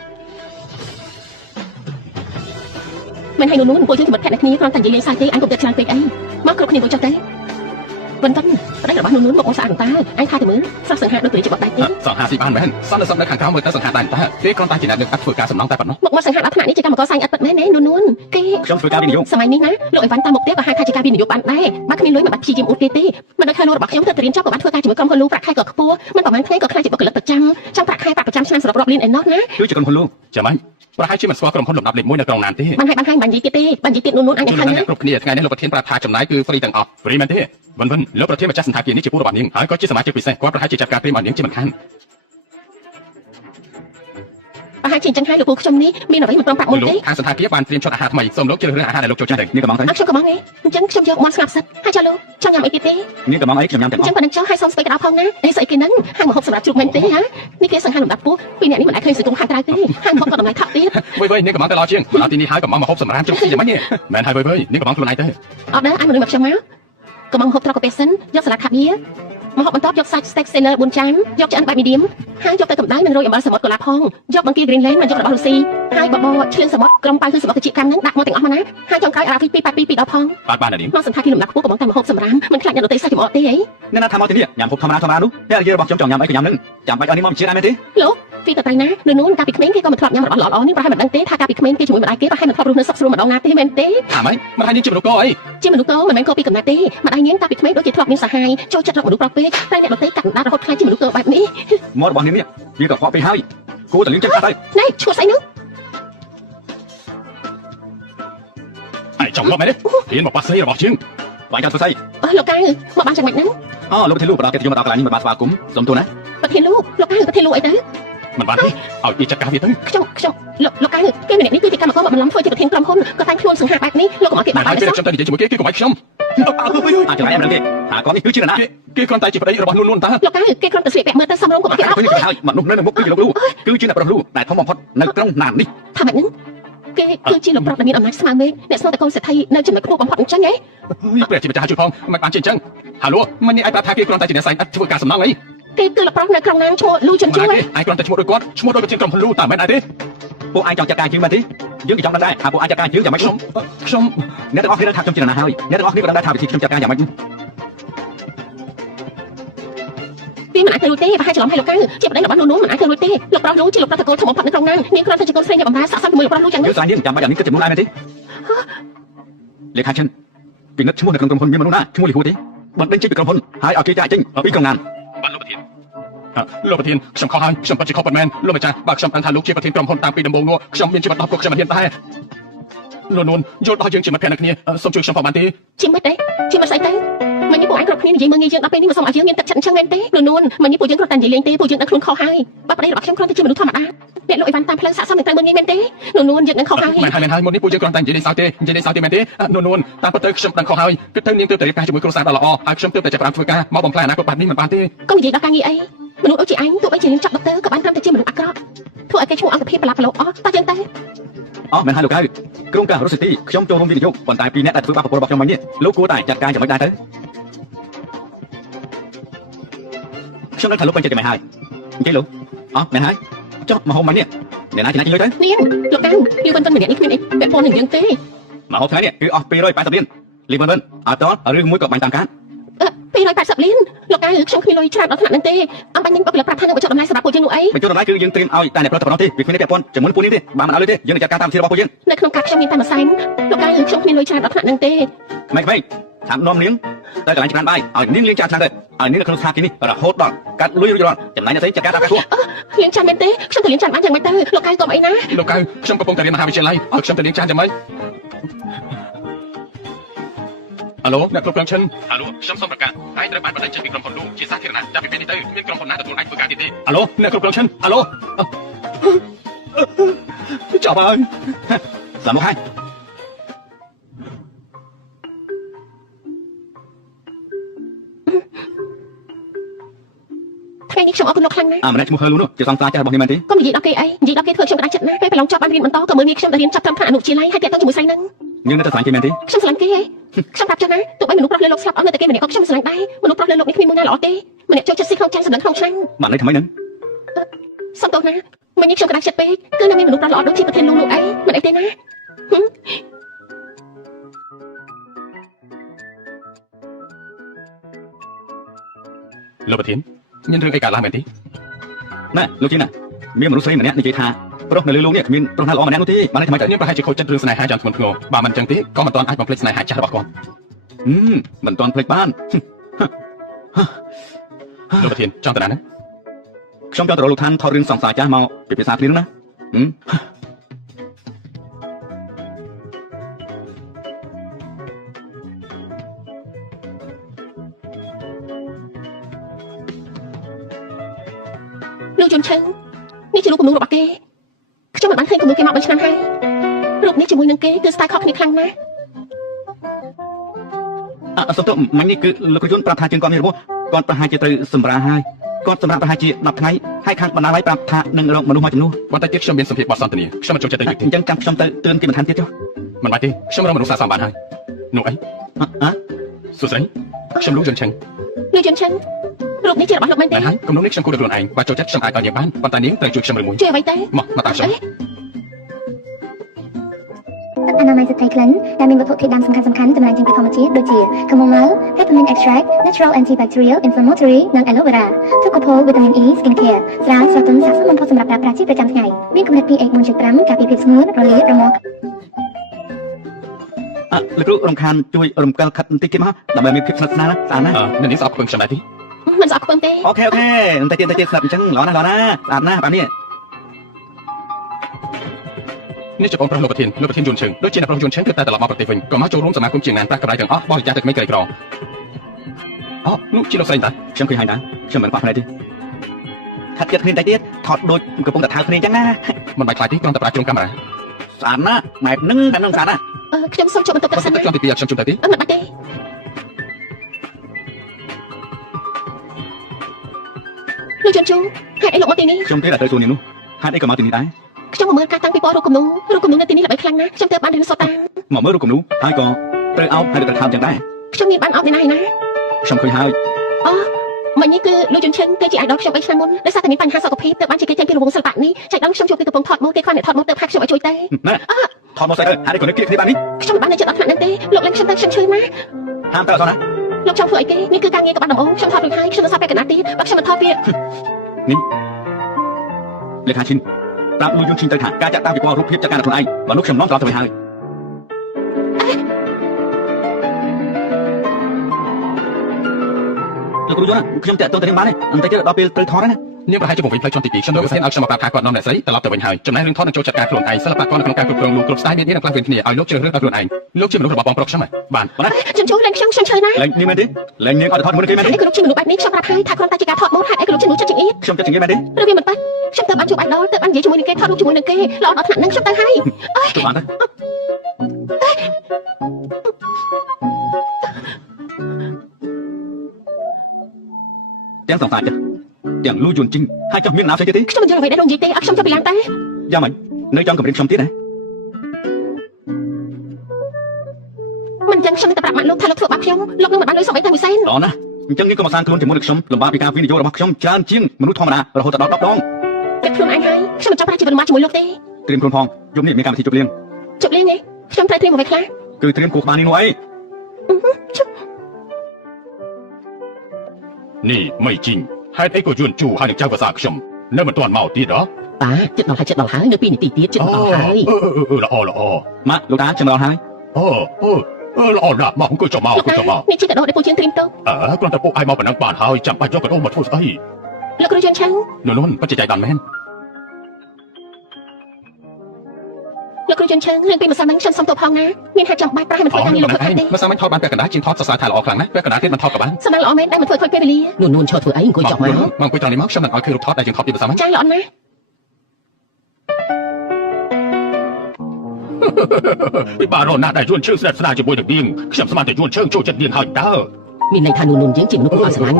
មិនឲ្យនោះពួកយើងជីវិតភក្តិគ្នាគ្រាន់តែនិយាយលេងសើចទេអញកុំទៅច្រើនពេកអីមកគ្រប់គ្នាអង្គុយចុះទៅប៉ុន្តែប្តីរបស់នោះមកអូនស្អាតតាអញថាទៅមើលស្រស់សង្ហាដូចព្រាជាបដដៃទេស ង្ហាស៊ីបានមែនសន្តិសុខនៅខាងក្រៅមើលទៅសង្ហាដែរតាគេគ្រាន់តែជាអ្នកលើកអត់ធ្វើការសំណងតែប៉ុណ្ណោះ មកសង្ហាដល់ថ្នាក់នេះជាកម្មករសាញ់អត់ពិតមែនទេនួនគេ ខ្ញុំធ្វើការវិនិយោគ សម័យនេះណាលោកអីវ៉ាន់តាមមុខផ្ទះក៏ហៅថាជាការវិនិយោគបានដែរបើគ្មានលុយមិនបាច់ព្យាយាមអ៊ុតគេទេមិនដូចថាលោករបស់ខ្ញុំទៅរៀនចប់ក៏បានធ្វើការជាមួយក្រុមហ៊ុនលូប្រាក់ខែក៏ខ្ពស់មិនប្រហែលថ្ងៃក៏ខ្លាចជាបុគ្គលិកប្រចាំចាំប្រាក់ខែប្រចាំឆ្នាំសរុបរាប់លានឯណោះណា គឺជាក្រុមហ៊ុនលូ ចាំមិនប្រហែលជាមិនស្គាល់ក្រុមហ៊ុនលំដាប់លេខ1នៅក្រុងណានទេ បានហើយបាញ់និយាយទៀតទេបាញ់និយាយទៀតនួនអញ ជួ ខា ន ង ណា ណា គ្រប់គ្នាថ្ងៃនេះលោកប្រធានប្រាប់ថាចំណាយគឺហ្វ្រីទាំងអស់ហ្វ្រីមែនទេវិនលោកប្រធានម្ចាស់សន្តាគារនេះជាពូរបស់នាងហើយក៏ជាសមាជិកពិសេសគាត់ប្រហែលជាចាត់ការព្រៀមឲ្យនាងជាមិនខាន ប្រហែលជាអញ្ចឹងហើយលោកពូខ្ញុំនេះមានអ្វីមិនព្រមប្រាក់មុន លោក ទេ ខាងសន្តាគារបានត្រៀមឈុតអាហារថ្មីសូមលោកជ្រើសរើសអាហារដែលលោកចូលចិត្ត នាងកំងទៅ អត់ខ្ញុំក៏មកទេអញ្ចឹងខ្ញុំយកមាន់ស្លាប់សិតហើយចុះលោកចង់ញ៉ាំអីទៀតទេ នាងកំងអីខ្ញុំញ៉ាំទាំង អ អ ញ្ចឹ ស់ ងប៉ុណ្ណឹងចុះហើយសុំស្ពេកកដោផងណាអីស្អីគេហ្នឹងហាងម្ហូបសម្រាប់ជ្រូកមែនទេហ៎នេះគេសង្ហាលំដាប់ពោះពីអ្នកនេះមិនអាចឃើញសង្គមខាងក្រៅទេហាងម្ហូបក៏តម្លៃថោកទៀត វិញនាងកំងទៅល្អជាងដល់ទីនេះហើយកំងមកហូបសម្រាប់ជុំស៊ីយ៉ាងម៉េចនេះមែនហើយវិញនាងកំងខ្លួនឯងទៅ អត់ដែរឲ្យមនុស្សមកខ្ញុំមកកំងហូបត្រកកាពេសិនយកសាឡាត់ខាបៀមកហូបបន្ទាប់យកសាច់ steak sailor 4ចានយកឆ្អិនបែប medium ហើយយកទៅកម្ដៅនឹងរោយអំបិលសមុទ្រកូឡាផងយកបង្គា Greenland មកយករបស់រុស្ស៊ីហើយបបរឈឿនសមុទ្រក្រុមប៉ៅគឺសមុទ្រជាកម្មហ្នឹងដាក់មកទាំងអស់មកណាហើយចុងក្រោយអារ៉ាហ្វី282ដល់ផង បាននាង មកសន្តាគារលំដាប់ខ្ពស់កំងតែមកហូបសម្រាមមិនខ្លាចអ្នកដទៃសាច់ចំអកទេអី អ្នកណាថាមកទីនេះញ៉ាំហូបធម្មតានោះអ្នកនិយាយរបស់ខ្ញុំចង់ញ៉ាំអីក៏ញ៉ាំនឹងចាំបាច់ឲ្យនេះមកជាដែរមែនទេ លោកពីតទៅណានួនកាលពីក្មេងគេក៏មិនធ្លាប់ញ៉ាំរបស់ល្អៗនេះប្រហែលមិនដឹងទេថាកាលពីក្មេងគេជាមួយម្ដាយគេប្រហែលមិនធ្លាប់រស់នៅសុខស្រួលម្ដងណាទេមែនទេ ថាម៉េចមិនហើយនាងជាមនុស្សកោអី ជាមនុស្សកោមិនមែនកោពីកំណត់ទេម្ដាយញៀងកាលពីក្មេងដូចជាធ្លាប់មានសហាយចូលចិត្តរកមនុស្សប្រុសពេកតែអ្នកដទៃកាត់ដារហូតខ្លាចជាមនុស្សកោបែបនេះ មករបស់នាងនេះវាក៏ខ្វក់ពេកហើយគួរតែលៀងចិត្តទៅ ណែឈ្មោះស្អីនោះ ឯចំមកមែនទេហ៊ានមកប៉ាសីរបស់ជាង បាញ់ចាំធ្វើស្អី អើលោកកៅមកបានយ៉ាងម៉េចហ្នឹង អូលោកប្រធានលោកបដោះកិត្តិយសមកដល់កន្លែងនេះមិនបានស្វាគមន៍សូមទោសណា ប្រធានលោកកៅប្រធានលោកអីទៅ មិនបានទេឲ្យគេចាត់ការវាទៅ ខ្ញុំលោកកៅគេម្នាក់នេះគឺជាកម្មករមកបន្លំធ្វើជាប្រធានក្រុមហ៊ុនក៏តែងខ្លួនសង្ហាបែបនេះលោកកុំឲ្យគេបា បា ក់ ន បា ហើយ ក់ ពេលខ្ញុំទៅនិយាយជាមួយគេគេកុំឲ្យខ្ញុំ អាចចម្លែកមិនដឹងទេថាគាត់នេះគឺជានរណា គេគ្រាន់តែជាប្តីរបស់នួនតា លោកកៅគេគ្រាន់តែស្លៀកពាក់មើលទៅសមរម្យកុំឲ្យគេបាក់ ឃើញទៅហើយមនុស្សនៅមុខគឺជាលោកគ្រូគឺជាអ្នកប្រលូដែលធំបំផុតនៅក្រុងណាននេះ ថាម៉េចហ្នឹង គេគឺជាលោកប្រុសដែលមានអំណាចស្មើមេឃអ្នកស្នងតែកូនសេដ្ឋីនៅចំណុចខ្ពស់បំផុតអញ្ចឹងហ៎ ព្រះជាម្ចាស់ជួយផងមិនបានជាអញ្ចឹងហាឡូមិននេះឯងប្រាប់ថាគេគ្រាន់តែជាអ្នកស្រីឥតធ្វើការសំណងអី គេគឺលោកប្រុសនៅក្រុងណាឈ្មោះលូជុនជួ ឯងគ្រាន់តែឈ្មោះដូចគាត់ឈ្មោះដូចប្រធានក្រុមហ៊ុនលូតែមិនអីទេ ពួកឯងចង់ចាត់ការជឿមែនទេយើងក៏ចង់ដឹងដែរថាពួកឯងចាត់ការជឿយ៉ាងម៉េច ខ្ញុំ អ្នកទាំងអស់គ្នាដឹងថាខ្ញុំជានរណាហើយអ្នកទាំងអស់គ្នាក៏ដឹងដែរថាវិធីខ្ញុំចាត់ការយ៉ាងម៉េច វាមិនអាចទៅរួចទេប្រហែលច្រឡំឲ្យលោកកៅជាប្តីរបស់នោះមិនអាចទៅរួចទេលោកប្រុសលូជាលោកប្រុសតកូលធំបំផុតនៅក្រុងណានាងគ្រាន់តែជាកូនស្រីអ្នកបម្រើស័ក្តិសមជាមួយលោកប្រុសលូចឹង យើងស្រាយនាងចាំបាច់យ៉ាងនេះគិតចំនួនឯងមែនទេលេខាចិនពីនិតឈ្មោះនៅក្នុងក្រុមហ៊ុនមានមនុស្សណាឈ្មោះលីហួរទេបណ្ដឹងចេញពីក្រុមហ៊ុនហើយឲ្យគេចាក់ចេញពីក្រុងណាន បាទលោកប្រធានខ្ញុំខុសហើយខ្ញុំពិតជាខុសប៉ុន្មានលោកម្ចាស់បើខ្ញុំដឹងថាលោកជាប្រធានក្រុមហ៊ុនតាំងពីដំបូងនោះខ្ញុំមានជីវិត10ពួកខ្ញុំមិនហ៊ានដែរលោកនួនយល់ដល់យើងជាមិត្តភក្តិនឹងគ្នាសូមជួយខ្ញុំផងបានទេ ជាមិត្តទេជាមិត្តស្អីទៅមិននេះពួកឯងគ្រប់គ្នានិយាយមើងងាយយើងដល់ពេលនេះមិនសូមឲ្យយើងមានទឹកចិត្តអញ្ចឹងមែនទេលោកនួនមិននេះពួកយើងគ្រាន់តែនិយាយលេងទេពួកយើងដឹងខ្លួនខុសហើយបើប្តីរបស់ខ្ញុំគ្រាន់តែជាមនុស្សធម្មតាអ្នកលក់អីវ៉ាន់តាមផ្លូវស័ក្តិសមនឹងត្រូវមើងងាយមែនទេលោកនួនយើងដឹងខុសហើយ មិនហើយមុននេះពួកយើងគ្រាន់តែនិយាយលេងសើចទេមែនទេលោកនួនតាមពិតទៅខ្ញុំដឹងខុសហើយគិតទៅនាងទើបតែរៀបការជាមួយគ្រួសារដ៏ល្អហើយខ្ញុំទើបតែចាប់ផ្ដើមធ្វើការមកបំផ្លាញអនាគតបាត់នេះមិនបានទេ កុំនិយាយដល់ការងារអីមនុស្សដូចជាអញទោះបីជារៀនចប់ដុកទ័រក៏បានត្រឹមតែជាមនុស្សអាក្រក់ធ្វើឲ្យគេឈ្មោះអង្គភាពប្រឡាប់ប្រឡូអស់តោះចឹងទៅ អូមែនហើយលោកកៅក្រុមការរស់ស៊ីទីខ្ញុំចូលរួមវិនិយោគប៉ុន្តែពីអ្នកដែលធ្វើបាបប្រពន្ធរបស់ខ្ញុំមិញនេះលោកគួរតែចាត់ការយ៉ាងម៉េចដែរទៅខ្ញុំនឹងថាលោកពេញចិត្តយ៉ាងម៉េចហើយអញ្ចឹងលោកអូមែនហើយចុះមកហូបមិញនេះអ្នកណាជាអ្នកជួយទៅ នាងលោកកៅយើងមិនម្នាក់នេះគ្មានអីពាក់ព័ន្ធនឹងយើងទេ មកហូបថ្ងៃនេះគឺអស់280លានលីវិនអត់តឬមួយក៏បាញ់តាមការ 280លានលោកកៅខ្ញុំគ្មានលុយច្រើនដល់ថ្នាក់ហ្នឹងទេអំបញ្ញបុគ្គលិកប្រាប់ថានឹងបញ្ចុះតម្លៃសម្រាប់ពួកយើងនោះអី បញ្ចុះតម្លៃគឺយើងត្រៀមឲ្យតែអ្នកប្រតិបត្តិទេវាគ្មានពាក់ព័ន្ធជាមួយពួកនេះទេបើមិនឲ្យលុយទេយើងនឹងចាត់ការតាមវិធីរបស់ពួកយើង នៅក្នុងការខ្ញុំមានតែមួយសែនលោកកៅខ្ញុំគ្មានលុយច្រើនដល់ថ្នាក់ហ្នឹងទេ មិនថានាំនាងទៅកន្លែងច្រានបាយឲ្យនាងលេងចាស់ឆ្នាំទៅឲ្យនាងនៅក្នុងស្ថានភាពនេះរហូតដល់កាត់លុយរួចរាល់ចំណែកអ្នកស្រីចាត់ការតាមការគួរ លៀងចាស់មែនទេខ្ញុំទៅលៀងចាស់បានយ៉ាងម៉េចទៅលោកកៅកុំអីណា លោកកៅខ្ញុំកំពុងតែរៀនមហាវិទ្យាល័យឲ្យខ្ញុំទៅលៀងចាស់យ៉ាងម៉េចអាឡូអ្នកគ្រប់គ្រងឈិនអាឡូខ្ញុំសូមប្រកាសឯងត្រូវបានបណ្ដឹងចេញពីក្រុមហ៊ុនលូជាសាធារណៈចាប់ពីពេលនេះទៅមានក្រុមហ៊ុនណាទទួលឯងធ្វើការទៀតទេអាឡូអ្នកគ្រប់គ្រងឈិនអាឡូចាប់ហើយ សាមកហើយ ថ្ងៃនេះខ្ញុំអរគុណលោកខ្លាំងណាស់ ម្នាក់ឈ្មោះហឺលូនោះជាសង្សារចាស់របស់នាងមែនទេ កុំនិយាយដល់គេអីនិយាយដល់គេធ្វើខ្ញុំក្តារចិត្តណាស់ពេលប្រឡងចប់បានរៀនបន្តក៏មើលងាយខ្ញុំទៅរៀនចាប់ត្រឹមថ្នាក់អនុវិទ្យាល័យហើយតែទៅជាមួយស្រីហ្នឹង នាងនៅតែស្រឡាញ់គេមែនទេ ខ្ញុំស្រឡាញ់គេហ៎ខ្ញុំប្រាប់ចឹងណាទោះបីមនុស្សប្រុសលើលោកស្លាប់អស់នៅតែគេម្នាក់ក៏ខ្ញុំស្រឡាញ់ដែរមនុស្សប្រុសលើលោកនេះគ្មានមួយណាល្អទេម្នាក់ចូលចិត្តស៊ីក្នុងចានសម្លឹងក្នុងឆ្នាំង បានន័យថាម៉េចហ្នឹង សំទោសណាមិននេះខ្ញុំក្តារចិត្តពេកគឺនៅមានមនុស្សប្រុសល្អដូចជាប្រធានលូនោះអីមិនអីទេណា លោកប្រធានមានរឿងអីកើតឡើងមែនទេ ណែលោកជីណាមានមនុស្សស្រីម្នាក់និយាយថាប្រុសនៅលើលោកនេះគ្មានប្រុសណាល្អម្នាក់នោះទេបានន័យថាម៉េចទៅ នាងប្រហែលជាខូចចិត្តរឿងស្នេហាយ៉ាងធ្ងន់ធ្ងរបើមិនអញ្ចឹងទេក៏មិនទាន់អាចបំភ្លេចស្នេហាចាស់របស់គាត់ មិនទាន់ភ្លេចបាន លោកប្រធានចង់ទៅណាហ្នឹង ខ្ញុំចង់ទៅរកលោកឋានថតរឿងសង្សារចាស់មកពិភាក្សាគ្នានោះណាលោកជុនឆឹងនេះជារូបគំនូររបស់គេខ្ញុំមិនបានឃើញគំនូរគេមក3ឆ្នាំហើយរូបនេះជាមួយនឹងគេគឺស្ទាយខុសគ្នាខ្លាំងណាស់ សុំទោសមិញនេះគឺលោកប្រយុនប្រាប់ថាជើងគាត់មានរបួសគាត់ប្រហែលជាត្រូវសម្រាលហើយគាត់សម្រាប់ប្រហែលជា10ថ្ងៃហើយខាងបណ្ដាលឲ្យប្រាប់ថានឹងរកមនុស្សមកជំនួស បន្តិចទៀតខ្ញុំមានសម្ភារបទសន្ទនាខ្ញុំមិនចូលចិត្តទៅ អញ្ចឹងចាំខ្ញុំទៅទឿនគេមិនថានទៀតចុះ មិនបាច់ទេខ្ញុំរកមនុស្សសាសមបានហើយនោះអីសួស្ដីខ្ញុំលូជុនឆឹង លោកជុនឆឹងរូបនេះជារបស់លោកមែនទេ មែនហើយគំនុំនេះខ្ញុំគូរខ្លួនឯងបើចូលចិត្តខ្ញុំអាចឲ្យនាងបានប៉ុន្តែនាងត្រូវជួយខ្ញុំឬមួយ ជួយអ្វីទៅ មកតាមខ្ញុំ អនាម័យស្ត្រីក្លិនដែលមានវត្ថុធាតុដើមសំខាន់ៗចម្រាញ់ចេញពីធម្មជាតិដូចជា chamomile, peppermint extract, natural antibacterial, inflammatory និង aloe vera, Tocopol vitamin E skin care ស្រាលស្រទន់ស័ក្តិសមបំផុតសម្រាប់ប្រើប្រាស់ជាប្រចាំថ្ងៃមានកម្រិត pH 4.5 ការពារភាពស្ងួតរលាករមាស់ លោកគ្រូរំខានជួយរំកិលខិតបន្តិចទៀតមកដើម្បីមានភាពស្និទ្ធស្នាលស្អាតណាស់ នាងស្អប់ខ្ពើមខ្ញុំដែរទេ មិនស្អប់ខ្ពើមទេ អូខេបន្តិចទៀតស្ដាប់អញ្ចឹងល្អណាស់ស្អាតណាស់បែបនេះ នេះជាបងប្រុសលោកប្រធានយួនឈឹងដូចជាអ្នកប្រុសយួនឈឹងគឺតែត្រឡប់មកប្រទេសវិញក៏មកចូលរួមសមាគមជាងណានប្រាក់កម្រៃទាំងអស់បរិច្ចាគទៅក្មេងក្រីក្រនោះជាលោកស្រីតា ខ្ញុំឃើញហើយណាខ្ញុំមិនខ្វះភ្នែកទេថាត់ចិត្តគ្នាតែទៀតថតដូចកំពុងតែថើគ្នាអញ្ចឹងណា មិនបាច់ខ្លាចទេគ្រាន់តែប្រើជ្រុងកាមេរ៉ា ស្អាតណាស់បែបហ្នឹងស្អាតណាស់ ខ្ញុំសូមចូលបន្ទប់ទឹកសិន ខ្ញុំទី2ខ្ញុំជុំទៅទេ មិនបាច់ទេលោកជុនជូហេតុអីលោកមកទីនេះ ខ្ញុំទេតែទៅសួរនាងនោះហេតុអីក៏មកទីនេះដែរ ខ្ញុំមកមើលការតាំងពីពណ៌រូបគំនូនៅទីនេះល្បីខ្លាំងណាស់ខ្ញុំទៅបានរៀនសូត្រតាម មកមើលរូបគំនូហើយក៏ត្រូវអោបហើយត្រូវខោចឹងដែរ ខ្ញុំមានបានអត់ណា ខ្ញុំឃើញហើយ អូមិញនេះគឺលោកជុនឈិនគឺជា idol ខ្ញុំ3ឆ្នាំមុនដោយសារតែមានបញ្ហាសុខភាពទៅបានជាគេចេញពីរង្វង់សិល្បៈនេះចៃដន្យខ្ញុំជួបពីកំពុងថតម៉ូគេគាត់អ្នកថតម៉ូទៅផាក់ខ្ញុំឲ្យជួយទេ ណែថតមកស្អីទៅហើយក៏នឹកគៀកគ្នាបាននេះ ខ្ញុំបាននៅចិត្តអត់ថ្នាក់នឹងទេលោកលេងខ្ញុំទៅខ្ញុំឈឺណាស់ ហាមទៅអត់ណា លោកចង់ធ្វើអីគេនេះគឺការងារកបាត់ដំបងខ្ញុំថតរួចហើយខ្ញុំនឹងសាប់ពេលកណ្ដាលទៀតបើខ្ញុំមិនថតវា នេះលេខាឈិនប្រាប់លួយយន្តឈិនទៅថាការចាក់តាំងពីពណ៌រូបភាពចាត់ការខ្លួនឯងបើនោះខ្ញុំនាំត្រឡប់ទៅវិញហើយលោកគ្រូយន្តខ្ញុំតាក់ទងទៅនឹងបានទេអន្តិចដល់ពេលត្រូវថតហើយណា នាងប្រហែលជាបង្វិញផ្លូវចុងទី2ខ្ញុំនឹងស្ទើរឲ្យខ្ញុំមកប្រាប់ថាគាត់នាំអ្នកស្រីត្រឡប់ទៅវិញហើយចំណែករឿងថតនឹងចូលចាត់ការខ្លួនឯងសិល្បករនៅក្នុងការគ្រប់គ្រងលោកគ្រប់ស្ទាយមាននឹងផ្លាស់ប្ដូរគ្នាឲ្យលោកជ្រើសរើសដល់ខ្លួនឯងលោកជាមនុស្សរបស់បងប្រុសខ្ញុំបាទ ខ្ញុំជួលេងខ្ញុំឈឺណាស់ លេងនេះមែនទេលេងនាងអត់ថតមួយគេមែនទេ អីក៏លោកជាមនុស្សបែបនេះខ្ញុំប្រាប់ហើយថាគ្រាន់តែជាការថតម៉ូហេតុអីក៏លោកជាមនុស្សចិត្តចង្អៀត ខ្ញុំចិត្តជាងគេមែនទេ ឬវាមិនប៉ះខ្ញុំទៅបានជួប idol ទៅបាននិយាយជាមួយនឹងគេថតរូបជាមួយនឹងគេល្អដល់ថ្នាក់ហ្នឹងខ្ញុំទៅហើយ ទៅបានទៅទាំងសង្សារចាទាំងលួយយន្តជីងហើយចង់មានណាផ្សេងទៀតទេ ខ្ញុំមិនយល់អ្វីដែលលោកនិយាយទេអត់ខ្ញុំចាប់ពីឡើងតែ យ៉ាងម៉េចនៅចង់កម្រិតខ្ញុំទៀតណា មិនចឹងខ្ញុំទៅប្រាប់ម៉ាក់លោកថាលោកធ្វើបាបខ្ញុំលោកនឹងមិនបានលុយសំអីតែមួយសែន ល្អណាស់អញ្ចឹងយើងក៏មកសាងខ្លួនជាមួយនឹងខ្ញុំលំបាកពីការវិនិយោគរបស់ខ្ញុំច្រើនជាងមនុស្សធម្មតារហូតដល់10ដង តែខ្លួនឯងហើយខ្ញុំមិនចង់ប្រាជីវិតរបស់ជាមួយលោកទេ ត្រៀមខ្លួនផងយប់នេះមានកម្មវិធីជប់លៀង ជប់លេងទេខ្ញុំត្រូវត្រៀមអ្វីខ្លះ គឺត្រៀមគូក្បាលនេះនោះអី នេះមិនជីងហេតុអីក៏យួនជូហើយនឹងចៅភាសាខ្ញុំនៅមិនទាន់មកទៀតហ៎ តាចិត្តដល់ហើយនៅ2នាទីទៀតចិត្តដល់ហើយ ល្អ ម៉ាក់លោកតាចាំដល់ហើយ ល្អណាស់មកអង្គុយចុះមកអង្គុយចុះមក នេះជាកដោដែលពូជាងត្រៀមទៅ គ្រាន់តែពួកឯងមកប៉ុណ្ណឹងបានហើយចាំបាច់យកកដោមកធ្វើស្អី លោកគ្រូយន្តឆាំង នោះពិតជាចៃដន្យមែន លោកគ្រូយន្តឆាំងរឿងពីម្សិលមិញខ្ញុំសុំទោសផងណាមានហេតុចាំបាច់ប្រហែលមិនធ្វើការងារលោកធ្វើទេ មិនសាមញ្ញថតបានពេលកណ្ដាលជាងថតសរសើរថាល្អខ្លាំងណាស់ពេលកណ្ដាលទៀតមិនថតក៏បាន សំណាងល្អមែនដែលមិនធ្វើខូចពេលវេលា នួនឈរធ្វើអីអង្គុយចុះមក មកអង្គុយត្រង់នេះមកខ្ញុំនឹងឲ្យឃើញរូបថតដែលយើងថតពីភាសាមិញ ចាស់ល្អណាស់ ពីបារណាស់ដែលយួនជើងស្ដាប់ស្ដារជាមួយនឹងនាងខ្ញុំស្មានតែយួនជើងចូលចិត្តនាងហើយតើ មានន័យថានួនយើងជាមនុស្សអត់ស្រឡាញ់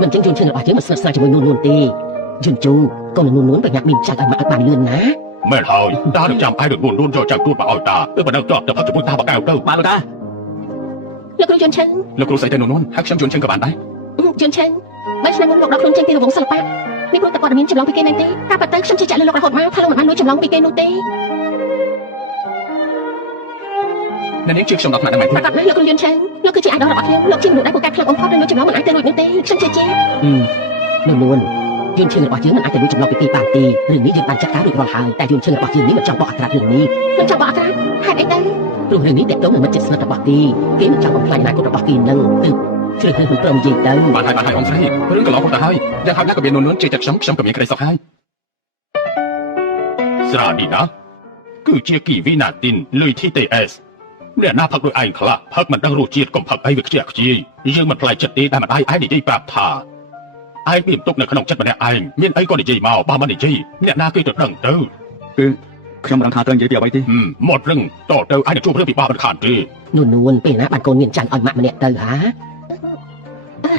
មិនចឹងយួនឈើរបស់យើងមិនស្និទ្ធស្នាលជាមួយនួនទេយួនជូកូននួនប្រញាប់មានចាច់ឲ្យមកឲ្យបានលឿនណា មែនហើយតានឹងចាំឯងនឹងនួនយកចាំទួតមកឲ្យតាទៅបណ្ដឹងតបទៅផឹកជាមួយតាបកៅទៅ បាទលោកតា លោកគ្រូយន្តឆាំង លោកគ្រូស្អីទៅនួនហើយខ្ញុំយួនជើងក៏បានដែរ យន្តឆាំងបើឆ្នាំមុនលោកដកខ្លួនចេញពីរង្វង់សិល្បៈនេះព្រោះតែព័ត៌មានចម្លងពីគេមែនទេការប៉ັດទៅខ្ញុំជឿជាក់លើលោករហូតមកថាលោកមិនបានលួចចម្លងពីគេនោះទេ នាងជឿខ្ញុំដល់ថ្នាក់ហ្នឹងមែន ប្រកាសណាស់លោកគ្រូយន្តឆាំងលោកគឺជា idol របស់ខ្ញុំលោកជាមនុស្សដែលពូកែខ្លាំងបំផុតនិងលួចចម្លងមិនអាចទៅរួចនោះទេខ្ញុំជឿជាក់ នួនយួនឈើរបស់យើងមិនអាចទៅលួចចម្លងពីគេបានទេរឿងនេះយើងបានចាត់ការរួចរាល់ហើយតែយួនឈើរបស់យើងនេះមិនចង់បកអត្រារឿងនេះ ខ្ញុំចង់បកអត្រាហេតុអីទៅ ព្រោះរឿងនេះតេតងនឹងមិនចិត្តស្និទ្ធរបស់គេគេមិនចង់បំផ្លាញអនាគតរបស់គេនឹងទើបជ្រើសរើសមិនព្រមនិយាយទៅ បានហើយអង្គស្រីរឿងកន្លងទៅហើយយ៉ាងហោចណាស់ក៏មាននួនជឿចិត្តខ្ញុំក៏មានក្តីសុខហើយស្រានេះណាគឺជាគីវីណាទីនលុយ TTS អ្នកណាផឹកដោយឯងខ្លះផឹកមិនដឹងរសជាតិកុំផឹកអីវាខ្ជះខ្ជាយយើងមិនផ្លាយចិត្តទេតែម្ដាយឯងនិយាយប្រាប់ថាឯងមានទុកនៅក្នុងចិត្តម្នាក់ឯងមានអីក៏និយាយមកបើមិននិយាយអ្នកណាគេទៅដឹងទៅ គឺខ្ញុំមិនដឹងថាត្រូវនិយាយពីអ្វីទេ មករឹងតទៅឯងជួបរឿងពិបាកមិនខានទេ នួនពេលណាបានកូនមានចាញ់ឲ្យម៉ាក់ម្នាក់ទៅហា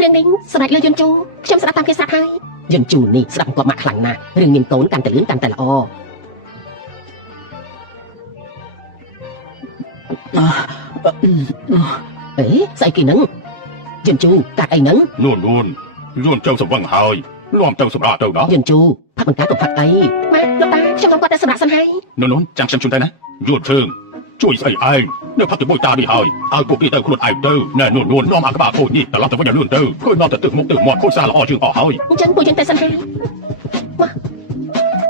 រឿងនេះសម្រាប់លើយន្តជូខ្ញុំស្ដាប់តាមគេស្រាប់ហើយ យន្តជូនេះស្ដាប់គាត់ម៉ាក់ខ្លាំងណាស់រឿងមានកូនកាន់តែលឿនកាន់តែល្អអេស្អីគេនឹងយន្តជូកាត់អីនឹង នួនយួនចៅសំវឹងហើយនាំទៅសម្រាប់ទៅដល់ យន្តជូផឹកមិនកាត់ក៏ផឹកអី ម៉ាក់លោកតាខ្ញុំចង់គាត់តែសម្រាប់សិនហើយ នួនចាំខ្ញុំជូនទៅណាយួនជើងជួយស្អីឯងនៅផឹកជាមួយតានេះហើយឲ្យពួកគេទៅខ្លួនឯងទៅណែនួននាំអាក្បាលខូចនេះត្រឡប់ទៅវិញឲ្យលឿនទៅឃើញនាំទៅទឹកមុខទៅមាត់ខូចសារល្អជាងអស់ហើយ អញ្ចឹងពួកយើងទៅសិនហើយមក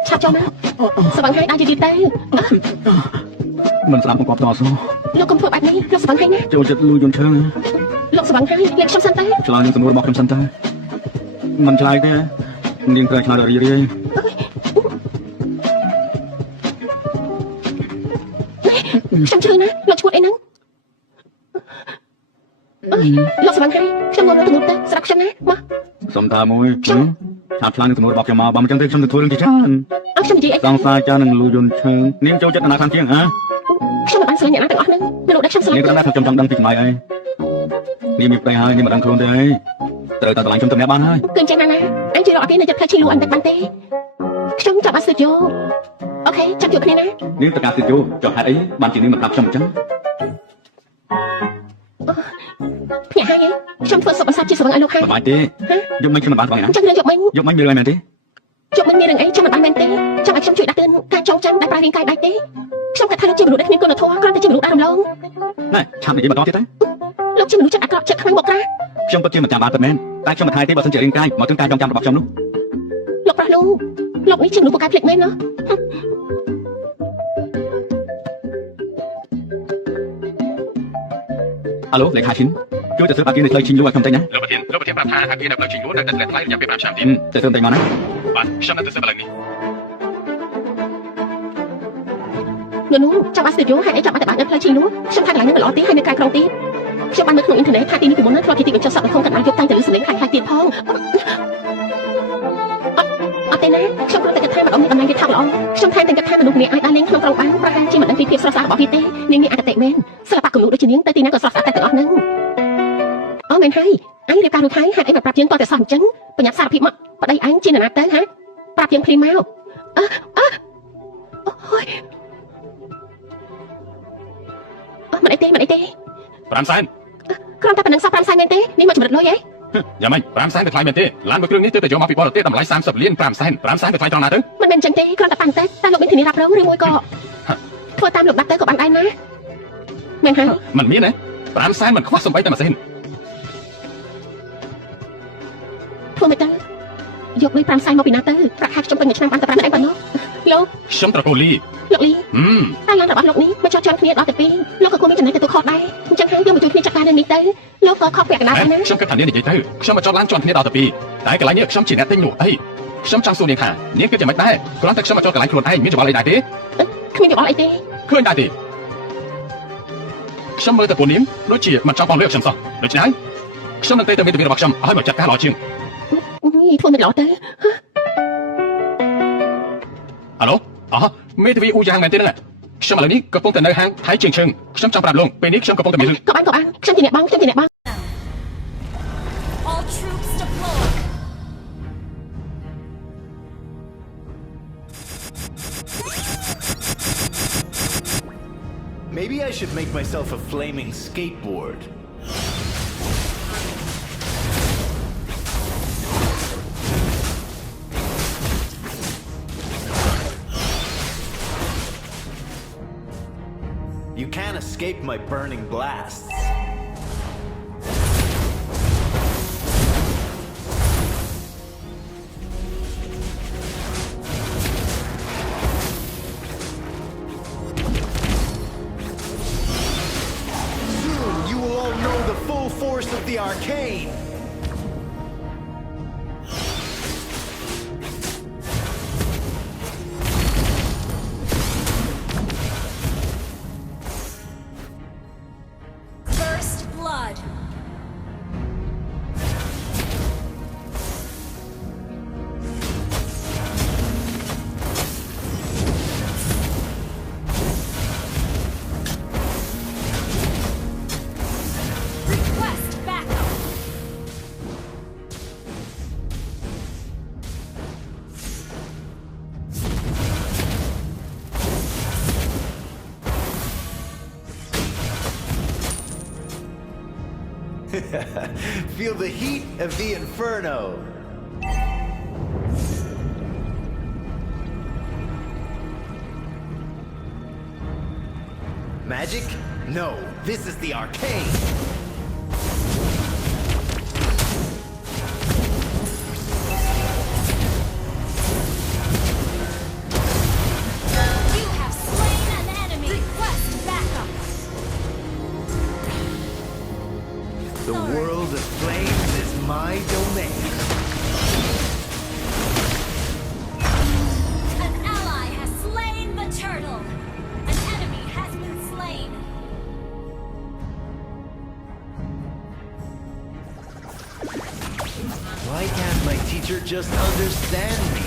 ឆាប់ចូលមកស្វឹងហើយដើរយឺតទៅ មិនស្ដាប់បង្គាប់តស៊ូ លោកកុំធ្វើបែបនេះលោកស្វឹងហើយណា ចូលចិត្តលួយយន្តឈើ លោកស្វឹងហើយលេងខ្ញុំសិនទៅ ឆ្លើយនឹងសំណួររបស់ខ្ញុំសិនតើមិនឆ្លើយទេនាងត្រូវឆ្លើយដល់រីរាយ ខ្ញុំឈឺណាលោកឈួតអីហ្នឹងលោកស្វឹងហើយខ្ញុំមកទៅមុខទៅស្រាប់ខ្ញុំណាមក សុំតាមួយឆាប់ឆ្លើយនឹងសំណួររបស់ខ្ញុំមកបើមិនចឹងទេខ្ញុំនឹងធ្វើរឿងជាច្រើន អត់ខ្ញុំនិយាយអី សង្សារចានឹងលួយយន្តឈើនាងចូលចិត្តណាខាងជាងហ៎ ខ្ញុំមិនបានស្រឡាញ់អ្នកណាទាំងអស់ហ្នឹងមនុស្សដែលខ្ញុំស្រឡាញ់ នាងក៏ថាខ្ញុំចង់ដឹងពីចម្លើយអីនាងមានប្តីហើយនាងមិនដឹងខ្លួនទេអីត្រូវតែឆ្លើយខ្ញុំទៅអ្នកបានហើយ គឺអញ្ចឹងណាអញជួយរកអត់ទេនៅចិត្តផ្លែឈីលូអញតែបានទេខ្ញុំចាប់អត់ស្ទើរយកអូ ខេចាំជួបគ្នាណា នាងតកាទៀតយោចុះហេតុអីបានជានាងមិនប្រាប់ខ្ញុំអញ្ចឹង ភ្នាក់ហើយខ្ញុំធ្វើសុខអសត់ជាស្វឹងឲ្យលោកហើយ សប្បាយទេយកមិញខ្ញុំមិនបានបងឯណា ចឹងរឿងយកមិញ យកមិញមានរឿងអីមែនទេ យកមិញមានរឿងអីចាំមិនបានមែនទេចាំឲ្យខ្ញុំជួយដាក់ទឿនការចងចាំដែលប្រើរាងកាយដាច់ទេខ្ញុំគិតថាលោកជាមនុស្សដែលគ្មានគុណធម៌គ្រាន់តែជាមនុស្សដើមឡង ណែឆាប់និយាយបន្តទៀតទៅ លោកជាមនុស្សចិត្តអាក្រក់ចិត្តខ្លាំងមកក្រាស់ ខ្ញុំពិតជាមិនចាំបានពិតមែនតែខ្ញុំមិនថាទេបើសិនជារាងកាយមកถึงការចងចាំរបស់ខ្ញុំនោះ លោកប្រាស់លោកនេះជាមនុស្សពូកែភ្លេចមែនណោះ អាឡូលេខាឈិនជួយទៅធ្វើបាគីនៅផ្លូវឈិនលូឲ្យខ្ញុំតិចណា លោកប្រធានប្រាប់ថាហាគីនៅផ្លូវឈិញលួនៅតែថ្លៃរយៈពេល5ឆ្នាំទៀត ទៅធ្វើតិចមកណា បាទខ្ញុំនៅទៅសិបឥឡូវនេះ នោះចាំបាស្ទីយ៉ូហេតុអីចាំបាត់តែបាននៅផ្លូវឈីនោះខ្ញុំថាកន្លែងនេះមិនល្អទេហើយនៅក្រៅក្រុងទៀតខ្ញុំបានមើលក្នុងអ៊ីនធឺណិតថាទីនេះពីមុនហ្នឹងធ្លាប់ជាទីបញ្ចុះសក់ក្នុងកណ្ដាលយកតាំងទៅលើសម្លេងខ្លាំងៗទៀតផងអត់ទេណាខ្ញុំគ្រាន់តែគិតថាមិនអមមានតំណែងគេថោកល្អខ្ញុំថែមទាំងគិតថាមនុស្សម្នាក់អាចដើរលេងក្នុងក្រុងបានប្រហែលជាមិនដឹងពីភាពស្រស់ស្អាតរបស់វាទេនាងនេះអកតេមែនសិល្បៈគំនូរដូចជានាងទៅទីណាក៏ស្រស់ស្អាតតែទាំងអស់ហ្នឹងអូមែនហើយអញរៀបការរួចហើយហេតុអីមិនប្រាប់យើងតតែសោះអញ្ចឹងបញ្ញត្តិសារភាពមកប្តីអញជានរណាទៅហ៎ប្រាប់យើងភ្លាមមកអូយមិនអីទេ 5សែន គ្រាន់តែប៉ុណ្្នឹងសោះ5សែនមែនទេនេះមកចម្រិតលុយហ៎ យ៉ាងម៉េច5សែនទៅថ្លៃមែនទេឡានមួយគ្រឿងនេះទើបតែយកមកពីបរទេសតម្លៃ30លាន5សែន5សែនទៅថ្លៃត្រង់ណាទៅ មិនមែនអញ្ចឹងទេគ្រាន់តែប៉ាន់តែលោកមានធានារ៉ាប់រងឬមួយក៏ធ្វើតាមលោកដាប់ទៅក៏បានដែរណាមែនហើយ មិនមានទេ5សែនមិនខ្វះសំបីតែមួយសេន ធ្វើមិនទៅយកលុយ5សែនមកពីណាទៅប្រាក់ខែខ្ញុំពេញមួយឆ្នាំបានតែ5ឯងប៉ុណ្ណោះលោក ខ្ញុំត្រកូលលី លោកលីតែឡានរបស់លោកនេះមកចោះជន់គ្នាដល់ទៅ2លោកក៏គួរមានចំណេញទទួលខុសដែរអញ្ចឹងហើយយកមកជួយគ្នាចាត់ការរឿងនេះទៅលោកក៏ខកពាក់កណ្ដាលដែរណា ខ្ញុំគិតថានាងនិយាយទៅខ្ញុំមកចោតឡានជន់គ្នាដល់ទៅ2តែកន្លែងនេះខ្ញុំជាអ្នកទិញលក់អីខ្ញុំចង់សួរនាងថានាងគិតយ៉ាងម៉េចដែរគ្រាន់តែខ្ញុំមកចោតកន្លែងខ្លួនឯងមានច្បល់អីដែរទេ គ្មានយោបល់អីទេ ឃើញដែរទេខ្ញុំមើលទៅពួកនាងដូចជាមិនចង់បងលឿខ្ញុំសោះដូច្នេះហើយខ្ញុំនឹងទៅមេធាវីរបស់ខ្ញុំឲ្យមកចាត់ការល្អជាង ធ្វើមិនល្អទៅ អាឡូមេធាវីអ៊ូយ៉ាងមែនទេហ្នឹងខ្ញុំឥឡូវនេះកំពុងតែនៅហាងថៃជាងឈឹងខ្ញុំចង់ប្រាប់លោកពេលនេះខ្ញុំកំពុងតែមានរឿង ក៏បានខ្ញុំជាអ្នកបង All troops deployed. Maybe I should make myself a flaming skateboard. You can't escape my burning blasts. Soon you will all know the full force of the arcane. First blood. Request backup. Feel the heat of the inferno. Magic? No, this is the arcane. You have slain an enemy. Request backup. The world of flames is my domain. An ally has slain the turtle. An enemy has been slain. Why can't my teacher just understand me?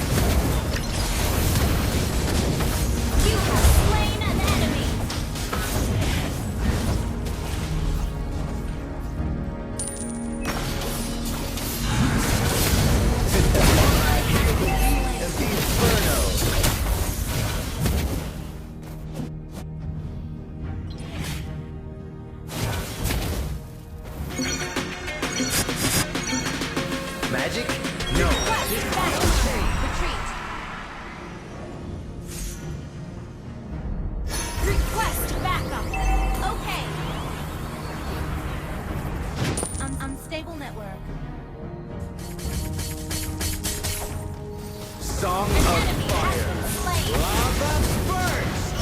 You have slain an enemy. Of the inferno. magic? No. Request backup. Retreat. Request backup. Okay. Unstable network. Song An of enemy has fire. been slain. Lava burst.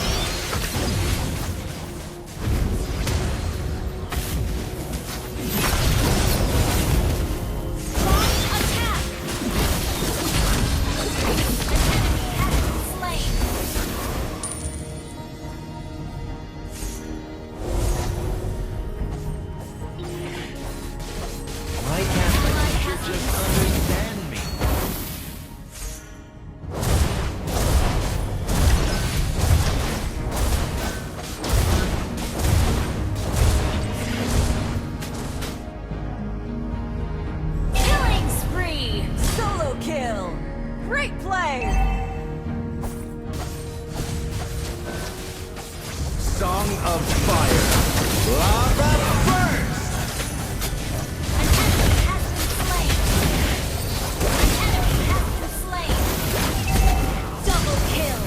Launch attack. An enemy has been slain. Why can't Ally my has teacher been just understand me? Killing spree! Solo kill! Great play! Song of fire. Lava burst. An enemy has been slain! An enemy has been slain! Double kill!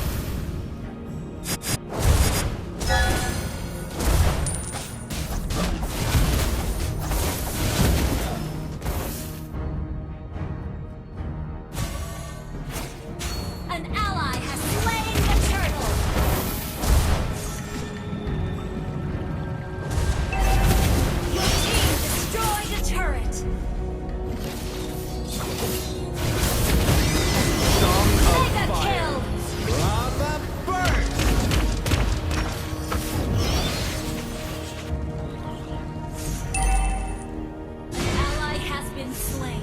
An ally has slain the turtle! Your team destroyed a turret! Song of Mega fire. kill! Lava burst. An ally has been slain.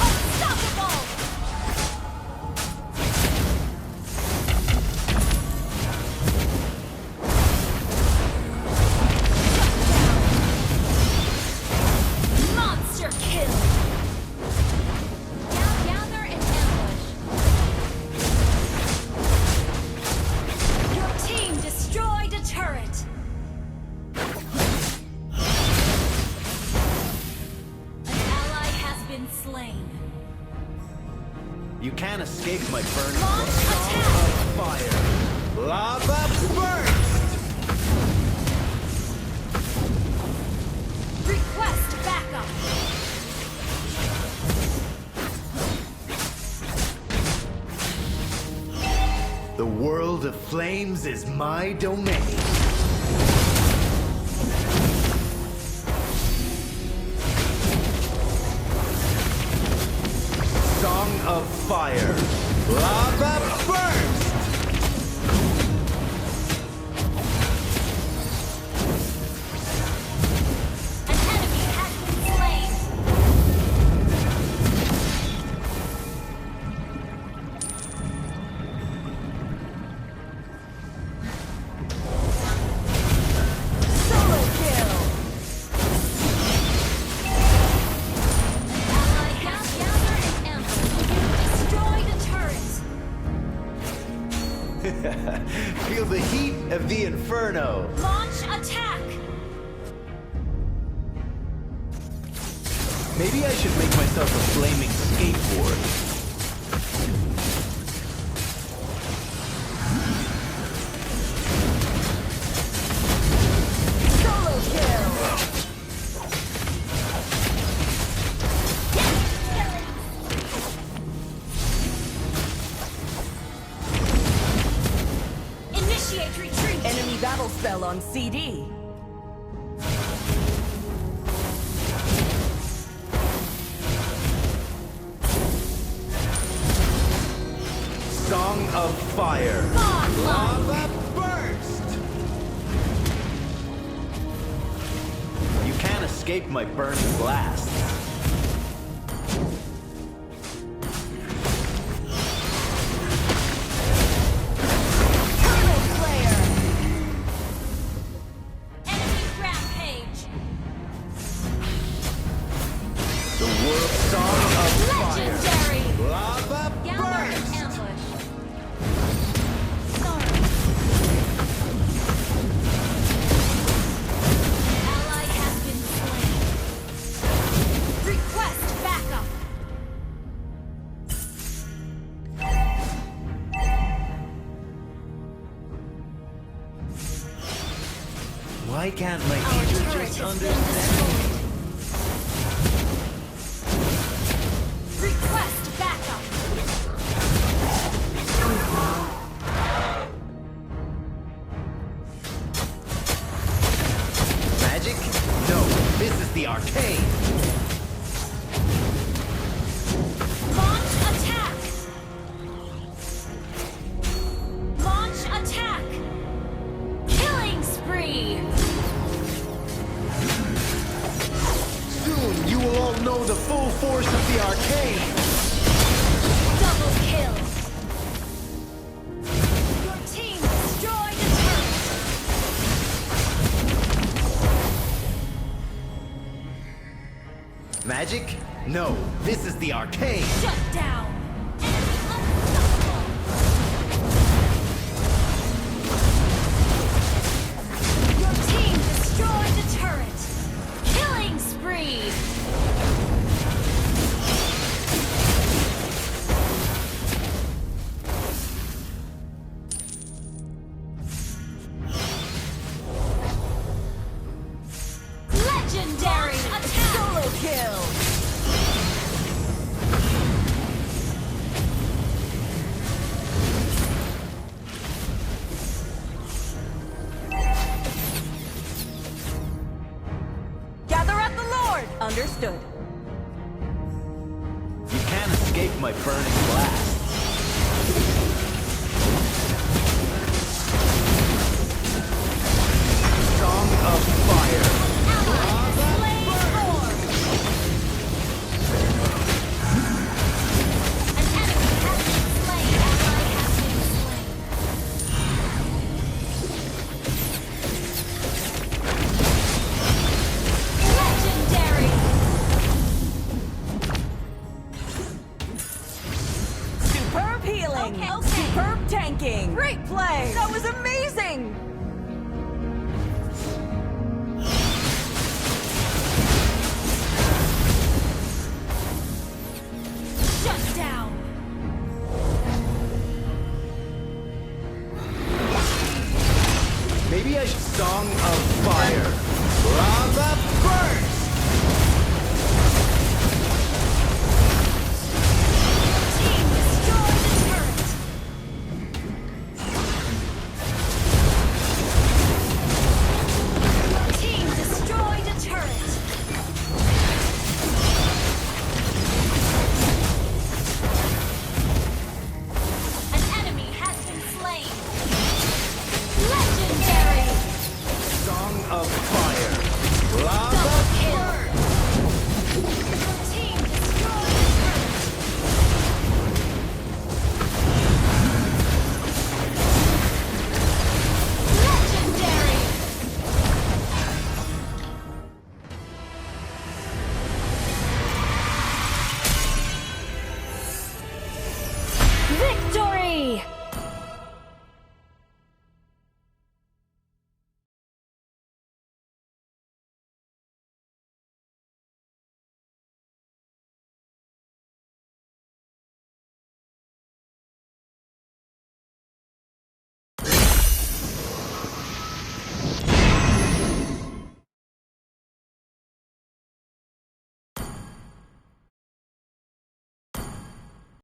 Unstoppable! Monster kill! Gather and ambush. Your team destroyed a turret. An ally has been slain. You can't escape my burn. Launch Song attack! of fire. Lava burst. Request backup. The world of flames is my domain. Song of fire. Lava burst. An enemy has been slain. Solo kill. An ally has gathered an ambush. Destroyed a turret. Feel the heat of the inferno. Launch attack. Maybe I should make myself a flaming skateboard. Solo kill. Initiate retreat. Enemy battle spell on CD. Song of fire. Godlike. Lava burst. You can't escape my burning blast. Turtle Slayer. Enemy rampage. The world song of fire. Legendary. Lava Gather and burst. ambush. Sorry. Ally has been Why can't my Our teacher turret just has been understand? destroyed. Request backup. Magic? No, this is the arcade. Launch attack. Launch attack. Killing spree. Soon you will all know the full force of the arcade. Double kill. Your team destroyed a turret. Magic? No, this is the arcade. Shut down. Enemy unstoppable. Your team destroyed a turret. Killing spree. Legendary attack. Solo kill. Gather at the Lord. Understood. You can't escape my burning blast. Song of Fire. Ally has slain Thor. An enemy has been slain. Ally has been slain. Legendary. Superb healing. Okay. Superb tanking. Great play. That was amazing. Shut down. Maybe I should Song of Fire. Lava burst! Team destroyed the turret. Your team destroyed a turret. An enemy has been slain. Legendary. Song of Fire. Lava